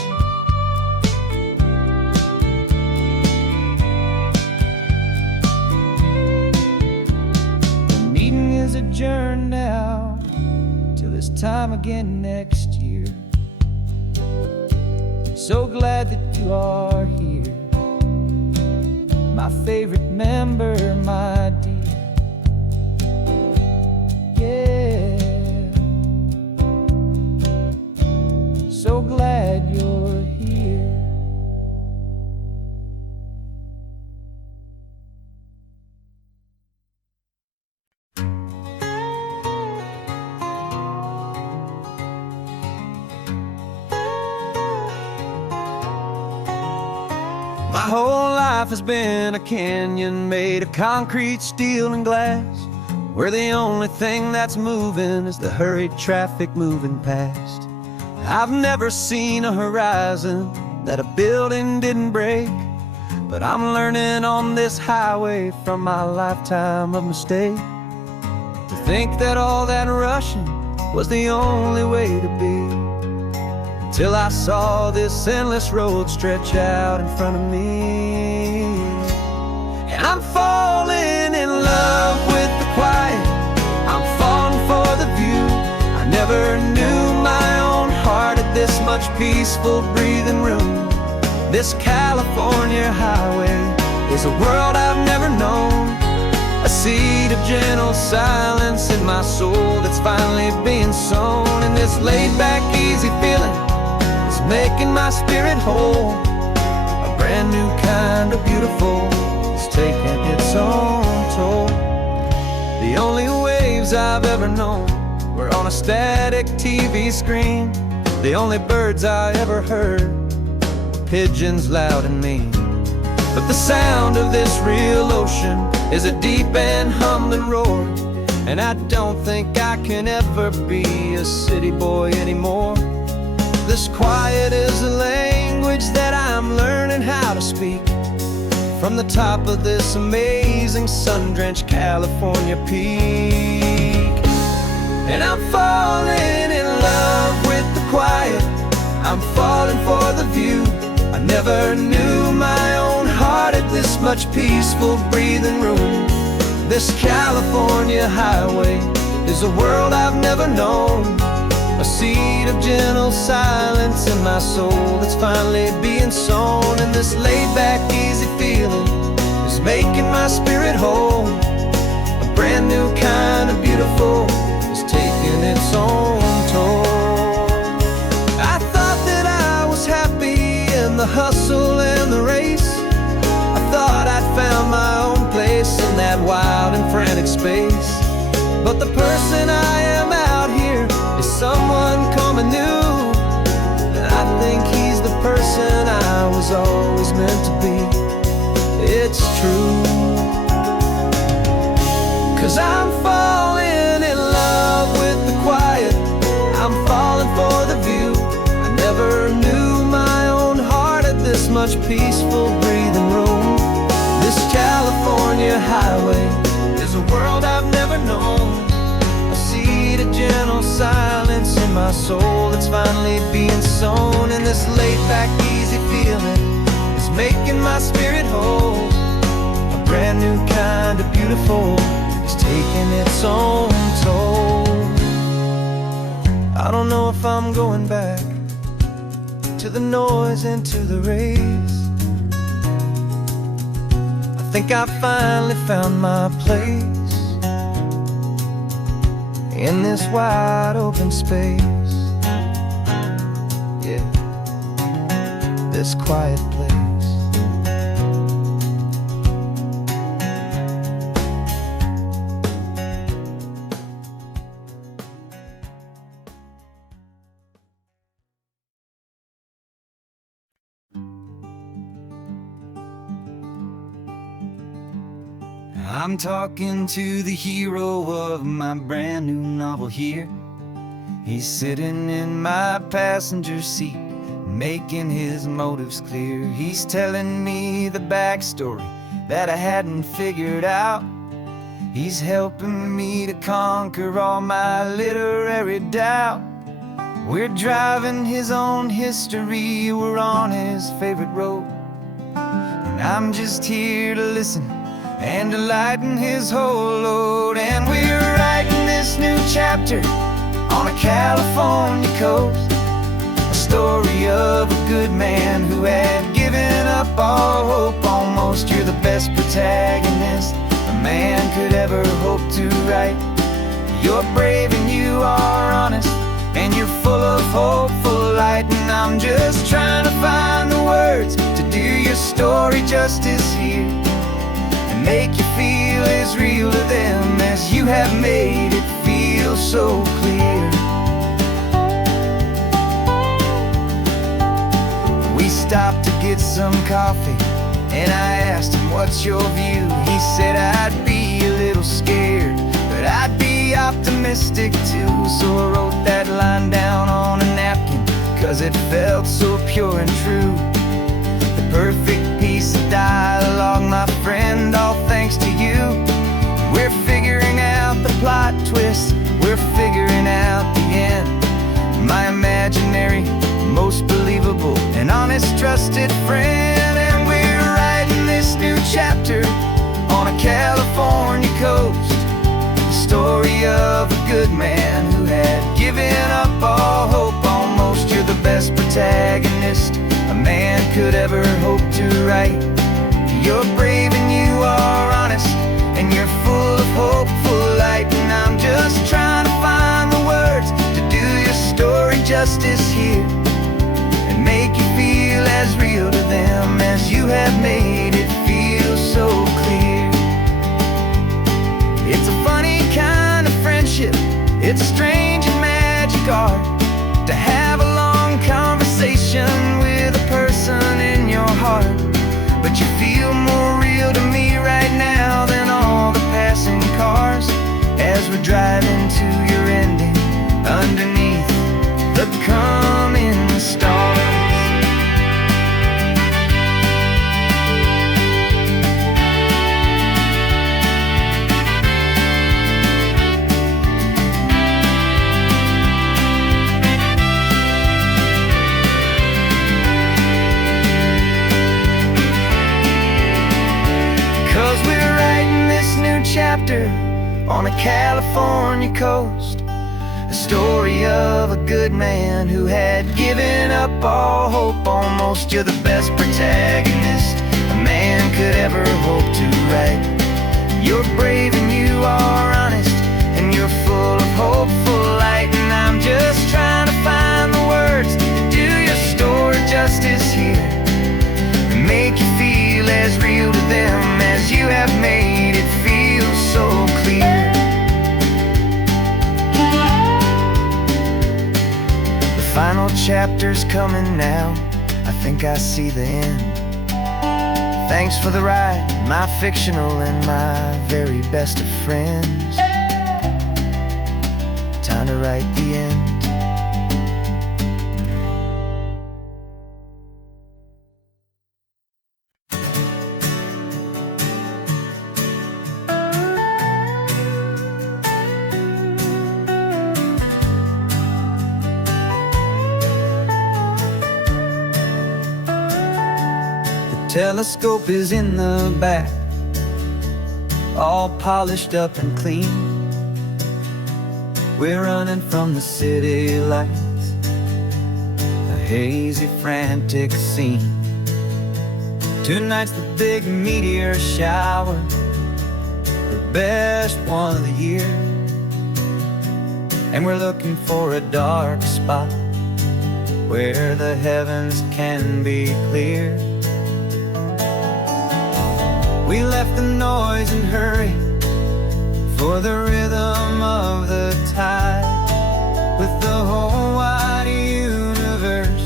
The meeting is adjourned now till this time again next year. So glad that you are here, my favorite member, my dear. Yeah, so glad you're here. My whole life has been a canyon made of concrete, steel, and glass, where the only thing that's moving is the hurried traffic moving past. I've never seen a horizon that a building didn't break, but I'm learning on this highway from my lifetime of mistakes. to think that all that rushing was the only way to be, till I saw this endless road stretch out in front of me. And I'm falling in love with the quiet, I'm falling for the view. I never knew my own heart had this much peaceful breathing room. This California highway is a world I've never known, a seed of gentle silence in my soul that's finally being sown. And this laid-back, easy feeling is making my spirit whole. A brand new kind of beautiful is taking its own toll. The only waves I've ever known were on a static TV screen. The only birds I ever heard were pigeons loud and mean. But the sound of this real ocean is a deep and humbling roar, and I don't think I can ever be a city boy anymore. This quiet is a language that I'm learning how to speak from the top of this amazing sun-drenched California peak. And I'm falling in love with the quiet, I'm falling for the view. I never knew my own heart had this much peaceful breathing room. This California highway is a world I've never known, a seed of gentle silence in my soul that's finally being sown. And this laid-back, easy feeling is making my spirit whole. A brand new kind of beautiful is taking its own toll. I thought that I was happy in the hustle and the race. I thought I'd found my own place in that wild and frantic space. But the person I am out here is someone coming new, and I think he's the person I was always meant to be. It's true, 'cause I'm falling in love with the quiet, I'm falling for the view. I never knew my own heart had this much peaceful breathing room. This California highway is a world I've never known, a seed of gentle silence in my soul that's finally being sown. And this laid-back, easy feeling is making my spirit whole. A brand new kind of beautiful is taking its own toll. I don't know if I'm going back to the noise and to the race. I think I finally found my place in this wide open space. Yeah, this quiet place. I'm talking to the hero of my brand new novel here. He's sitting in my passenger seat, making his motives clear. He's telling me the backstory that I hadn't figured out. He's helping me to conquer all my literary doubt. We're driving his own history, we're on his favorite road, and I'm just here to listen and to lighten his whole load. And we're writing this new chapter on a California coast, a story of a good man who had given up all hope almost. You're the best protagonist a man could ever hope to write. You're brave and you are honest, and you're full of hopeful light. And I'm just trying to find the words to do your story justice here, make you feel as real to them as you have made it feel so clear. We stopped to get some coffee, and I asked him, what's your view? He said, I'd be a little scared, but I'd be optimistic too. So I wrote that line down on a napkin, 'cause it felt so pure and true. The perfect piece of dialogue, my friend, all thanks to you. We're figuring out the plot trusted friend. And we're writing this new chapter on a California coast, the story of a good man who had given up all hope almost. You're the best protagonist a man could ever hope to write. You're brave and you are honest, and you're full of hopeful light. And I'm just trying to find the words to do your story justice here, and make you feel as real to them as you have made it feel so clear. It's a funny kind of friendship, it's strange and magic art to have a long conversation with a person in your heart. But you feel more real to me right now than all the passing cars, as we're driving to your ending underneath the coming stars. 'Cause we're writing this new chapter on a California coast, a story of a good man who had given up all hope almost. You're the best protagonist a man could ever hope to write. You're brave and you are honest, and you're full of hopeful light. And I'm just trying to find the words to do your story justice here, and make you feel as real to them as you have made it feel so clear. The final chapter's coming now, I think I see the end. Thanks for the ride, my fictional and my very best of friends. Time to write the end. Telescope is in the back, all polished up and clean. We're running from the city lights, a hazy, frantic scene. Tonight's the big meteor shower, the best one of the year. And we're looking for a dark spot where the heavens can be clear. We left the noise and hurry for the rhythm of the tide, with the whole wide universe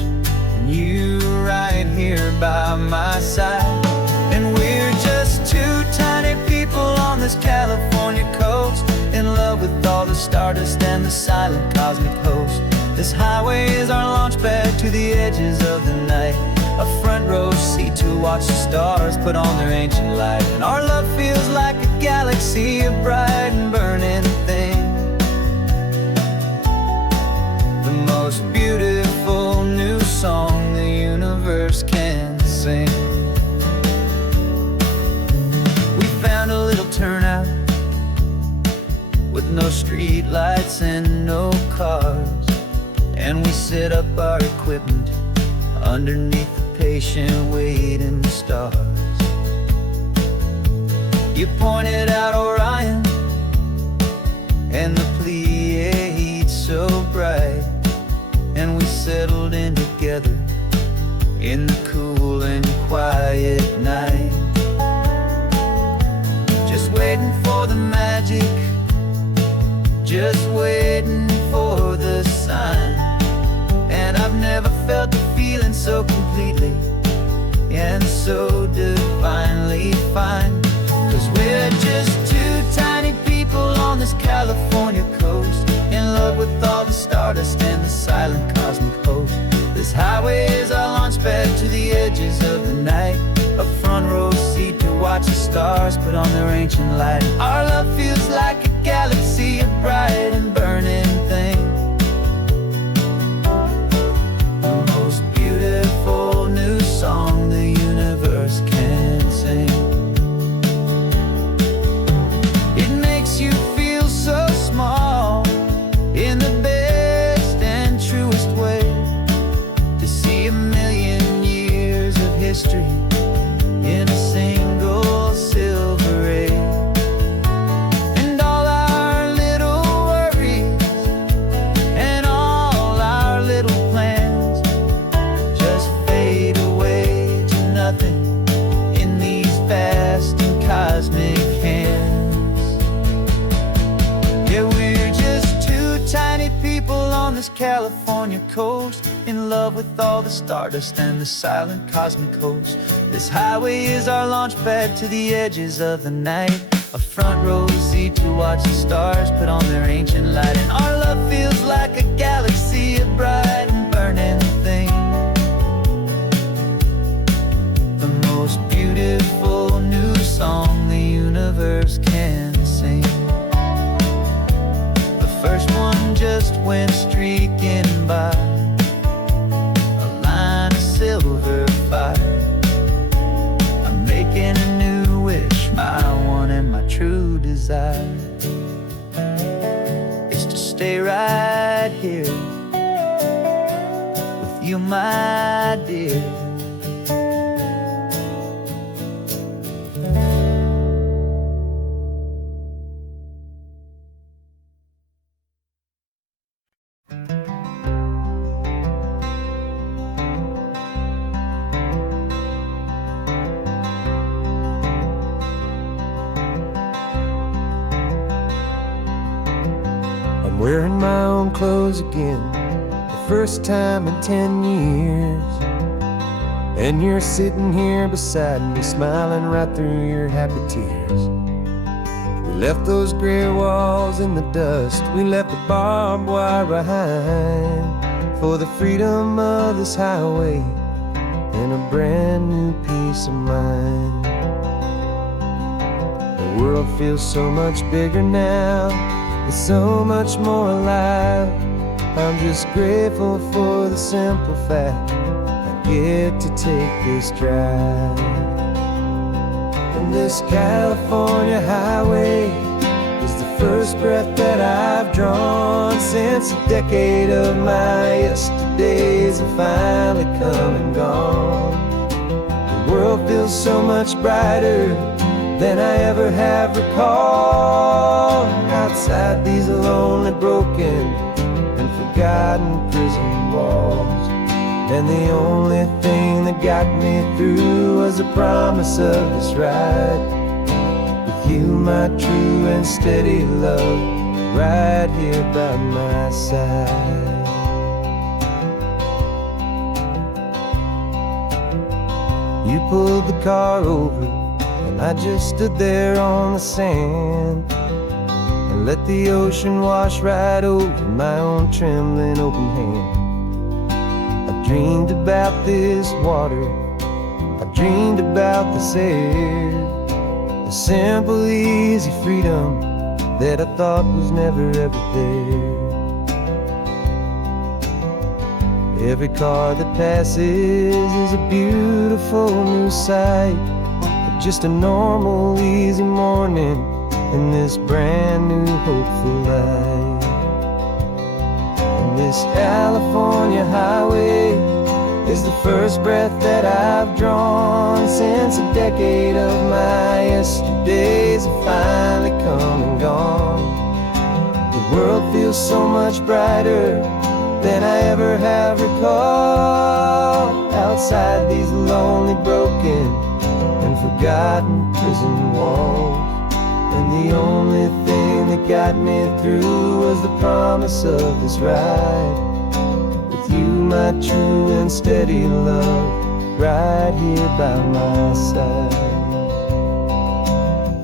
and you right here by my side. And we're just two tiny people on this California coast, in love with all the stardust and the silent cosmic host. This highway is our launch pad to the edges of the night, a front row seat to watch the stars put on their ancient light. And our love feels like a galaxy, a bright and burning thing, the most beautiful new song the universe can sing. We found a little turnout with no street lights and no cars, and we set up our equipment underneath the patient waiting stars. You pointed out Orion and the Pleiades so bright, and we settled in together in the cool and quiet night, just waiting for the magic, just waiting for the sign. And I've never felt the feeling so completely and so divinely fine. 'Cause we're just two tiny people on this California coast, in love with all the stardust and the silent cosmic host. This highway is our launch pad to the edges of the night, a front row seat to watch the stars put on their ancient light. Our love feels like a galaxy, a bright and burning thing, the most beautiful new song this California coast, in love with all the stardust and the silent cosmic host. This highway is our launch pad to the edges of the night, a front row seat to watch the stars put on their ancient light. And our love feels like a galaxy of bright and burning things, the most beautiful new song the universe can sing. The first one just went streaking by, a line of silver fire. I'm making a new wish, my one and my true desire is to stay right here with you, my dear. I'm wearing my own clothes again, the first time in 10 years. And you're sitting here beside me, smiling right through your happy tears. We left those gray walls in the dust, we left the barbed wire behind, for the freedom of this highway and a brand new peace of mind. The world feels so much bigger now, it's so much more alive. I'm just grateful for the simple fact I get to take this drive. And this California highway is the first breath that I've drawn since a decade of my yesterdays have finally come and gone. The world feels so much brighter than I ever have recalled. Outside these lonely, broken, and forgotten prison walls, and the only thing that got me through was the promise of this ride with you, my true and steady love, right here by my side. You pulled the car over, and I just stood there on the sand and let the ocean wash right over my own trembling open hand. I dreamed about this water, I dreamed about this air, the simple easy freedom that I thought was never ever there. Every car that passes is a beautiful new sight, just a normal, easy morning in this brand new, hopeful life. And this California highway is the first breath that I've drawn since a decade of my yesterdays have finally come and gone. The world feels so much brighter than I ever have recalled. Outside these lonely, broken, and forgotten prison walls, and the only thing that got me through was the promise of this ride with you, my true and steady love, right here by my side.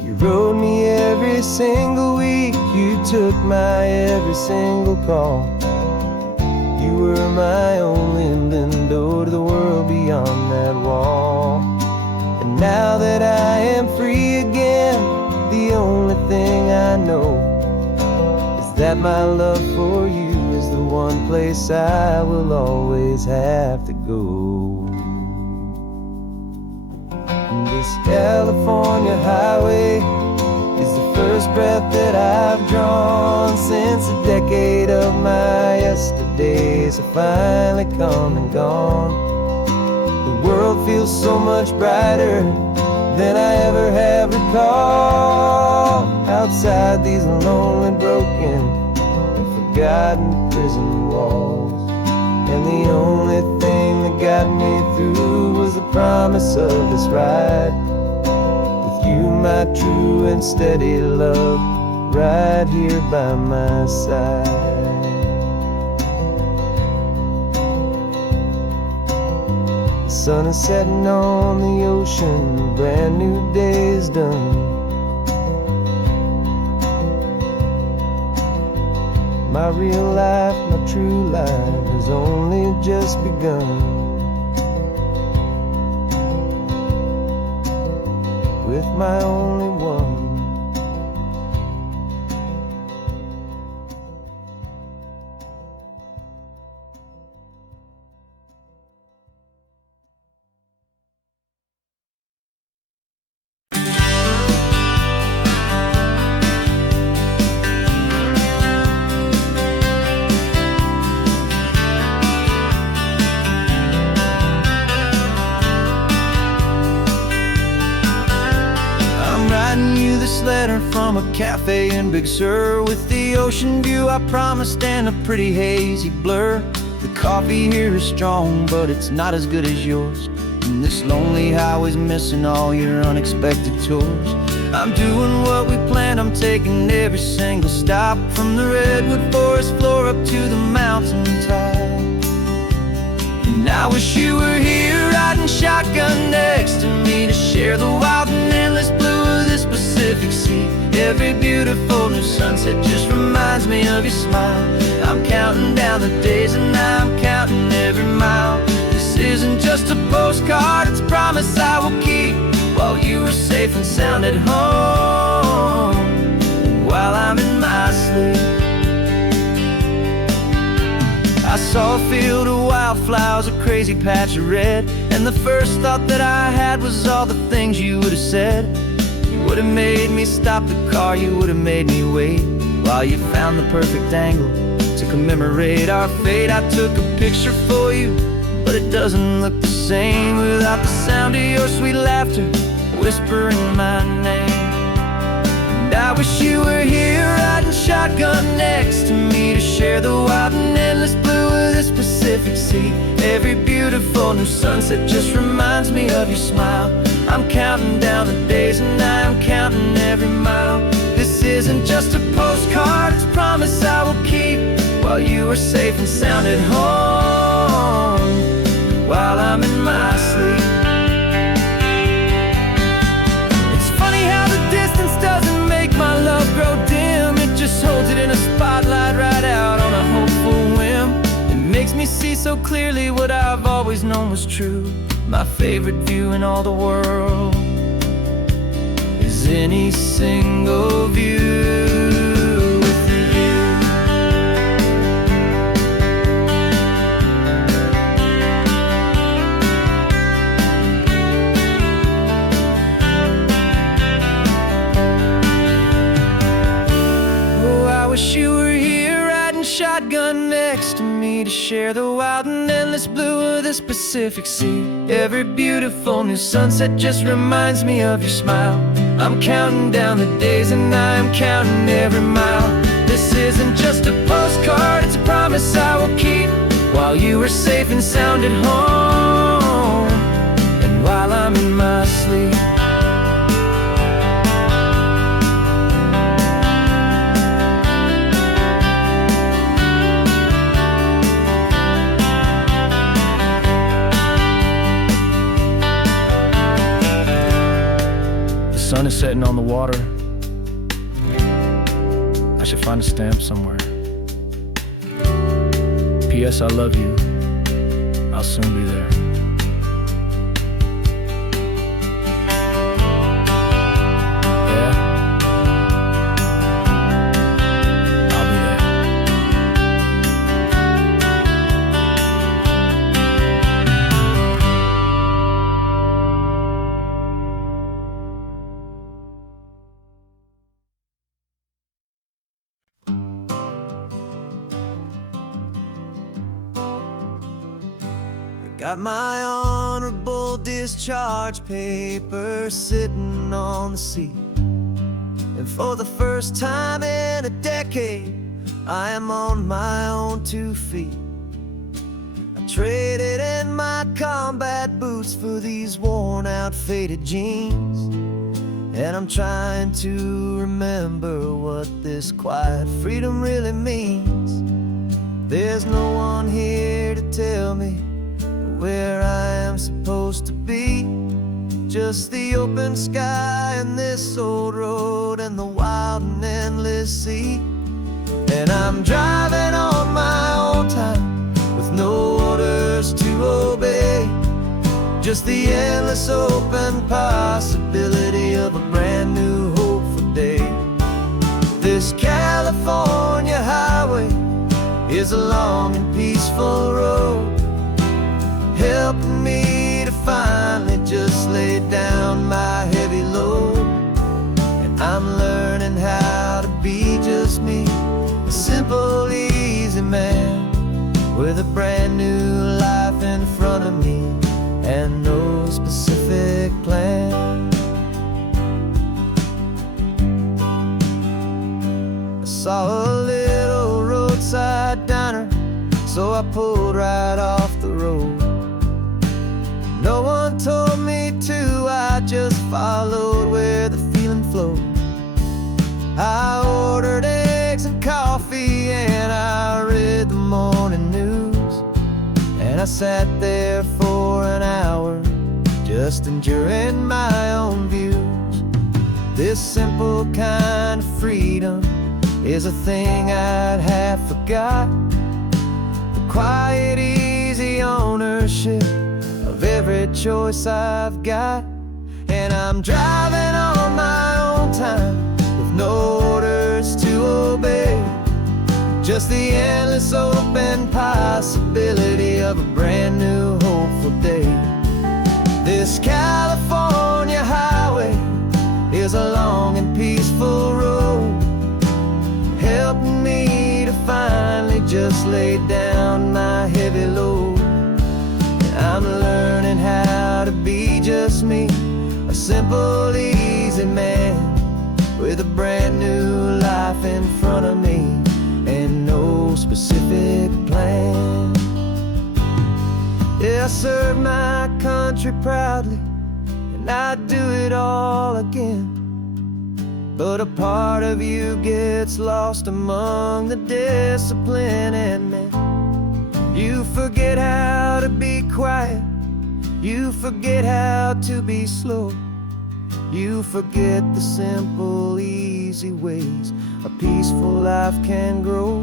You rode me every single week, you took my every single call. You were my only window to the world beyond that wall. And now that I am free again, the only thing I know is that my love for you is the one place I will always have to go. And this California highway is the first breath that I've drawn since a decade of my yesterdays have finally come and gone. The world feels so much brighter than I ever have recalled. Outside these lonely, broken, and forgotten prison walls, and the only thing that got me through was the promise of this ride with you, my true and steady love, right here by my side. sun is setting on the ocean, a brand new day is done. My real life, my true life has only just begun. With my only one. This letter from a cafe in Big Sur, with the ocean view I promised and a pretty hazy blur. The coffee here is strong, but it's not as good as yours, and this lonely highway's missing all your unexpected tours. I'm doing what we planned, I'm taking every single stop, from the redwood forest floor up to the mountain top. And I wish you were here riding shotgun next to me, to share the wild and endless blue of this Pacific Sea. Every beautiful new sunset just reminds me of your smile. I'm counting down the days and I'm counting every mile. This isn't just a postcard, it's a promise I will keep, while you are safe and sound at home, while I'm in my sleep. I saw a field of wildflowers, a crazy patch of red, and the first thought that I had was all the things you would have said. You would have made me stop the car, you would have made me wait, while you found the perfect angle to commemorate our fate. I took a picture for you, but it doesn't look the same without the sound of your sweet laughter whispering my name. And I wish you were here riding shotgun next to me, to share the wild and endless blue of this Pacific Sea. Every beautiful new sunset just reminds me of your smile. I'm counting down the days and I'm counting every mile. This isn't just a postcard, it's a promise I will keep, while you are safe and sound at home, while I'm in my sleep. It's funny how the distance doesn't make my love grow dim, it just holds it in a spotlight right out on a hopeful whim. It makes me see so clearly what I've always known was true. My favorite view in all the world is any single view with you. Oh, I wish you were here riding shotgun next to me, to share the wild and endless blue of this Pacific Sea. Every beautiful new sunset just reminds me of your smile. I'm counting down the days and I'm counting every mile. This isn't just a postcard, it's a promise I will keep, while you are safe and sound at home, and while I'm in my sleep. The sun is setting on the water. I should find a stamp somewhere. P.S. I love you. I'll soon be there. Yeah? I'll be there. Got my honorable discharge paper sitting on the seat, and for the first time in a decade, I am on my own 2 feet. I traded in my combat boots for these worn out faded jeans, and I'm trying to remember what this quiet freedom really means. There's no one here to tell me where I am supposed to be. Just the open sky and this old road and the wild and endless sea. And I'm driving on my own time with no orders to obey. Just the endless open possibility of a brand new hopeful day. This California highway is a long and peaceful road, helping me to finally just lay down my heavy load. And I'm learning how to be just me, a simple, easy man with a brand new life in front of me and no specific plan. I saw a little roadside diner, so I pulled right off the road. No one told me to, I just followed where the feeling flowed. I ordered eggs and coffee and I read the morning news. And I sat there for an hour, just enduring my own views. This simple kind of freedom is a thing I'd have forgot. The quiet, easy ownership of every choice I've got. And I'm driving on my own time with no orders to obey. Just the endless open possibility of a brand new hopeful day. This California highway is a long and peaceful road, helping me to finally just lay down my heavy load. And I'm learning how to be just me, a simple, easy man with a brand new life in front of me and no specific plan. Yeah, I serve my country proudly, and I'd do it all again. But a part of you gets lost among the discipline, and man, you forget how to be quiet, you forget how to be slow, you forget the simple, easy ways a peaceful life can grow.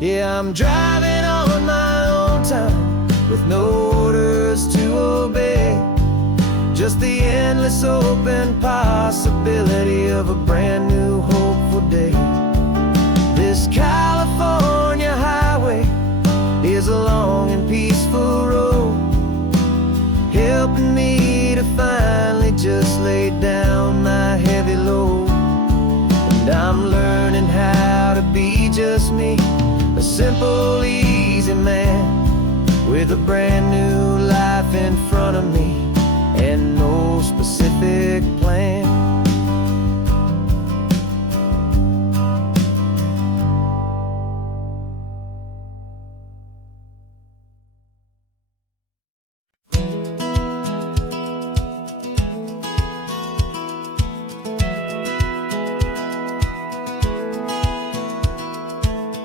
Yeah, I'm driving on my own time with no orders to obey. Just the endless open possibility of a brand new hopeful day. This California highway is a long and peaceful road, helping me to finally just lay down my heavy load. And I'm learning how to be just me, a simple, easy man with a brand new life in front of me and no specific plan.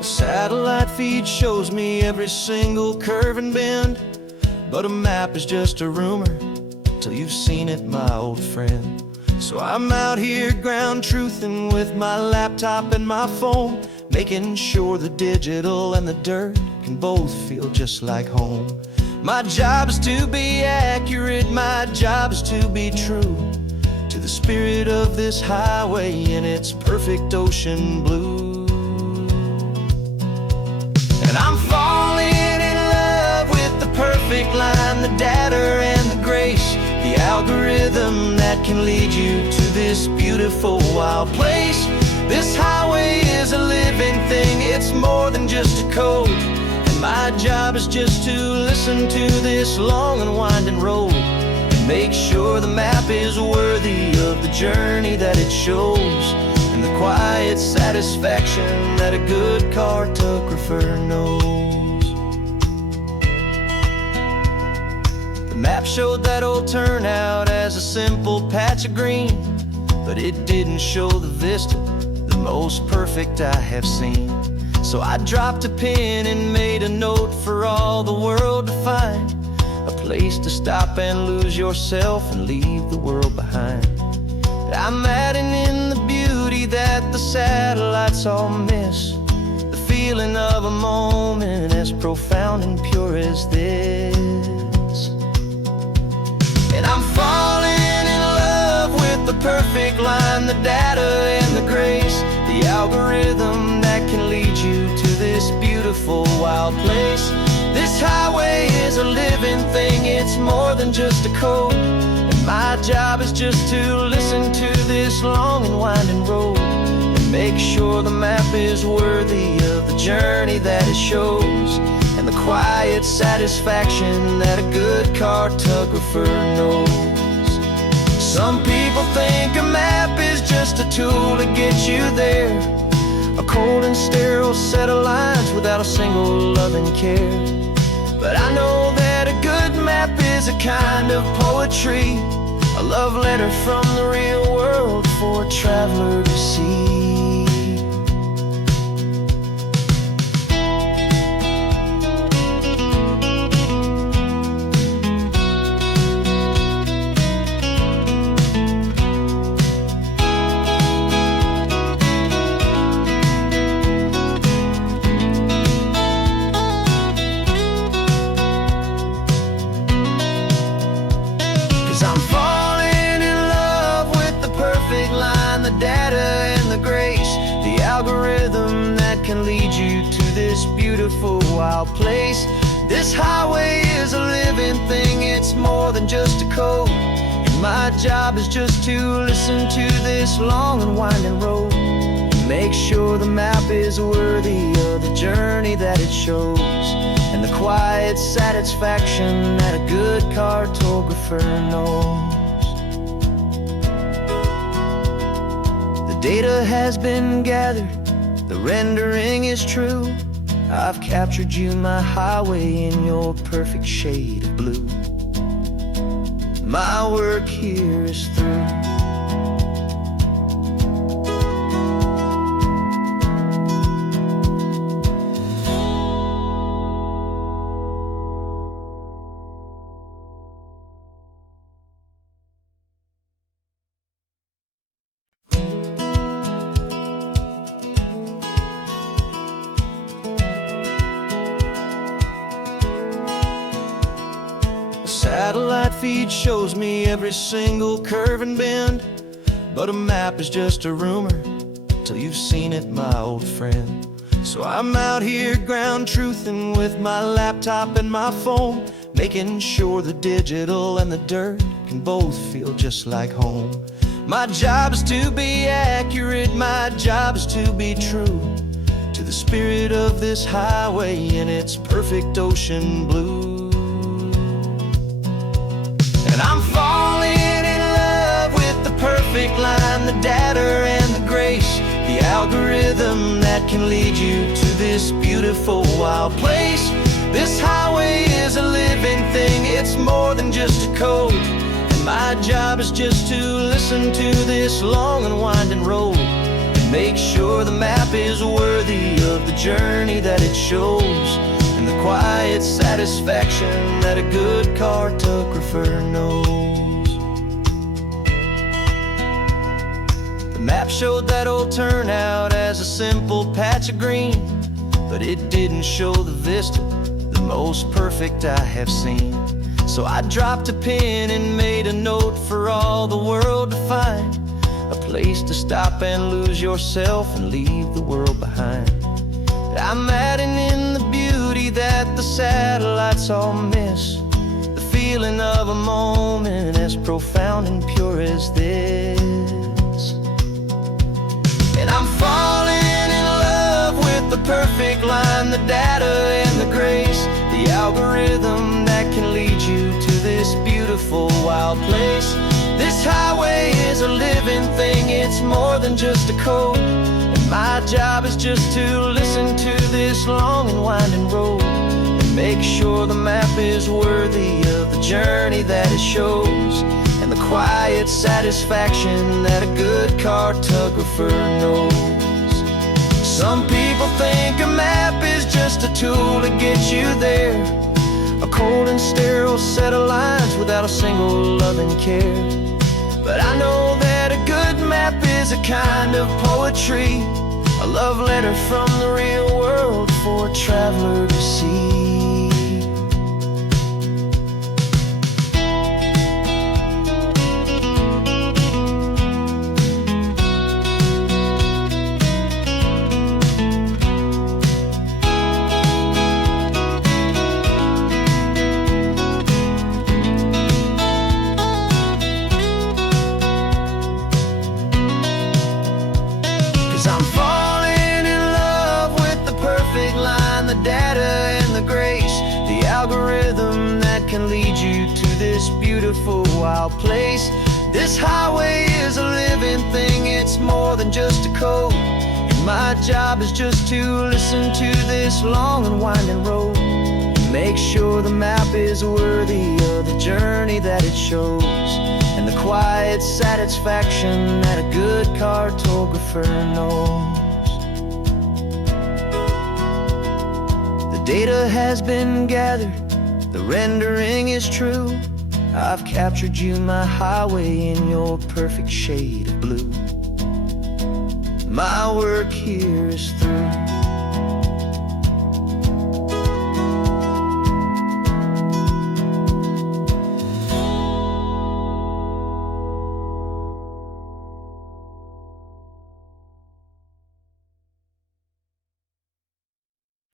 Satellite feed shows me every single curve and bend, but a map is just a rumor till you've seen it, my old friend. So I'm out here ground truthing with my laptop and my phone, making sure the digital and the dirt can both feel just like home. My job's to be accurate, my job's to be true to the spirit of this highway in its perfect ocean blue. And I'm falling in love with the perfect line, the data and the grace, the algorithm that can lead you to this beautiful wild place. This highway is a living thing, it's more than just a code. And my job is just to listen to this long and winding road and make sure the map is worthy of the journey that it shows, and the quiet satisfaction that a good cartographer knows. The map showed that old turnout as a simple patch of green, but it didn't show the vista, the most perfect I have seen. So I dropped a pen and made a note for all the world to find, a place to stop and lose yourself and leave the world behind. I'm adding in the beauty that the satellites all miss, the feeling of a moment as profound and pure as this. And I'm falling in love with the perfect line, the data and the grace, the algorithm that can lead you to this beautiful wild place. This highway is a living thing, it's more than just a code. And my job is just to listen to this long and winding road and make sure the map is worthy of the journey that it shows, and the quiet satisfaction that a good cartographer knows. Some people think a map is just a tool to get you there, a cold and sterile set of lines without a single loving care. But I know that a good map is a kind of poetry, a love letter from the real world for a traveler to see. 'Cause I'm falling in love with the perfect line, the data and the grace, the algorithm that can lead you to this beautiful wild place. This highway is a living thing, it's more than just a code. And my job is just to listen to this long and winding road and make sure the map is worthy of the journey that it shows, and the quiet satisfaction that a good cartographer knows. The data has been gathered, the rendering is true. I've captured you, my highway, in your perfect shade of blue. My work here is through. Satellite feed shows me every single curve and bend, but a map is just a rumor till you've seen it, my old friend. So I'm out here ground truthing with my laptop and my phone, making sure the digital and the dirt can both feel just like home. My job is to be accurate, my job is to be true to the spirit of this highway in its perfect ocean blue. And I'm falling in love with the perfect line, the data and the grace, the algorithm that can lead you to this beautiful wild place. This highway is a living thing, it's more than just a code. And my job is just to listen to this long and winding road and make sure the map is worthy of the journey that it shows, and the quiet satisfaction that a good cartographer knows. The map showed that old turnout as a simple patch of green, but it didn't show the vista, the most perfect I have seen. So I dropped a pen and made a note for all the world to find, a place to stop and lose yourself and leave the world behind. I'm adding in the beauty that the satellites all miss, the feeling of a moment as profound and pure as this. And I'm falling in love with the perfect line, the data and the grace, the algorithm that can lead you to this beautiful wild place. This highway is a living thing, it's more than just a code. My job is just to listen to this long and winding road and make sure the map is worthy of the journey that it shows, and the quiet satisfaction that a good cartographer knows. Some people think a map just a tool to get you there. A cold and sterile set of lines without a single loving care. But I know that a good map is a kind of poetry, a love letter from the real world for a traveler to see. 'Cause I'm falling in love with the perfect line, the data and the grace, the algorithm that can lead you to this beautiful wild place. This highway is a living thing, it's more than just a code. And my job is just to listen to this long and winding road, and make sure the map is worthy of the journey that it shows, and the quiet satisfaction that a good cartographer knows. The data has been gathered, the rendering is true. I've captured you, my highway, in your perfect shade of blue. My work here is through.